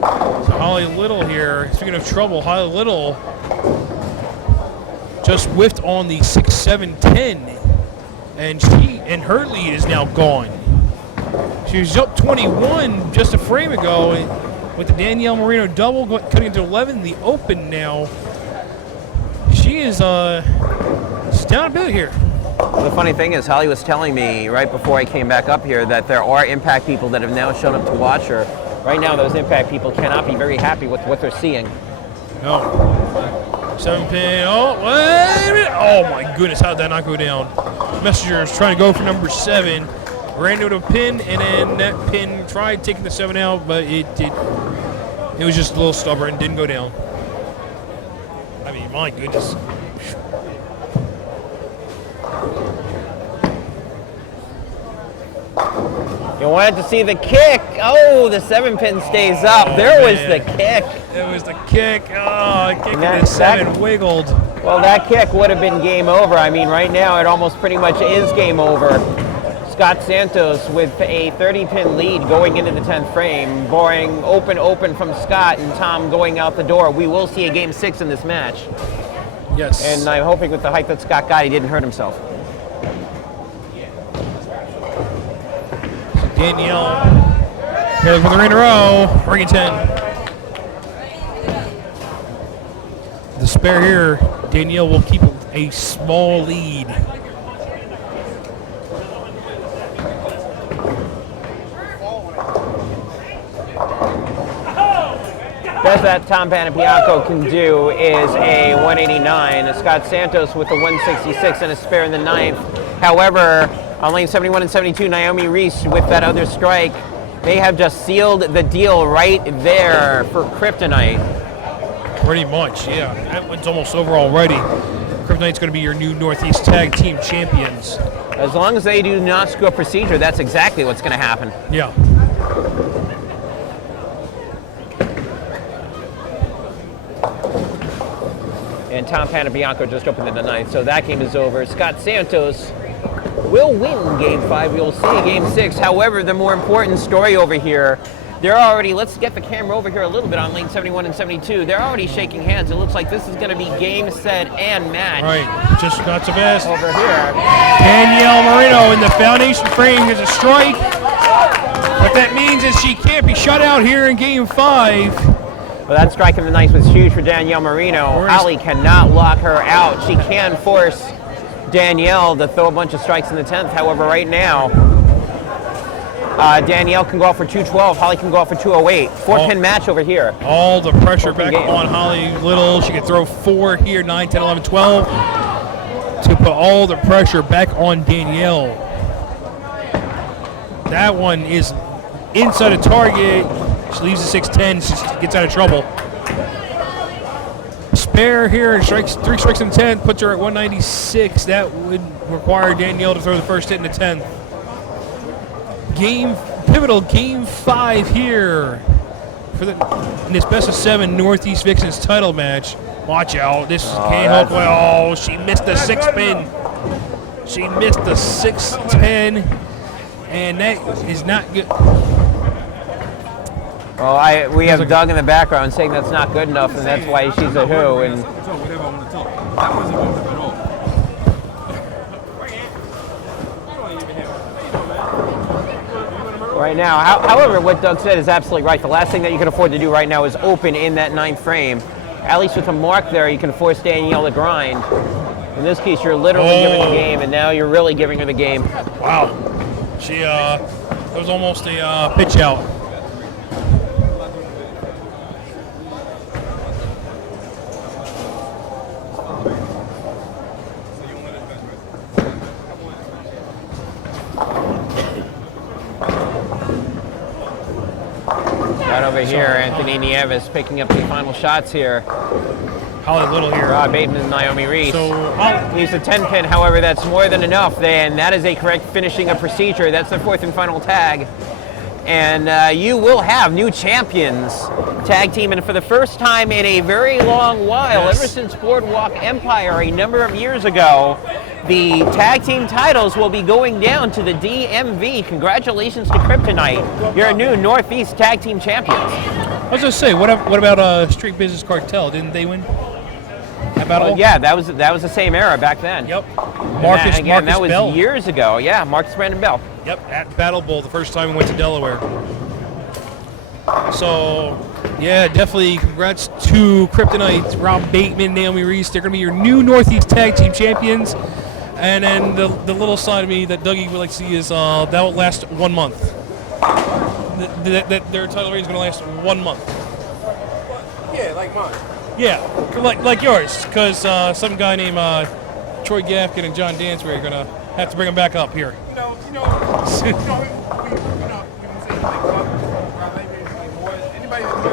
So Holly Little here, speaking of trouble, Holly Little just whiffed on the 6-7-10, and her lead is now gone. She was up 21 just a frame ago with the Danielle Merino double cutting into 11. The open now, she is she's down a bit here. Well, the funny thing is, Holly was telling me right before I came back up here that there are Impact people that have now shown up to watch her. Right now, those Impact people cannot be very happy with what they're seeing. No. 7 pin. Oh, wait a minute. Oh, my goodness. How did that not go down? Messenger is trying to go for number 7. Ran into a pin, and then that pin tried taking the 7 out, but it was just a little stubborn. Didn't go down. I mean, my goodness. You wanted to see the kick. Oh, the 7 pin stays up. There was the kick. It was the kick. Oh, the kick and the 7 wiggled. Well, that kick would have been game over. I mean, right now it almost pretty much is game over. Scott Santos with a 30-pin lead going into the 10th frame. Boring open from Scott, and Tom going out the door. We will see a game 6 in this match. Yes. And I'm hoping with the height that Scott got, he didn't hurt himself. Danielle here for the ring in a row. Ring 10. The spare here, Danielle will keep a small lead. Best that Tom Panabianco can do is a 189. Scott Santos with a 166 and a spare in the 9th. However, on lane 71 and 72, Naomi Reese with that other strike. They have just sealed the deal right there for Kryptonite. Pretty much, yeah. That one's almost over already. Kryptonite's going to be your new Northeast Tag Team Champions. As long as they do not screw up procedure, that's exactly what's going to happen. Yeah. And Tom Panabianco just opened in the 9th, so that game is over. Scott Santos will win Game 5. We'll see Game 6. However, the more important story over here, they're already, let's get the camera over here a little bit on lane 71 and 72. They're already shaking hands. It looks like this is going to be game, set, and match. Right, just got some best. Over here. Danielle Merino in the foundation frame is a strike. What that means is she can't be shut out here in Game 5. Well, that strike in the 9th was huge for Danielle Merino. Holly cannot lock her out. She can force Danielle to throw a bunch of strikes in the 10th. However, right now, Danielle can go out for 212. Holly can go out for 208. 4-pin match over here. All the pressure back game. on Holly Little. She can throw 4 here, 9, 10, 11, 12. To put all the pressure back on Danielle. That one is inside the target. She leaves the 6-10. She gets out of trouble. Spare here, strikes 3 strikes in the 10th, puts her at 196. That would require Danielle to throw the first hit in the 10th. Pivotal Game 5 here in this best of 7 Northeast Vixens title match. Watch out, this can't help well. Oh, she missed the 6-pin. She missed the 6-10, and that is not good. Well, we have Doug in the background saying that's not good enough, and that's why she's a who. And right now, however, what Doug said is absolutely right. The last thing that you can afford to do right now is open in that 9th frame. At least with a mark there, you can force Danielle to grind. In this case, you're literally giving the game, and now you're really giving her the game. Wow. That was almost a pitch out. Right over here, Anthony Nieves picking up the final shots here. Holly Little here. Rob Bateman and Naomi Reese. So Leaves a 10-pin, however, that's more than enough. Then that is a correct finishing of procedure. That's the 4th and final tag. And you will have new champions tag team. And for the first time in a very long while, ever since Boardwalk Empire a number of years ago, the tag team titles will be going down to the DMV. Congratulations to Kryptonite, your new Northeast tag team champions. I was going to say, what about Street Business Cartel? Didn't they win that battle? Yeah, that was the same era back then. Yep. Marcus Marcus was Bell. years ago. Yeah, Marcus Brandon Bell. Yep, at Battle Bowl, the first time we went to Delaware. So, yeah, definitely congrats to Kryptonite, Rob Bateman, Naomi Reese. They're going to be your new Northeast Tag Team Champions. And then the little side of me that Dougie would like to see is that will last 1 month. That their title reign is going to last 1 month. Yeah, like mine. Yeah, like yours, because some guy named Troy Gafkin and John Dansbury are going to have to bring him back up here. We don't say anything about anybody that's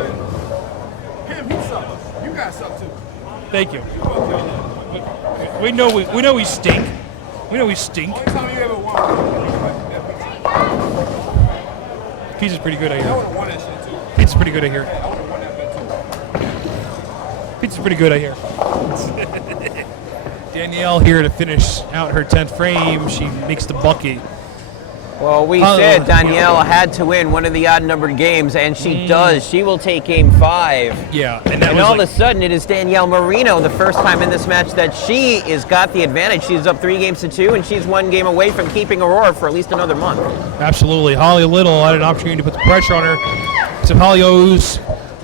winning him, he sucks. You guys suck too. Thank you. We know we stink. We know we stink. Only time you ever won. Pizza's pretty good, I I hear. would have won that shit too. Pizza's pretty good, I hear. I would have won that bet too. Pizza's pretty good, I hear. Danielle here to finish out her 10th frame. She makes the bucket. Well, we said Danielle had to win one of the odd-numbered games, and she does. She will take Game 5. Yeah, and that And was all like, of a sudden, it is Danielle Merino, the first time in this match that she is got the advantage. She's up 3-2, and she's 1 game away from keeping Aurora for at least another month. absolutely. Holly Little had an opportunity to put the pressure on her. So Holly owes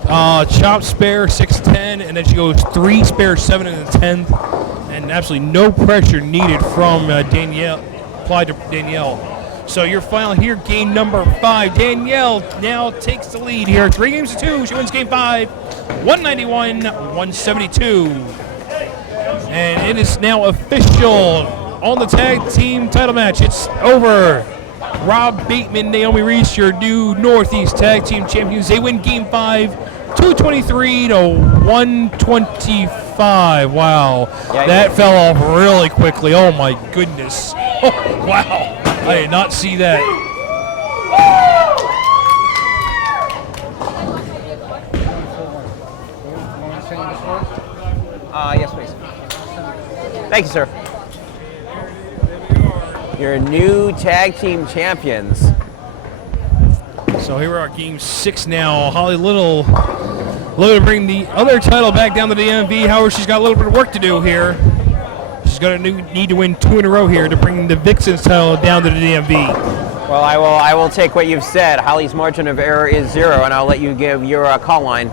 chop spare 6-10, and then she goes 3 spare 7 in the 10th, and absolutely no pressure needed from Danielle, applied to Danielle. So your final here, game number 5. Danielle now takes the lead here, 3-2. She wins game 5, 191-172. And it is now official on the tag team title match. It's over. Rob Bateman, Naomi Reese, your new Northeast Tag Team Champions. They win Game 5, 223-125. Wow. Yeah, that fell off really quickly. Oh, my goodness. Oh, wow. I did not see that. Yes, please. Thank you, sir. Your new tag team champions. So here we are, game 6 now. Holly Little looking to bring the other title back down to the DMV. However, she's got a little bit of work to do here. She's going to need to win 2 in a row here to bring the Vixens title down to the DMV. Well, I will take what you've said. Holly's margin of error is 0, and I'll let you give your call line.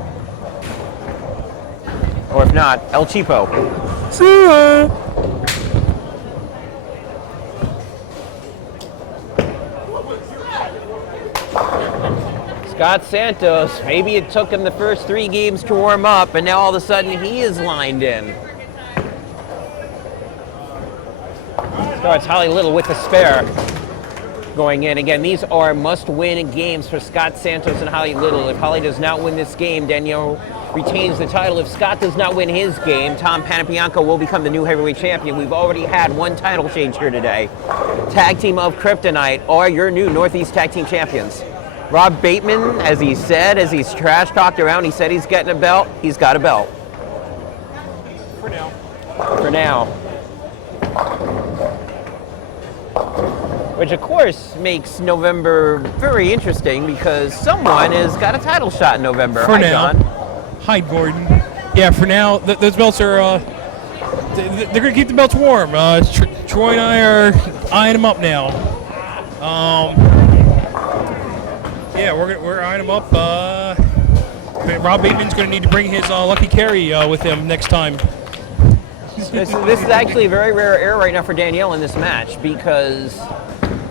Or if not, El Cheapo. See ya. Scott Santos, maybe it took him the first 3 games to warm up, and now all of a sudden he is lined in. Starts Holly Little with the spare. Going in. Again, these are must-win games for Scott Santos and Holly Little. If Holly does not win this game, Danielle retains the title. If Scott does not win his game, Tom Panapianco will become the new heavyweight champion. We've already had 1 title change here today. Tag Team of Kryptonite are your new Northeast Tag Team champions. Rob Bateman, as he said, as he's trash-talked around, he said he's getting a belt. He's got a belt. For now. For now. Which, of course, makes November very interesting because someone has got a title shot in November. For Hi, now. John. Hi, Gordon. Yeah, for now, those belts are, they're going to keep the belts warm. Troy and I are eyeing them up now. Yeah, we're eyeing them up. Rob Bateman's going to need to bring his lucky carry with him next time. This is actually a very rare error right now for Danielle in this match because,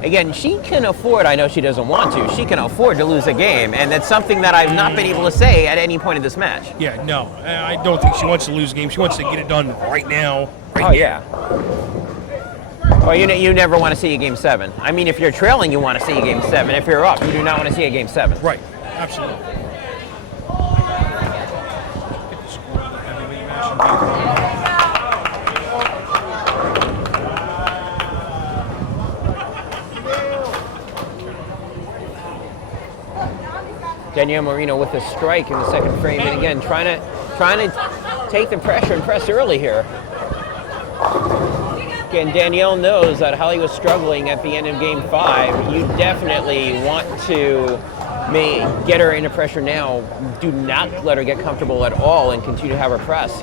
again, she can afford, I know she doesn't want to, she can afford to lose a game, and that's something that I've not been able to say at any point in this match. Yeah, no, I don't think she wants to lose a game. She wants to get it done right now. Yeah. Well, you never want to see a Game 7. I mean, if you're trailing, you want to see a Game 7. If you're up, you do not want to see a Game 7. Right, absolutely. Danielle Merino with a strike in the second frame, and again, trying to take the pressure and press early here. Again, Danielle knows that Holly was struggling at the end of Game 5. You definitely want to get her into pressure now. Do not let her get comfortable at all and continue to have her press.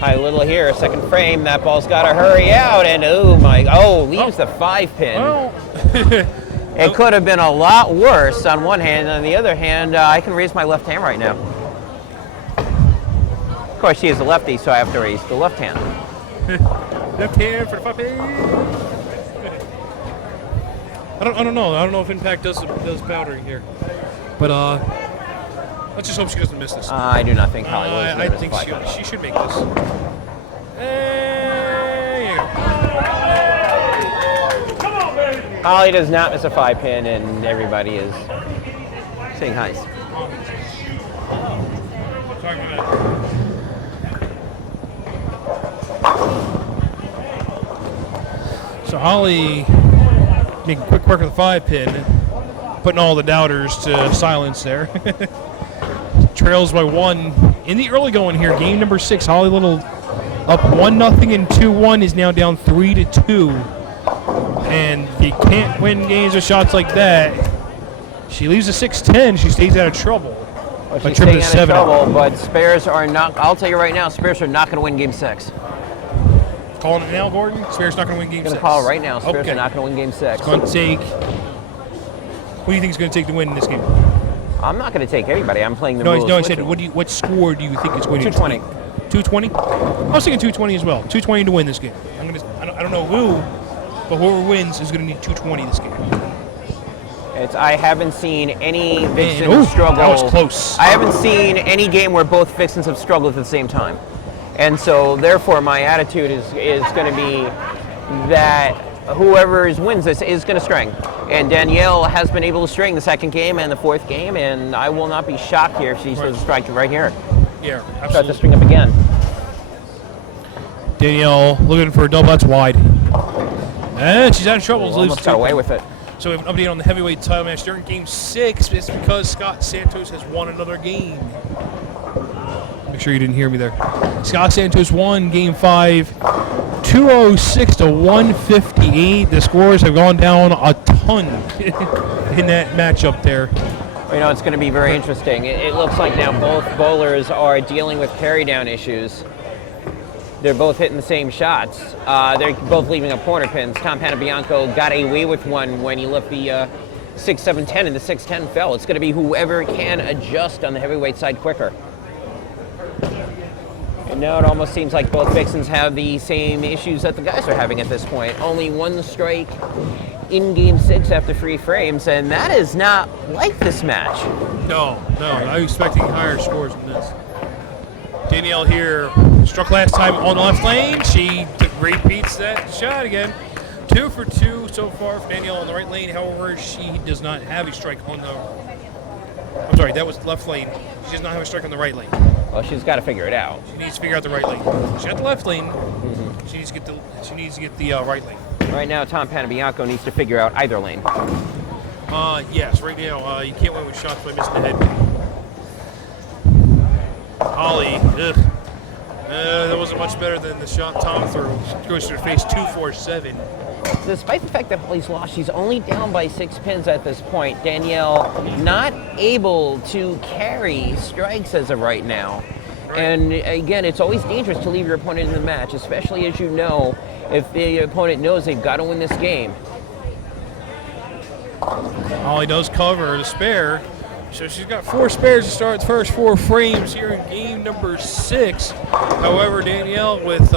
High Little here, second frame. That ball's got to hurry out, and leaves the 5-pin. Well. It could have been a lot worse on one hand. On the other hand, I can raise my left hand right now. Of course, she is a lefty, so I have to raise the left hand. Left hand for the 5-pin. I don't know. I don't know if Impact does powdering here, but let's just hope she doesn't miss this. I do not think Holly will. I think she should make this. Holly does not miss a 5-pin, and everybody is saying hi. Sorry about that. So Holly making quick work of the 5-pin, putting all the doubters to silence there. Trails by 1 in the early going here. Game number 6. Holly Little up 1-0 and 2-1 is now down 3-2. And you can't win games with shots like that. She leaves a 6-10. She stays out of trouble. Well, she's staying out of trouble, but Spares are not. I'll tell you right now, Spares are not going to win Game 6. Calling it now, Gordon? Spares not going to win Game 6. I'm going to call it right now. Spares are not going to win Game 6. It's going to take. What do you think it's going to take to win in this game? I'm not going to take anybody. I'm playing the rules. No, I said, what score do you think it's going to 220. 220? I was thinking 220 as well. 220 to win this game. I don't know who, but whoever wins is going to need 220 this game. I haven't seen any Vixens struggle. That was close. I haven't seen any game where both Vixens have struggled at the same time. And so, therefore, my attitude is going to be that whoever wins this is going to string. And Danielle has been able to string the second game and the fourth game, and I will not be shocked here if she does a strike right here. Yeah, absolutely. Start to string up again. Danielle looking for a double. That's wide. And she's out of trouble. Almost got away with it. So we have an update on the heavyweight title match during Game 6. It's because Scott Santos has won another game. Make sure you didn't hear me there. Scott Santos won Game 5, 206 to 158. The scores have gone down a ton in that matchup there. You know, it's going to be very interesting. It looks like now both bowlers are dealing with carry down issues. They're both hitting the same shots. They're both leaving up corner pins. Tom Panabianco got away with one when he left the 6-7-10 and the 6-10 fell. It's going to be whoever can adjust on the heavyweight side quicker. And now it almost seems like both Vixens have the same issues that the guys are having at this point. Only one strike in Game 6 after 3 frames, and that is not like this match. No, I'm expecting higher scores than this. Danielle here struck last time on the left lane. She repeats that shot again. 2 for 2 so far for Danielle on the right lane. However, she does not have a strike on the... I'm sorry, that was left lane. She does not have a strike on the right lane. Well, she's got to figure it out. She needs to figure out the right lane. She got the left lane. She needs to get the right lane. Right now, Tom Panabianco needs to figure out either lane. Yes, right now, you can't win with shots by missing the head. Holly, that wasn't much better than the shot Tom threw. She goes to her face 2-4-7. Despite the fact that Holly's lost, she's only down by 6 pins at this point. Danielle not able to carry strikes as of right now. And again, it's always dangerous to leave your opponent in the match, especially as you know, if the opponent knows they've got to win this game. Holly does cover the spare. So she's got 4 spares to start the first 4 frames here in game number 6. However, Danielle with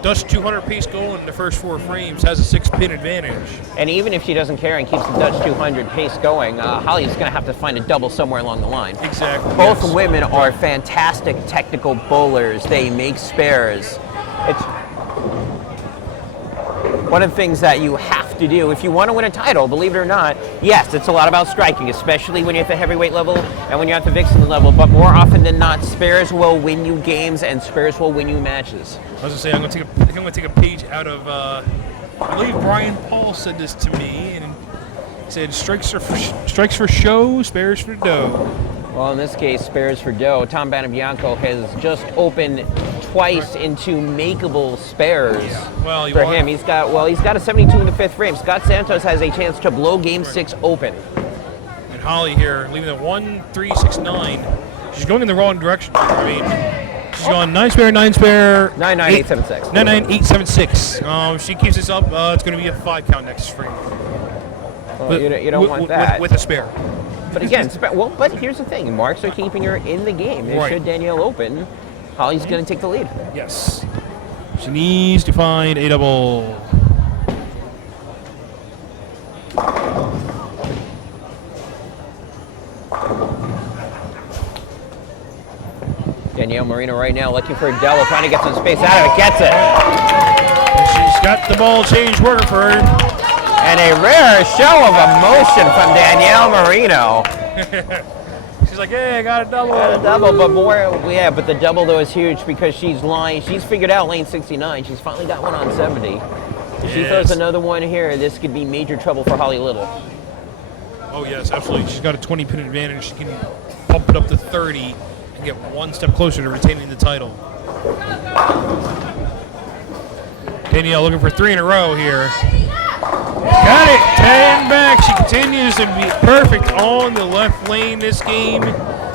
Dutch 200 pace going in the first 4 frames has a 6-pin advantage. And even if she doesn't carry and keeps the Dutch 200 pace going, Holly's going to have to find a double somewhere along the line. Exactly. Both yes. women are fantastic technical bowlers. They make spares. It's one of the things that you have to do if you want to win a title, believe it or not. Yes, it's a lot about striking, especially when you're at the heavyweight level and when you're at the Vixen level, but more often than not, spares will win you games and spares will win you matches. I was going to say, I'm going to take a page out of, I believe Brian Paul said this to me, and he said, strikes for show, spares for dough. Well, in this case, spares for dough. Tom Panabianco has just opened twice into makeable spares for him. He's got a 72 in the 5th frame. Scott Santos has a chance to blow Game 6 open. And Holly here, leaving at 1-3-6-9. She's going in the wrong direction. I mean, she's gone 9 spare, 9 spare. 9-9-8-7-6. 9-9-8-7-6. She keeps this up. It's going to be a 5 count next frame. Well, you don't want that. With a spare. But again, but here's the thing. Marks are keeping her in the game. And should Danielle open, Holly's going to take the lead. Yes. She needs to find a double. Danielle Merino right now looking for a double, trying to get some space out of it. Gets it. And she's got the ball change working for her. And a rare show of emotion from Danielle Merino. She's like, hey, I got a double. Got a double, but the double though is huge because she's figured out lane 69. She's finally got one on 70. If she throws another one here, this could be major trouble for Holly Little. Oh yes, absolutely. She's got a 20-pin advantage. She can bump it up to 30 and get one step closer to retaining the title. Danielle looking for 3 in a row here. Got it, 10 back. She continues to be perfect on the left lane this game.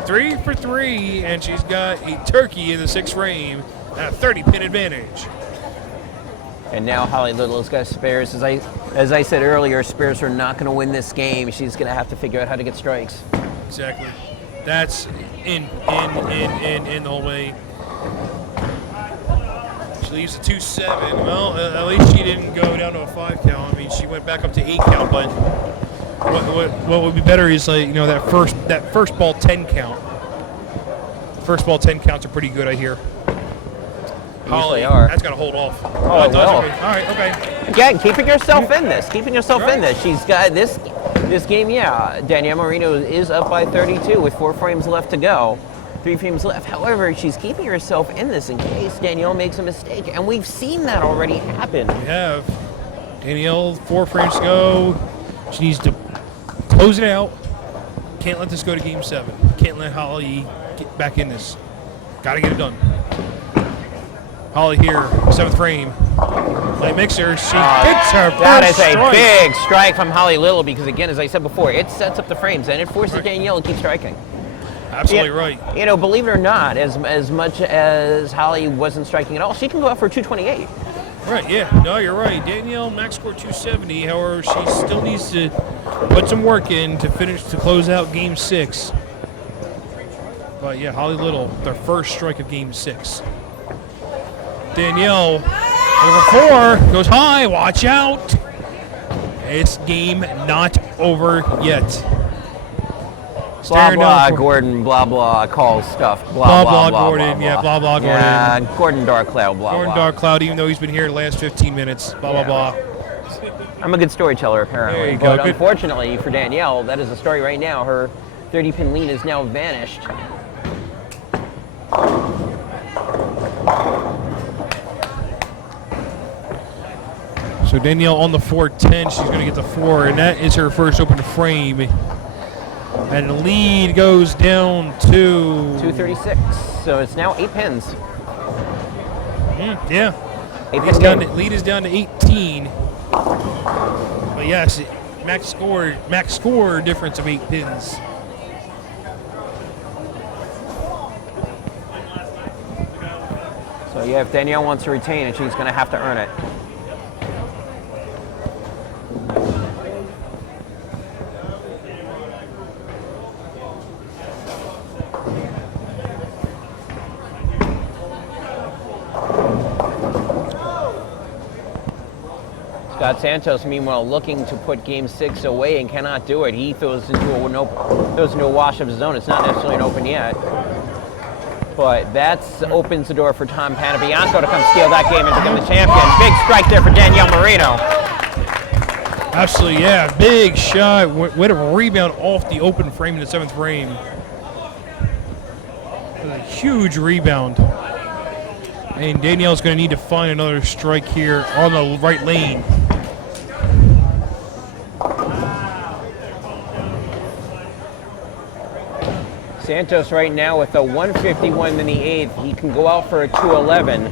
3 for 3, and she's got a turkey in the 6th frame and a 30-pin advantage. And now Holly Little's got spares. As I said earlier, spares are not going to win this game. She's going to have to figure out how to get strikes. Exactly. That's in the whole way. She leaves a 2-7. Well, at least she didn't go down to a 5 count. I mean, she went back up to 8 count, but what would be better is that first ball 10 count. First ball 10 counts are pretty good, I hear. Holly, that's got to hold off. Oh, it will. All right, okay. Again, keeping yourself in this. She's got this game, Danielle Merino is up by 32 with 4 frames left to go. 3 frames left. However, she's keeping herself in this in case Danielle makes a mistake. And we've seen that already happen. We have. Danielle, 4 frames to go. She needs to close it out. Can't let this go to Game 7. Can't let Holly get back in this. Got to get it done. Holly here, 7th frame. Light mixer. She gets her first That is a strike. big strike from Holly Little because, again, as I said before, it sets up the frames and it forces Danielle to keep striking. Absolutely right. You know, believe it or not, as much as Holly wasn't striking at all, she can go out for 228. Right, yeah. No, you're right. Danielle, max score 270. However, she still needs to put some work in to close out Game 6. But, yeah, Holly Little, their first strike of Game 6. Danielle, over 4, goes high. Watch out. It's game not over yet. Blah, Staring blah, down for- Gordon, blah, blah, calls stuff, Blah, blah, Gordon. Yeah, blah, blah, Gordon. Yeah, Gordon Dark Cloud, blah, Gordon blah. Dark Cloud, even though he's been here the last 15 minutes. Blah, Yeah. blah, blah. I'm a good storyteller, There apparently. you go. But Good. unfortunately for Danielle, that is the story right now. Her 30-pin lead is now vanished. So Danielle on the 410, she's going to get the 4, and that is her first open frame. And the lead goes down to 236. So it's now 8 pins. yeah. 8 Lead is, pin down game. to, lead is down to 18. But yes, max score difference of 8 pins. So yeah, if Danielle wants to retain it, she's going to have to earn it. Scott Santos, meanwhile, looking to put Game 6 away and cannot do it. He throws into a wash of his own. It's not necessarily an open yet. But that opens the door for Tom Panabianco to come steal that game and become the champion. Big strike there for Danielle Merino. Absolutely, yeah. Big shot. Way to rebound off the open frame in the 7th frame. A huge rebound. And Danielle's going to need to find another strike here on the right lane. Santos right now with a 151 in the 8th. He can go out for a 211.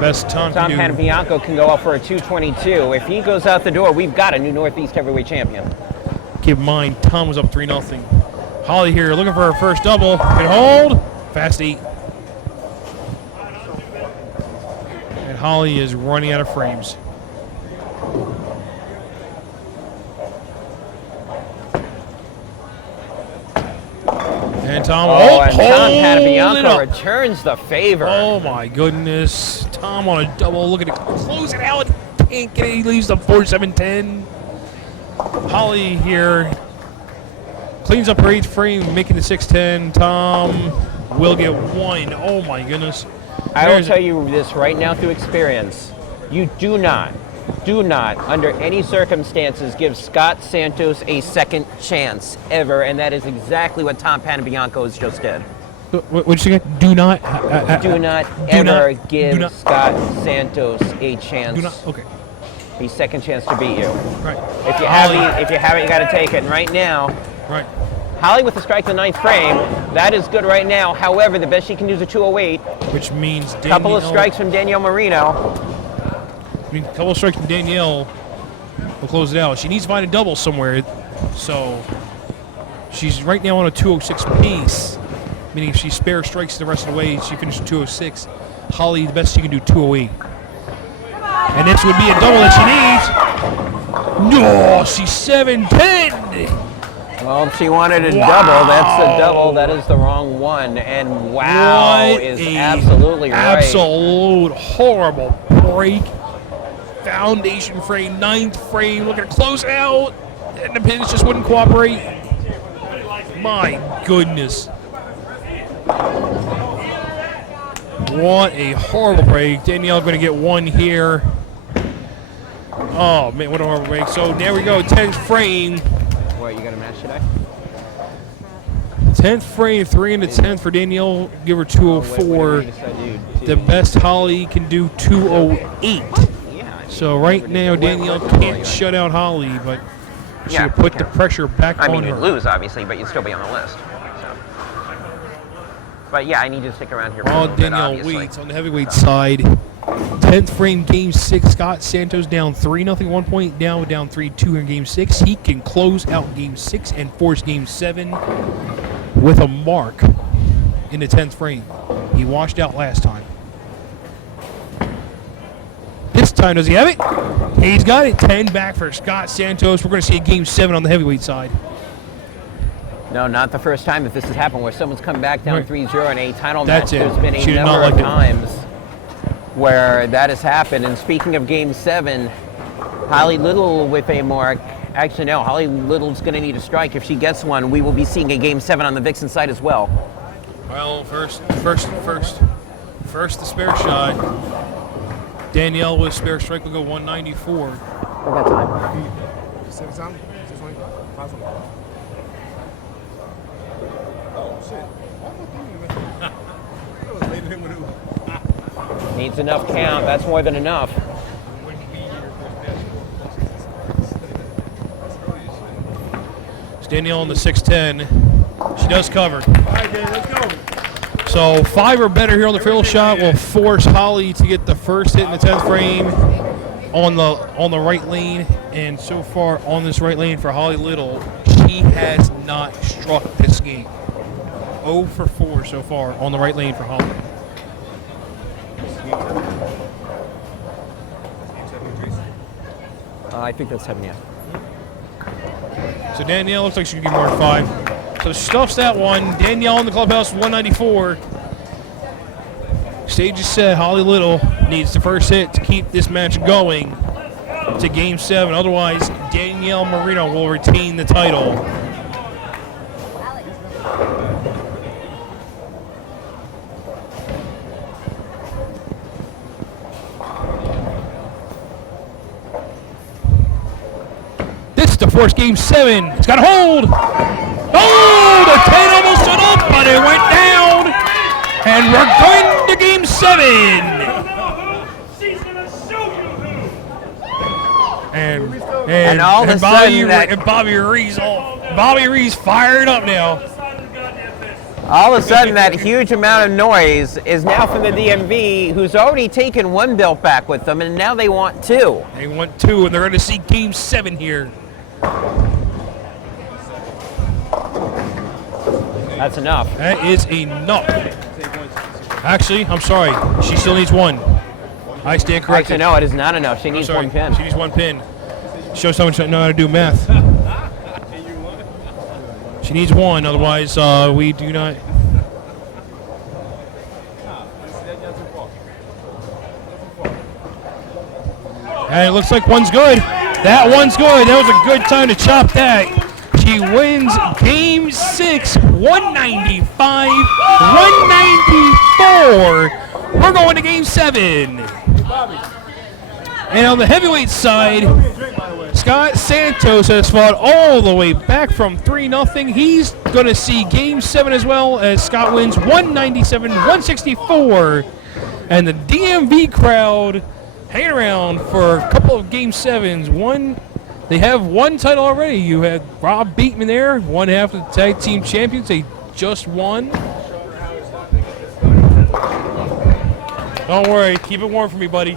Best Tom Tom can do. Panabianco can go out for a 222. If he goes out the door, we've got a new Northeast Heavyweight Champion. Keep in mind, Tom was up 3-0. Holly here looking for her first double. Can hold. Fast 8. And Holly is running out of frames. And Tom, Tom hold it Panabianco up. returns the favor. Oh my goodness. Tom on a double. Look at it. Close it out. Can't get it. He leaves the 4-7-10. Holly here cleans up her 8th frame, making the 6-10. Tom will get 1. Oh my goodness. I will There's- tell you this right now through experience. You do not, under any circumstances, give Scott Santos a second chance ever, and that is exactly what Tom Panabianco just did. What'd you get? Do not. Do not do ever not- give do not- Scott Santos a chance, Do not. Okay. a second chance to beat you. Right. If you Holly. have it, you got to take it. And right now, Right. Holly with the strike in the 9th frame, that is good right now. However, the best she can do is a 208. Which means Danielle. Couple of strikes from Danielle Merino. I mean, a couple of strikes from Danielle will close it out. She needs to find a double somewhere. So she's right now on a 206 pace. Meaning if she spares strikes the rest of the way, she finishes 206. Holly, the best she can do, 208. And this would be a double that she needs. No, she's 7-10. Well, if she wanted a double, that's a double. That is the wrong one. And wow What is a absolutely right. Absolute horrible break. Foundation frame, 9th frame, looking to close out. And the pins just wouldn't cooperate. My goodness. What a horrible break. Danielle going to get 1 here. Oh, man, what a horrible break. So there we go, 10th frame. What, you got a match today? 10th frame, 3 in the 10th for Danielle. Give her 204. The best Holly can do 208. So right now, Danielle can't shut out Holly, but she Yeah, will put you the can. pressure back I mean, on you'd her. lose, obviously, but you'd still be on the list. But yeah, I need you to stick around here. For a While little bit, Danielle obviously. waits on the heavyweight side. 10th frame, Game 6. Scott Santos down 3-0, 1 point down 3-2 in Game 6. He can close out Game 6 and force Game 7 with a mark in the 10th frame. He washed out last time. This time, does he have it? He's got it. 10 back for Scott Santos. We're going to see a Game 7 on the heavyweight side. No, not the first time that this has happened where someone's come back down Right. 3-0 in a title That's match. it. There's been She a did not number like of it. times where that has happened. And speaking of Game 7, Holly Little with a mark. Actually, no, Holly Little's going to need a strike. If she gets one, we will be seeing a Game 7 on the Vixen side as well. Well, first, the spare shot. Danielle with spare strike will go 194. I got time. Needs enough count. That's more than enough. It's Danielle on the 6'10". She does cover. So 5 or better here on the field shot will force Holly to get the first hit in the 10th frame on the right lane. And so far on this right lane for Holly Little, she has not struck this game. 0 for 4 so far on the right lane for Holly. I think that's 7, yeah. So Danielle looks like she can get more than 5. So stuffs that one. Danielle in the clubhouse with 194. Stage is set. Holly Little needs the first hit to keep this match going to Game 7. Otherwise, Danielle Merino will retain the title. This is to force Game 7. It's got a hold. Oh, the 10 almost stood up, but it went down. And we're going to Game 7. And all of a sudden Bobby Ree's fired up now. All of a sudden, that huge amount of noise is now from the DMV, who's already taken 1 belt back with them, and now they want 2. They want 2, and they're going to see Game 7 here. That's enough. That is enough. Actually, I'm sorry. She still needs 1. I stand corrected. Actually, no, it is not enough. She I'm needs sorry. 1 pin. She needs 1 pin. Show someone she know how to do math. She needs 1, otherwise we do not. And it looks like 1's good. That 1's good. That was a good time to chop that. She wins Game 6, 195, 194. We're going to Game 7. And on the heavyweight side, Scott Santos has fought all the way back from 3-0. He's going to see Game 7 as well, as Scott wins 197, 164. And the DMV crowd hanging around for a couple of Game 7s. They have 1 title already. You had Rob Beatman there, 1 half of the tag team champions. They just won. Don't worry, keep it warm for me, buddy.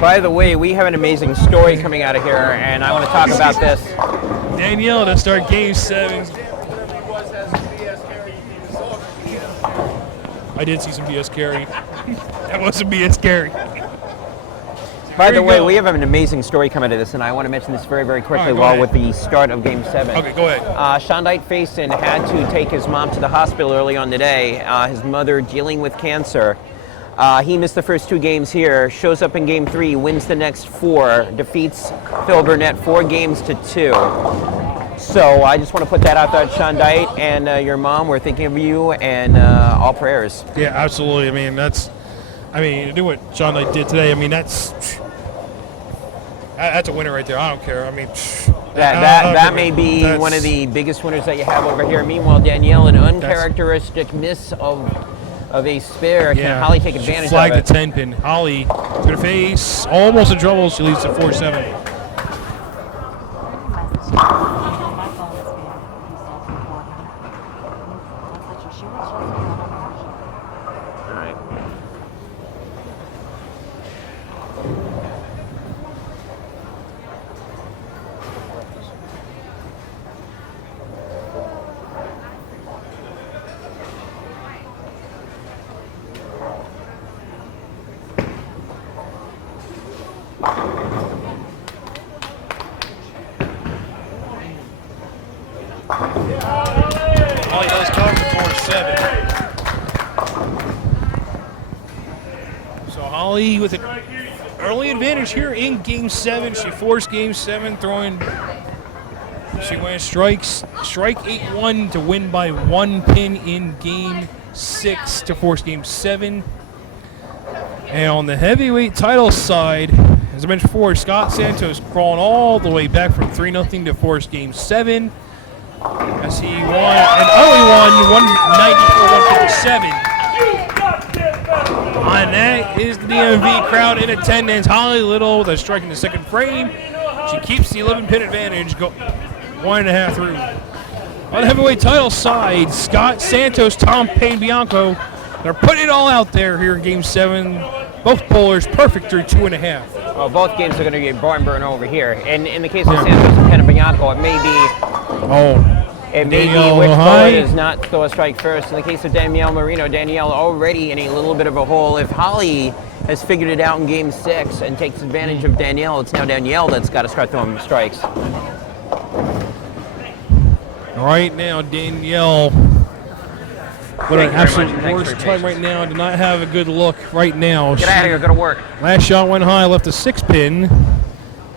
By the way, we have an amazing story coming out of here, and I want to talk about this. Danielle to start Game 7. I did see some BS carry. That was some BS carry. By Here the you way, go. we have an amazing story coming to this, and I want to mention this very, very quickly All right, go while ahead. with the start of Game 7. Okay, go ahead. Shondite Faison had to take his mom to the hospital early on today. His mother dealing with cancer. He missed the first 2 games here, shows up in Game 3, wins the next 4, defeats Phil Burnett 4 games to 2. So I just want to put that out there, Shondite, and your mom, we're thinking of you, and all prayers. Yeah, absolutely. I mean, to do what Sean Knight did today, I mean, that's a winner right there. I don't care. I mean, That may be that's- one of the biggest winners that you have over here. Meanwhile, Danielle, an uncharacteristic miss of a spare. Can Holly take advantage she flagged of it? the 10 pin. Holly to the face, almost in trouble. She leads to 4-7. All right. Holly does cover for 7. So Holly with an early advantage here in Game 7. She forced Game 7, throwing. She went strike 8-1 to win by 1 pin in Game 6 to force Game 7. And on the heavyweight title side, as I mentioned before, Scott Santos crawling all the way back from 3-0 to force Game 7. As he won and only won 194-157. And that is the DMV crowd in attendance. Holly Little with a strike in the second frame. She keeps the 11-pin advantage. 1.5 through. On the heavyweight title side, Scott Santos, Tom Payne Bianco. They're putting it all out there here in Game 7. Both bowlers perfect through 2.5. Well, both games are going to get barn burn over here. And in the case of Santos and Ken Bianco, it may be which bowler does not throw a strike first. In the case of Danielle Merino, Danielle already in a little bit of a hole. If Holly has figured it out in Game 6 and takes advantage of Danielle, it's now Danielle that's got to start throwing strikes. Right now, Danielle, what an absolute worst time right now. Did not have a good look right now. Get out of here, go to work. Last shot went high, left a 6-pin,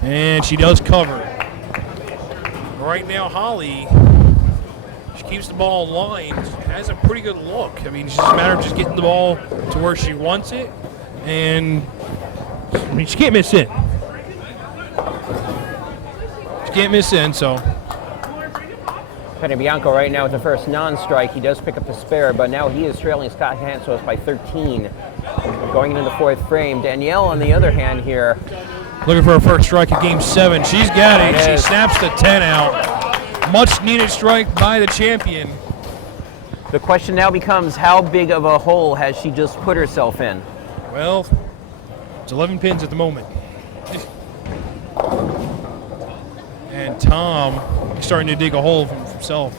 and she does cover. Right now, Holly, she keeps the ball in line, has a pretty good look. I mean, it's just a matter of just getting the ball to where she wants it, and I mean, she can't miss in. She can't miss in, so. Penny Bianco right now with the first non-strike. He does pick up the spare, but now he is trailing Scott Santos by 13. Going into the 4th frame. Danielle, on the other hand here. Looking for her first strike in Game 7. She's got it. She snaps the 10 out. Much needed strike by the champion. The question now becomes, how big of a hole has she just put herself in? Well, it's 11 pins at the moment. And Tom is starting to dig a hole for himself.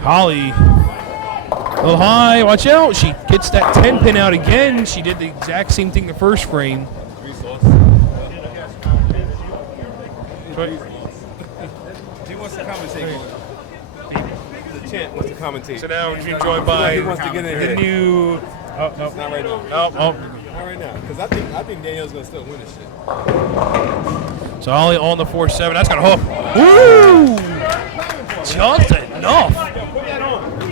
Holly, a little high, watch out. She gets that 10 pin out again. She did the exact same thing the first frame. He wants to commentate. The champ wants to commentate. So now we're being joined by he wants to get in the here. new. Oh, no. Not right now. Oh. Not right now. Because I think Danielle's going to still win this shit. So Holly on the 4-7. That's going to hook. Woo! Just enough.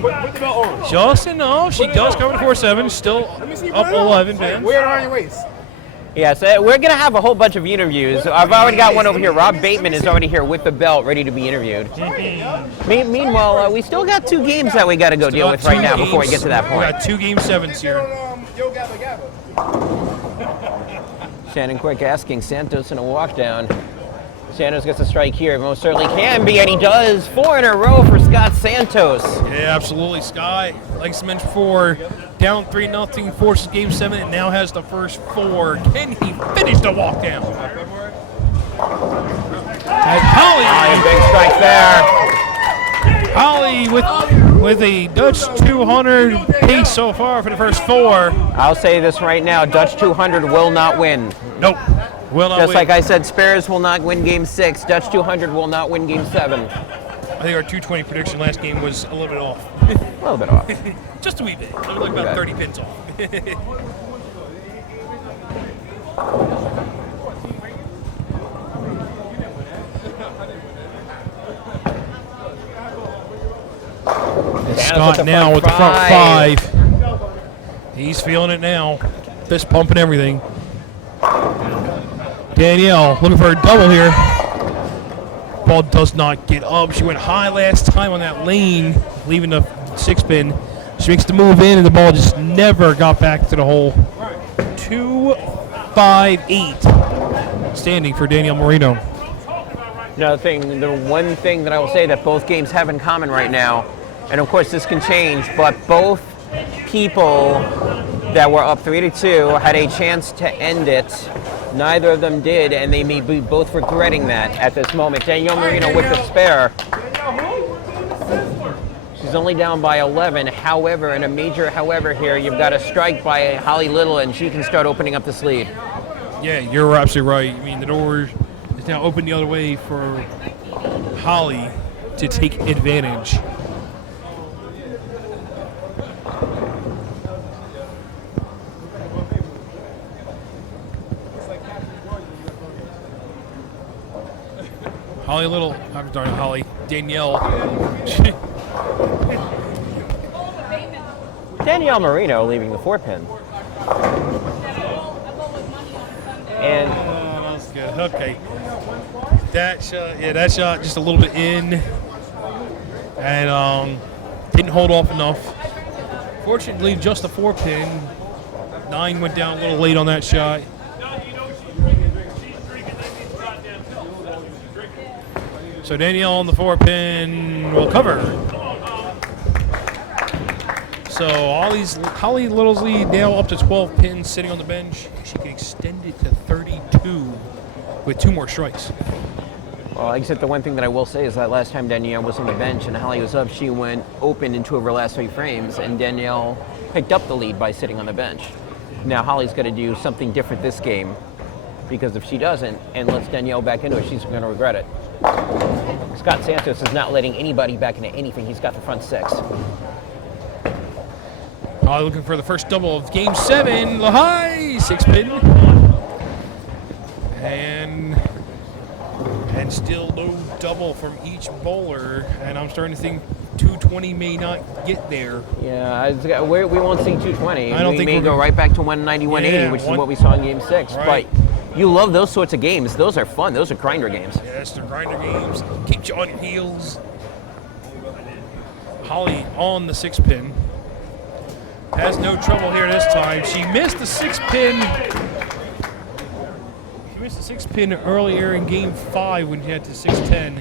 Put the belt on. Just enough. She does cover the 4-7. Still up 11 pins. Wear it around your waist. Yeah, so we're going to have a whole bunch of interviews. I've already got one over here. Rob Bateman is already here with the belt, ready to be interviewed. Meanwhile, we still got 2 games that we got to go deal with right now before we get to that point. We got 2 Game 7s here. Yo, Gabba Gabba. Shannon Quick asking Santos in a walk down. Santos gets a strike here. Most certainly can be, and he does. 4 in a row for Scott Santos. Yeah, absolutely. Sky, like I mentioned before, down 3-0, forces Game 7, and now has the first 4. Can he finish the walk down? And Holly, Big strike there. Holly with a Dutch 200 pace so far for the first 4. I'll say this right now, Dutch 200 will not win. Nope. Will not Just win. like I said, Spares will not win Game 6. Dutch 200 will not win Game 7. I think our 220 prediction last game was a little bit off. A little bit off. Just a wee bit. Like about 30 pins off. Scott now with the front 5. He's feeling it now. Fist pumping everything. Danielle looking for a double here. Ball does not get up. She went high last time on that lane, leaving the 6-pin. She makes the move in, and the ball just never got back to the hole. 2-5-8 standing for Danielle Merino. Another thing, the one thing that I will say that both games have in common right now And of course, this can change, but both people that were up 3-2 had a chance to end it. Neither of them did, and they may be both regretting that at this moment. Danielle Merino with the spare. She's only down by 11. However, in a major however here, you've got a strike by Holly Little, and she can start opening up this lead. Yeah, you're absolutely right. I mean, the door is now open the other way for Holly to take advantage. Holly Little, I'm sorry, Holly, Danielle. Danielle Merino leaving the 4-pin. And That's good. Okay. That shot just a little bit in, and didn't hold off enough. Fortunately, just a 4-pin. 9 went down a little late on that shot. So Danielle on the 4-pin will cover. So Holly Little's lead now up to 12 pins sitting on the bench. She can extend it to 32 with 2 more strikes. well, except the one thing that I will say is that last time Danielle was on the bench and Holly was up, she went open into her last 3 frames, and Danielle picked up the lead by sitting on the bench. Now Holly's got to do something different this game, because if she doesn't and lets Danielle back into it, she's going to regret it. Scott Santos is not letting anybody back into anything. He's got the front 6. Holly looking for the first double of Game 7. Lahai, 6-pin. And still no double from each bowler. And I'm starting to think 220 may not get there. Yeah, we won't see 220. I don't we think may we're go gonna- right back to 190, 180, which is what we saw in Game 6. Right. But you love those sorts of games. Those are fun. Those are grinder games. Yes, they're grinder games. Keep you on your heels. Holly on the 6-pin. Has no trouble here this time. She missed the 6-pin. She missed the 6-pin earlier in Game 5 when she had the 6-10.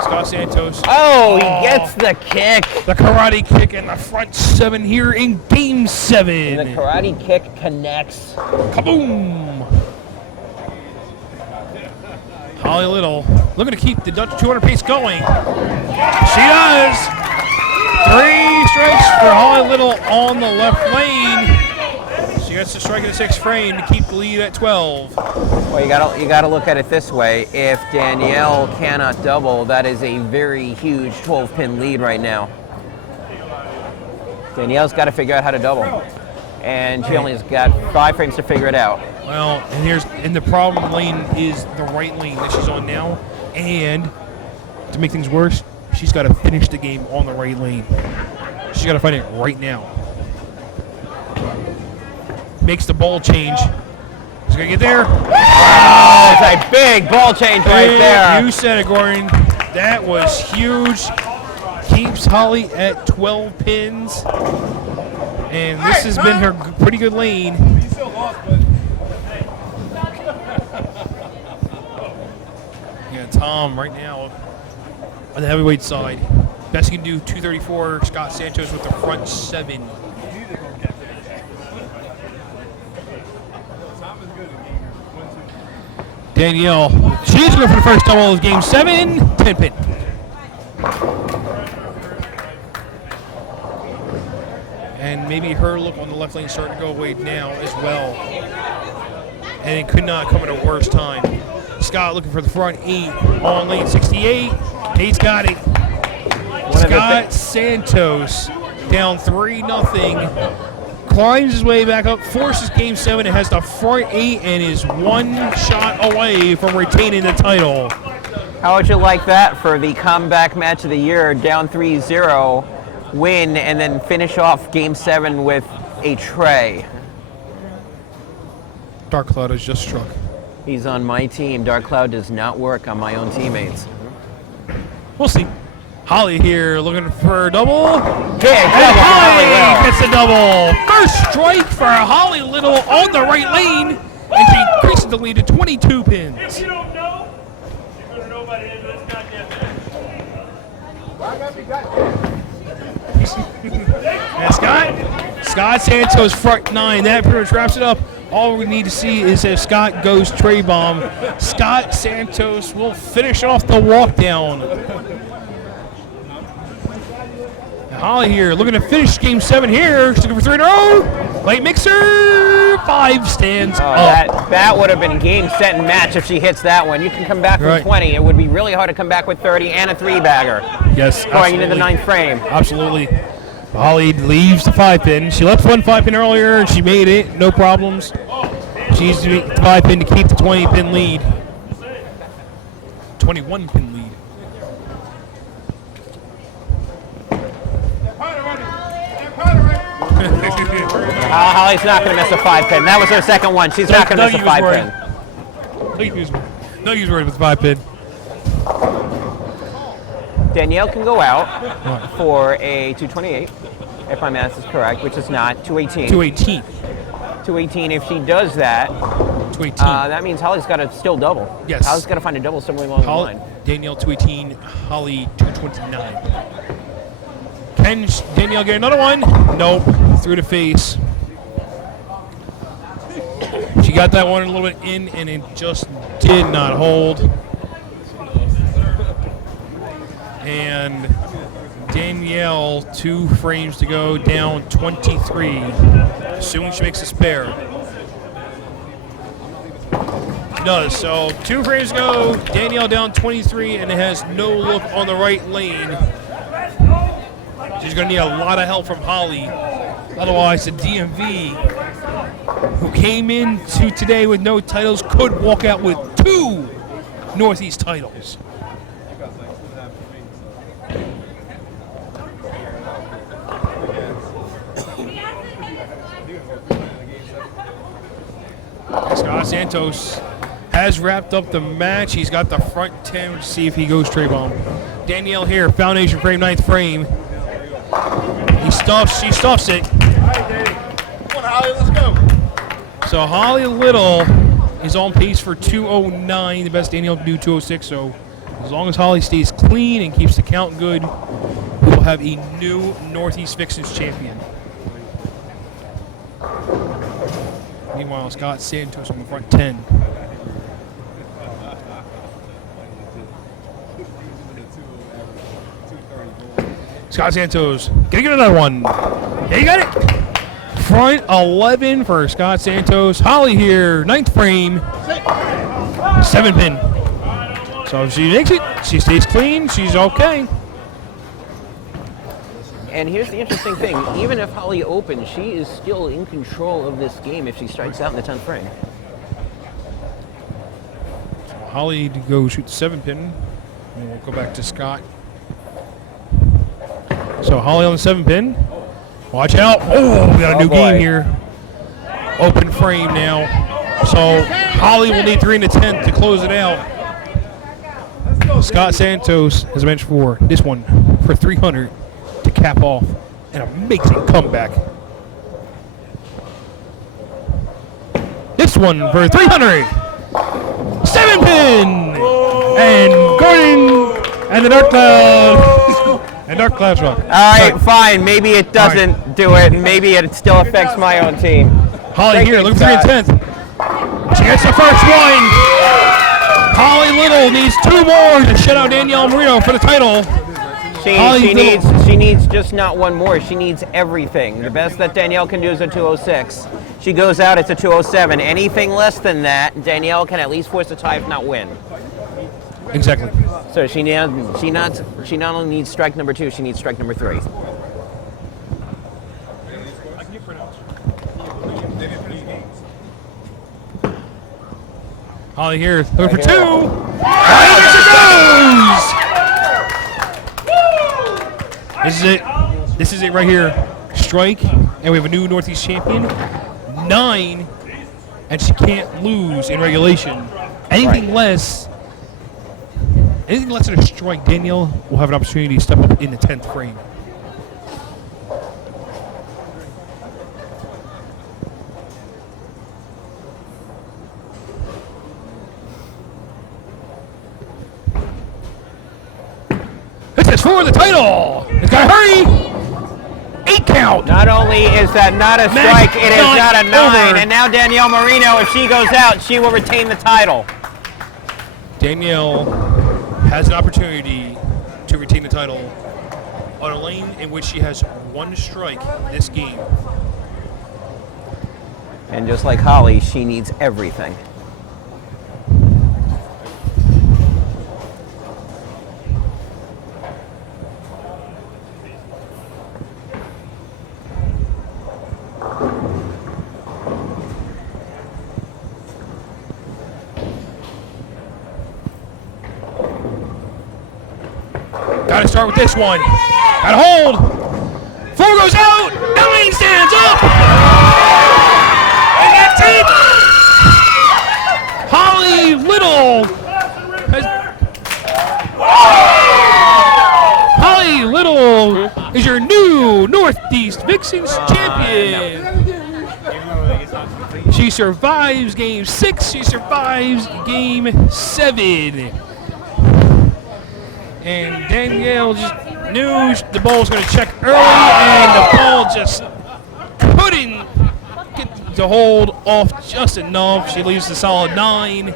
Scott Santos. Oh, he gets the kick. The karate kick and the front 7 here in Game 7. And the karate kick connects. Kaboom! Holly Little looking to keep the Dutch 200 pace going. She does! 3 strikes for Holly Little on the left lane. She gets the strike in the 6th frame to keep the lead at 12. Well, you gotta look at it this way. If Danielle cannot double, that is a very huge 12-pin lead right now. Danielle's got to figure out how to double, and she only has got 5 frames to figure it out. Well, and the problem lane is the right lane that she's on now, and to make things worse, she's got to finish the game on the right lane. She's got to find it right now. Makes the ball change. She's gonna get there. Oh, it's a big ball change right there. You said it, Gordon. That was huge. Keeps Holly at 12 pins. And this has been her pretty good lane. Yeah, Tom right now on the heavyweight side. Best he can do, 234. Scott Santos with the front 7. Danielle, she's going for the first double of Game 7, 10-pin. And maybe her look on the left lane starting to go away now as well. And it could not come at a worse time. Scott looking for the front 8 on lane 68. He's got it. Scott Santos down 3-0. Climbs his way back up, forces Game 7, and has the front 8 and is 1 shot away from retaining the title. How would you like that for the comeback match of the year, down 3-0, win, and then finish off Game 7 with a tray? Dark Cloud has just struck. He's on my team. Dark Cloud does not work on my own teammates. We'll see. Holly here looking for a double. Yeah, And Holly gets a double. First strike for Holly Little on the right lane. And she increases the lead to 22 pins. And Scott Santos front 9. That pretty much wraps it up. All we need to see is if Scott goes tray bomb. Scott Santos will finish off the walk down. Holly here looking to finish game 7 here. She's looking for 3 in a row. Late mixer. 5 stands up. That would have been game, set, and match if she hits that one. You can come back from 20. It would be really hard to come back with 30 and a 3-bagger. Yes, going into the 9th frame. Absolutely. Holly leaves the 5-pin. She left one 5-pin earlier and she made it. No problems. She's the 5-pin to keep the 20-pin lead. 21-pin lead. Holly's not going to miss a 5-pin. That was her second one. She's not going to miss a 5-pin. No use worried with the 5-pin. Danielle can go out for a 228, if my math is correct, which is not 218. 218. 218. If she does that, 218. That means Holly's got to still double. Yes. Holly's got to find a double somewhere along the line. Danielle 218, Holly 229. Can Danielle get another one? Nope. Through the face. She got that one a little bit in, and it just did not hold. And Danielle, 2 frames to go, down 23. Assuming she makes a spare. She does. So 2 frames to go, Danielle down 23, and it has no look on the right lane. She's going to need a lot of help from Holly. Otherwise, the DMV, who came into today with no titles, could walk out with 2 Northeast titles. Scott Santos has wrapped up the match. He's got the front 10 to see if he goes tray bomb. Danielle here, foundation frame, 9th frame. She stuffs it. Come on, Holly, let's go. So Holly Little is on pace for 209. The best Danielle can do 206. So as long as Holly stays clean and keeps the count good, we will have a new Northeast Vixens champion. Meanwhile, Scott Santos on the front 10. Scott Santos, gonna get another one. Yeah, you got it. Front 11 for Scott Santos. Holly here, 9th frame, 7-pin. So if she makes it, she stays clean, she's okay. And here's the interesting thing. Even if Holly opens, she is still in control of this game if she strikes out in the 10th frame. Holly to go shoot the 7-pin. And we'll go back to Scott. So Holly on the 7-pin. Watch out. Oh, we got a new game here. Open frame now. So Holly will need 3 in the 10th to close it out. Scott Santos has benched for this one for 300 to cap off an amazing comeback. This one for 300. 7-pin. And Gordon and the Dark Cloud. And Dark Cloud's rock. All right, fine. Maybe it doesn't do it, and maybe it still affects my own team. Holly here, looking for 3 in 10th. She gets the first one. Holly Little needs 2 more to shut out Danielle Merino for the title. She needs just not 1 more. She needs everything. The best that Danielle can do is a 206. She goes out, it's a 207. Anything less than that, Danielle can at least force a tie, if not win. Exactly. So she not only needs strike number 2, she needs strike number 3. Holly here, looking for 2. Holly, there she goes! This is it right here. Strike, and we have a new Northeast champion. 9, and she can't lose in regulation. Anything less than a strike, Danielle will have an opportunity to step up in the 10th frame. This is for the title. It's got to hurry. 8 count. Not only is that not a Match strike, it is not a 9. over. And now Danielle Merino, if she goes out, she will retain the title. Danielle has an opportunity to retain the title on a lane in which she has 1 strike this game. And just like Holly, she needs everything. Got to start with this one. Got to hold. 4 goes out. 9 stands up. And that's it. Holly Little is your new Northeast Vixens champion. She survives game 6. She survives game 7. And Danielle just knew the ball was going to check early, and the ball just couldn't get the hold off just enough. She leaves the solid 9.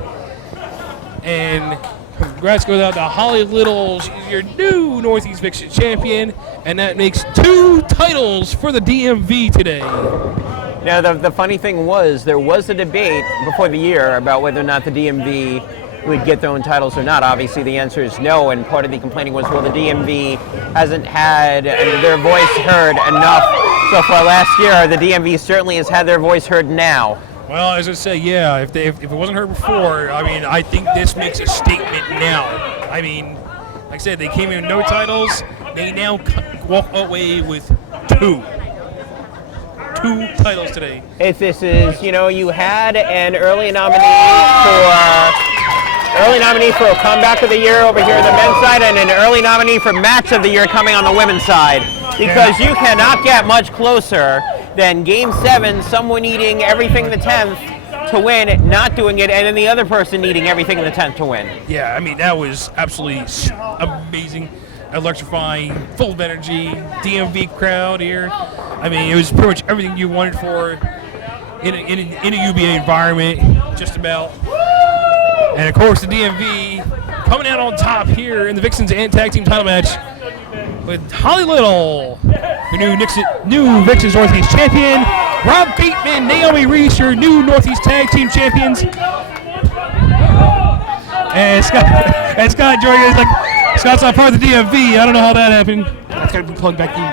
And congrats goes out to Holly Little. She's your new Northeast Vixen champion, and that makes 2 titles for the DMV today. Now, the funny thing was, there was a debate before the year about whether or not the DMV would get their own titles or not. Obviously, the answer is no, and part of the complaining was, well, the DMV hasn't had their voice heard enough. So for last year, the DMV certainly has had their voice heard now. Well, as I say, yeah, if it wasn't heard before, I mean, I think this makes a statement now. I mean, like I said, they came in with no titles. They now walk away with 2 titles today. If this is, you had an early nominee for a comeback of the year over here on the men's side, and an early nominee for match of the year coming on the women's side, because you cannot get much closer than game 7, someone needing everything in the 10th to win, not doing it, and then the other person needing everything in the 10th to win. Yeah, I mean, that was absolutely amazing, electrifying, full of energy, DMV crowd here. I mean, it was pretty much everything you wanted for in a UBA environment, just about. And of course, the DMV coming out on top here in the Vixens and Tag Team title match with Holly Little, the new Vixens Northeast champion, Rob Bateman, Naomi Reese, your new Northeast Tag Team champions, and Scott joining us. Like, Scott's not part of the DMV. I don't know how that happened. That's got to be plugged back in.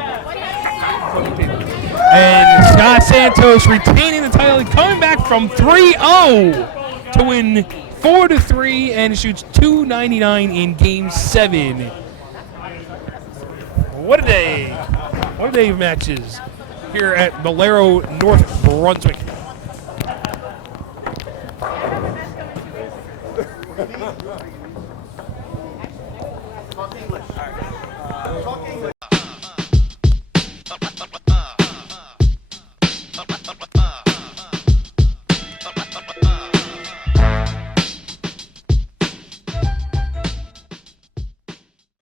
And Scott Santos retaining the title, coming back from 3-0 to win 4-3 and shoots .299 in game 7. What a day! What a day of matches here at Bolero, North Brunswick.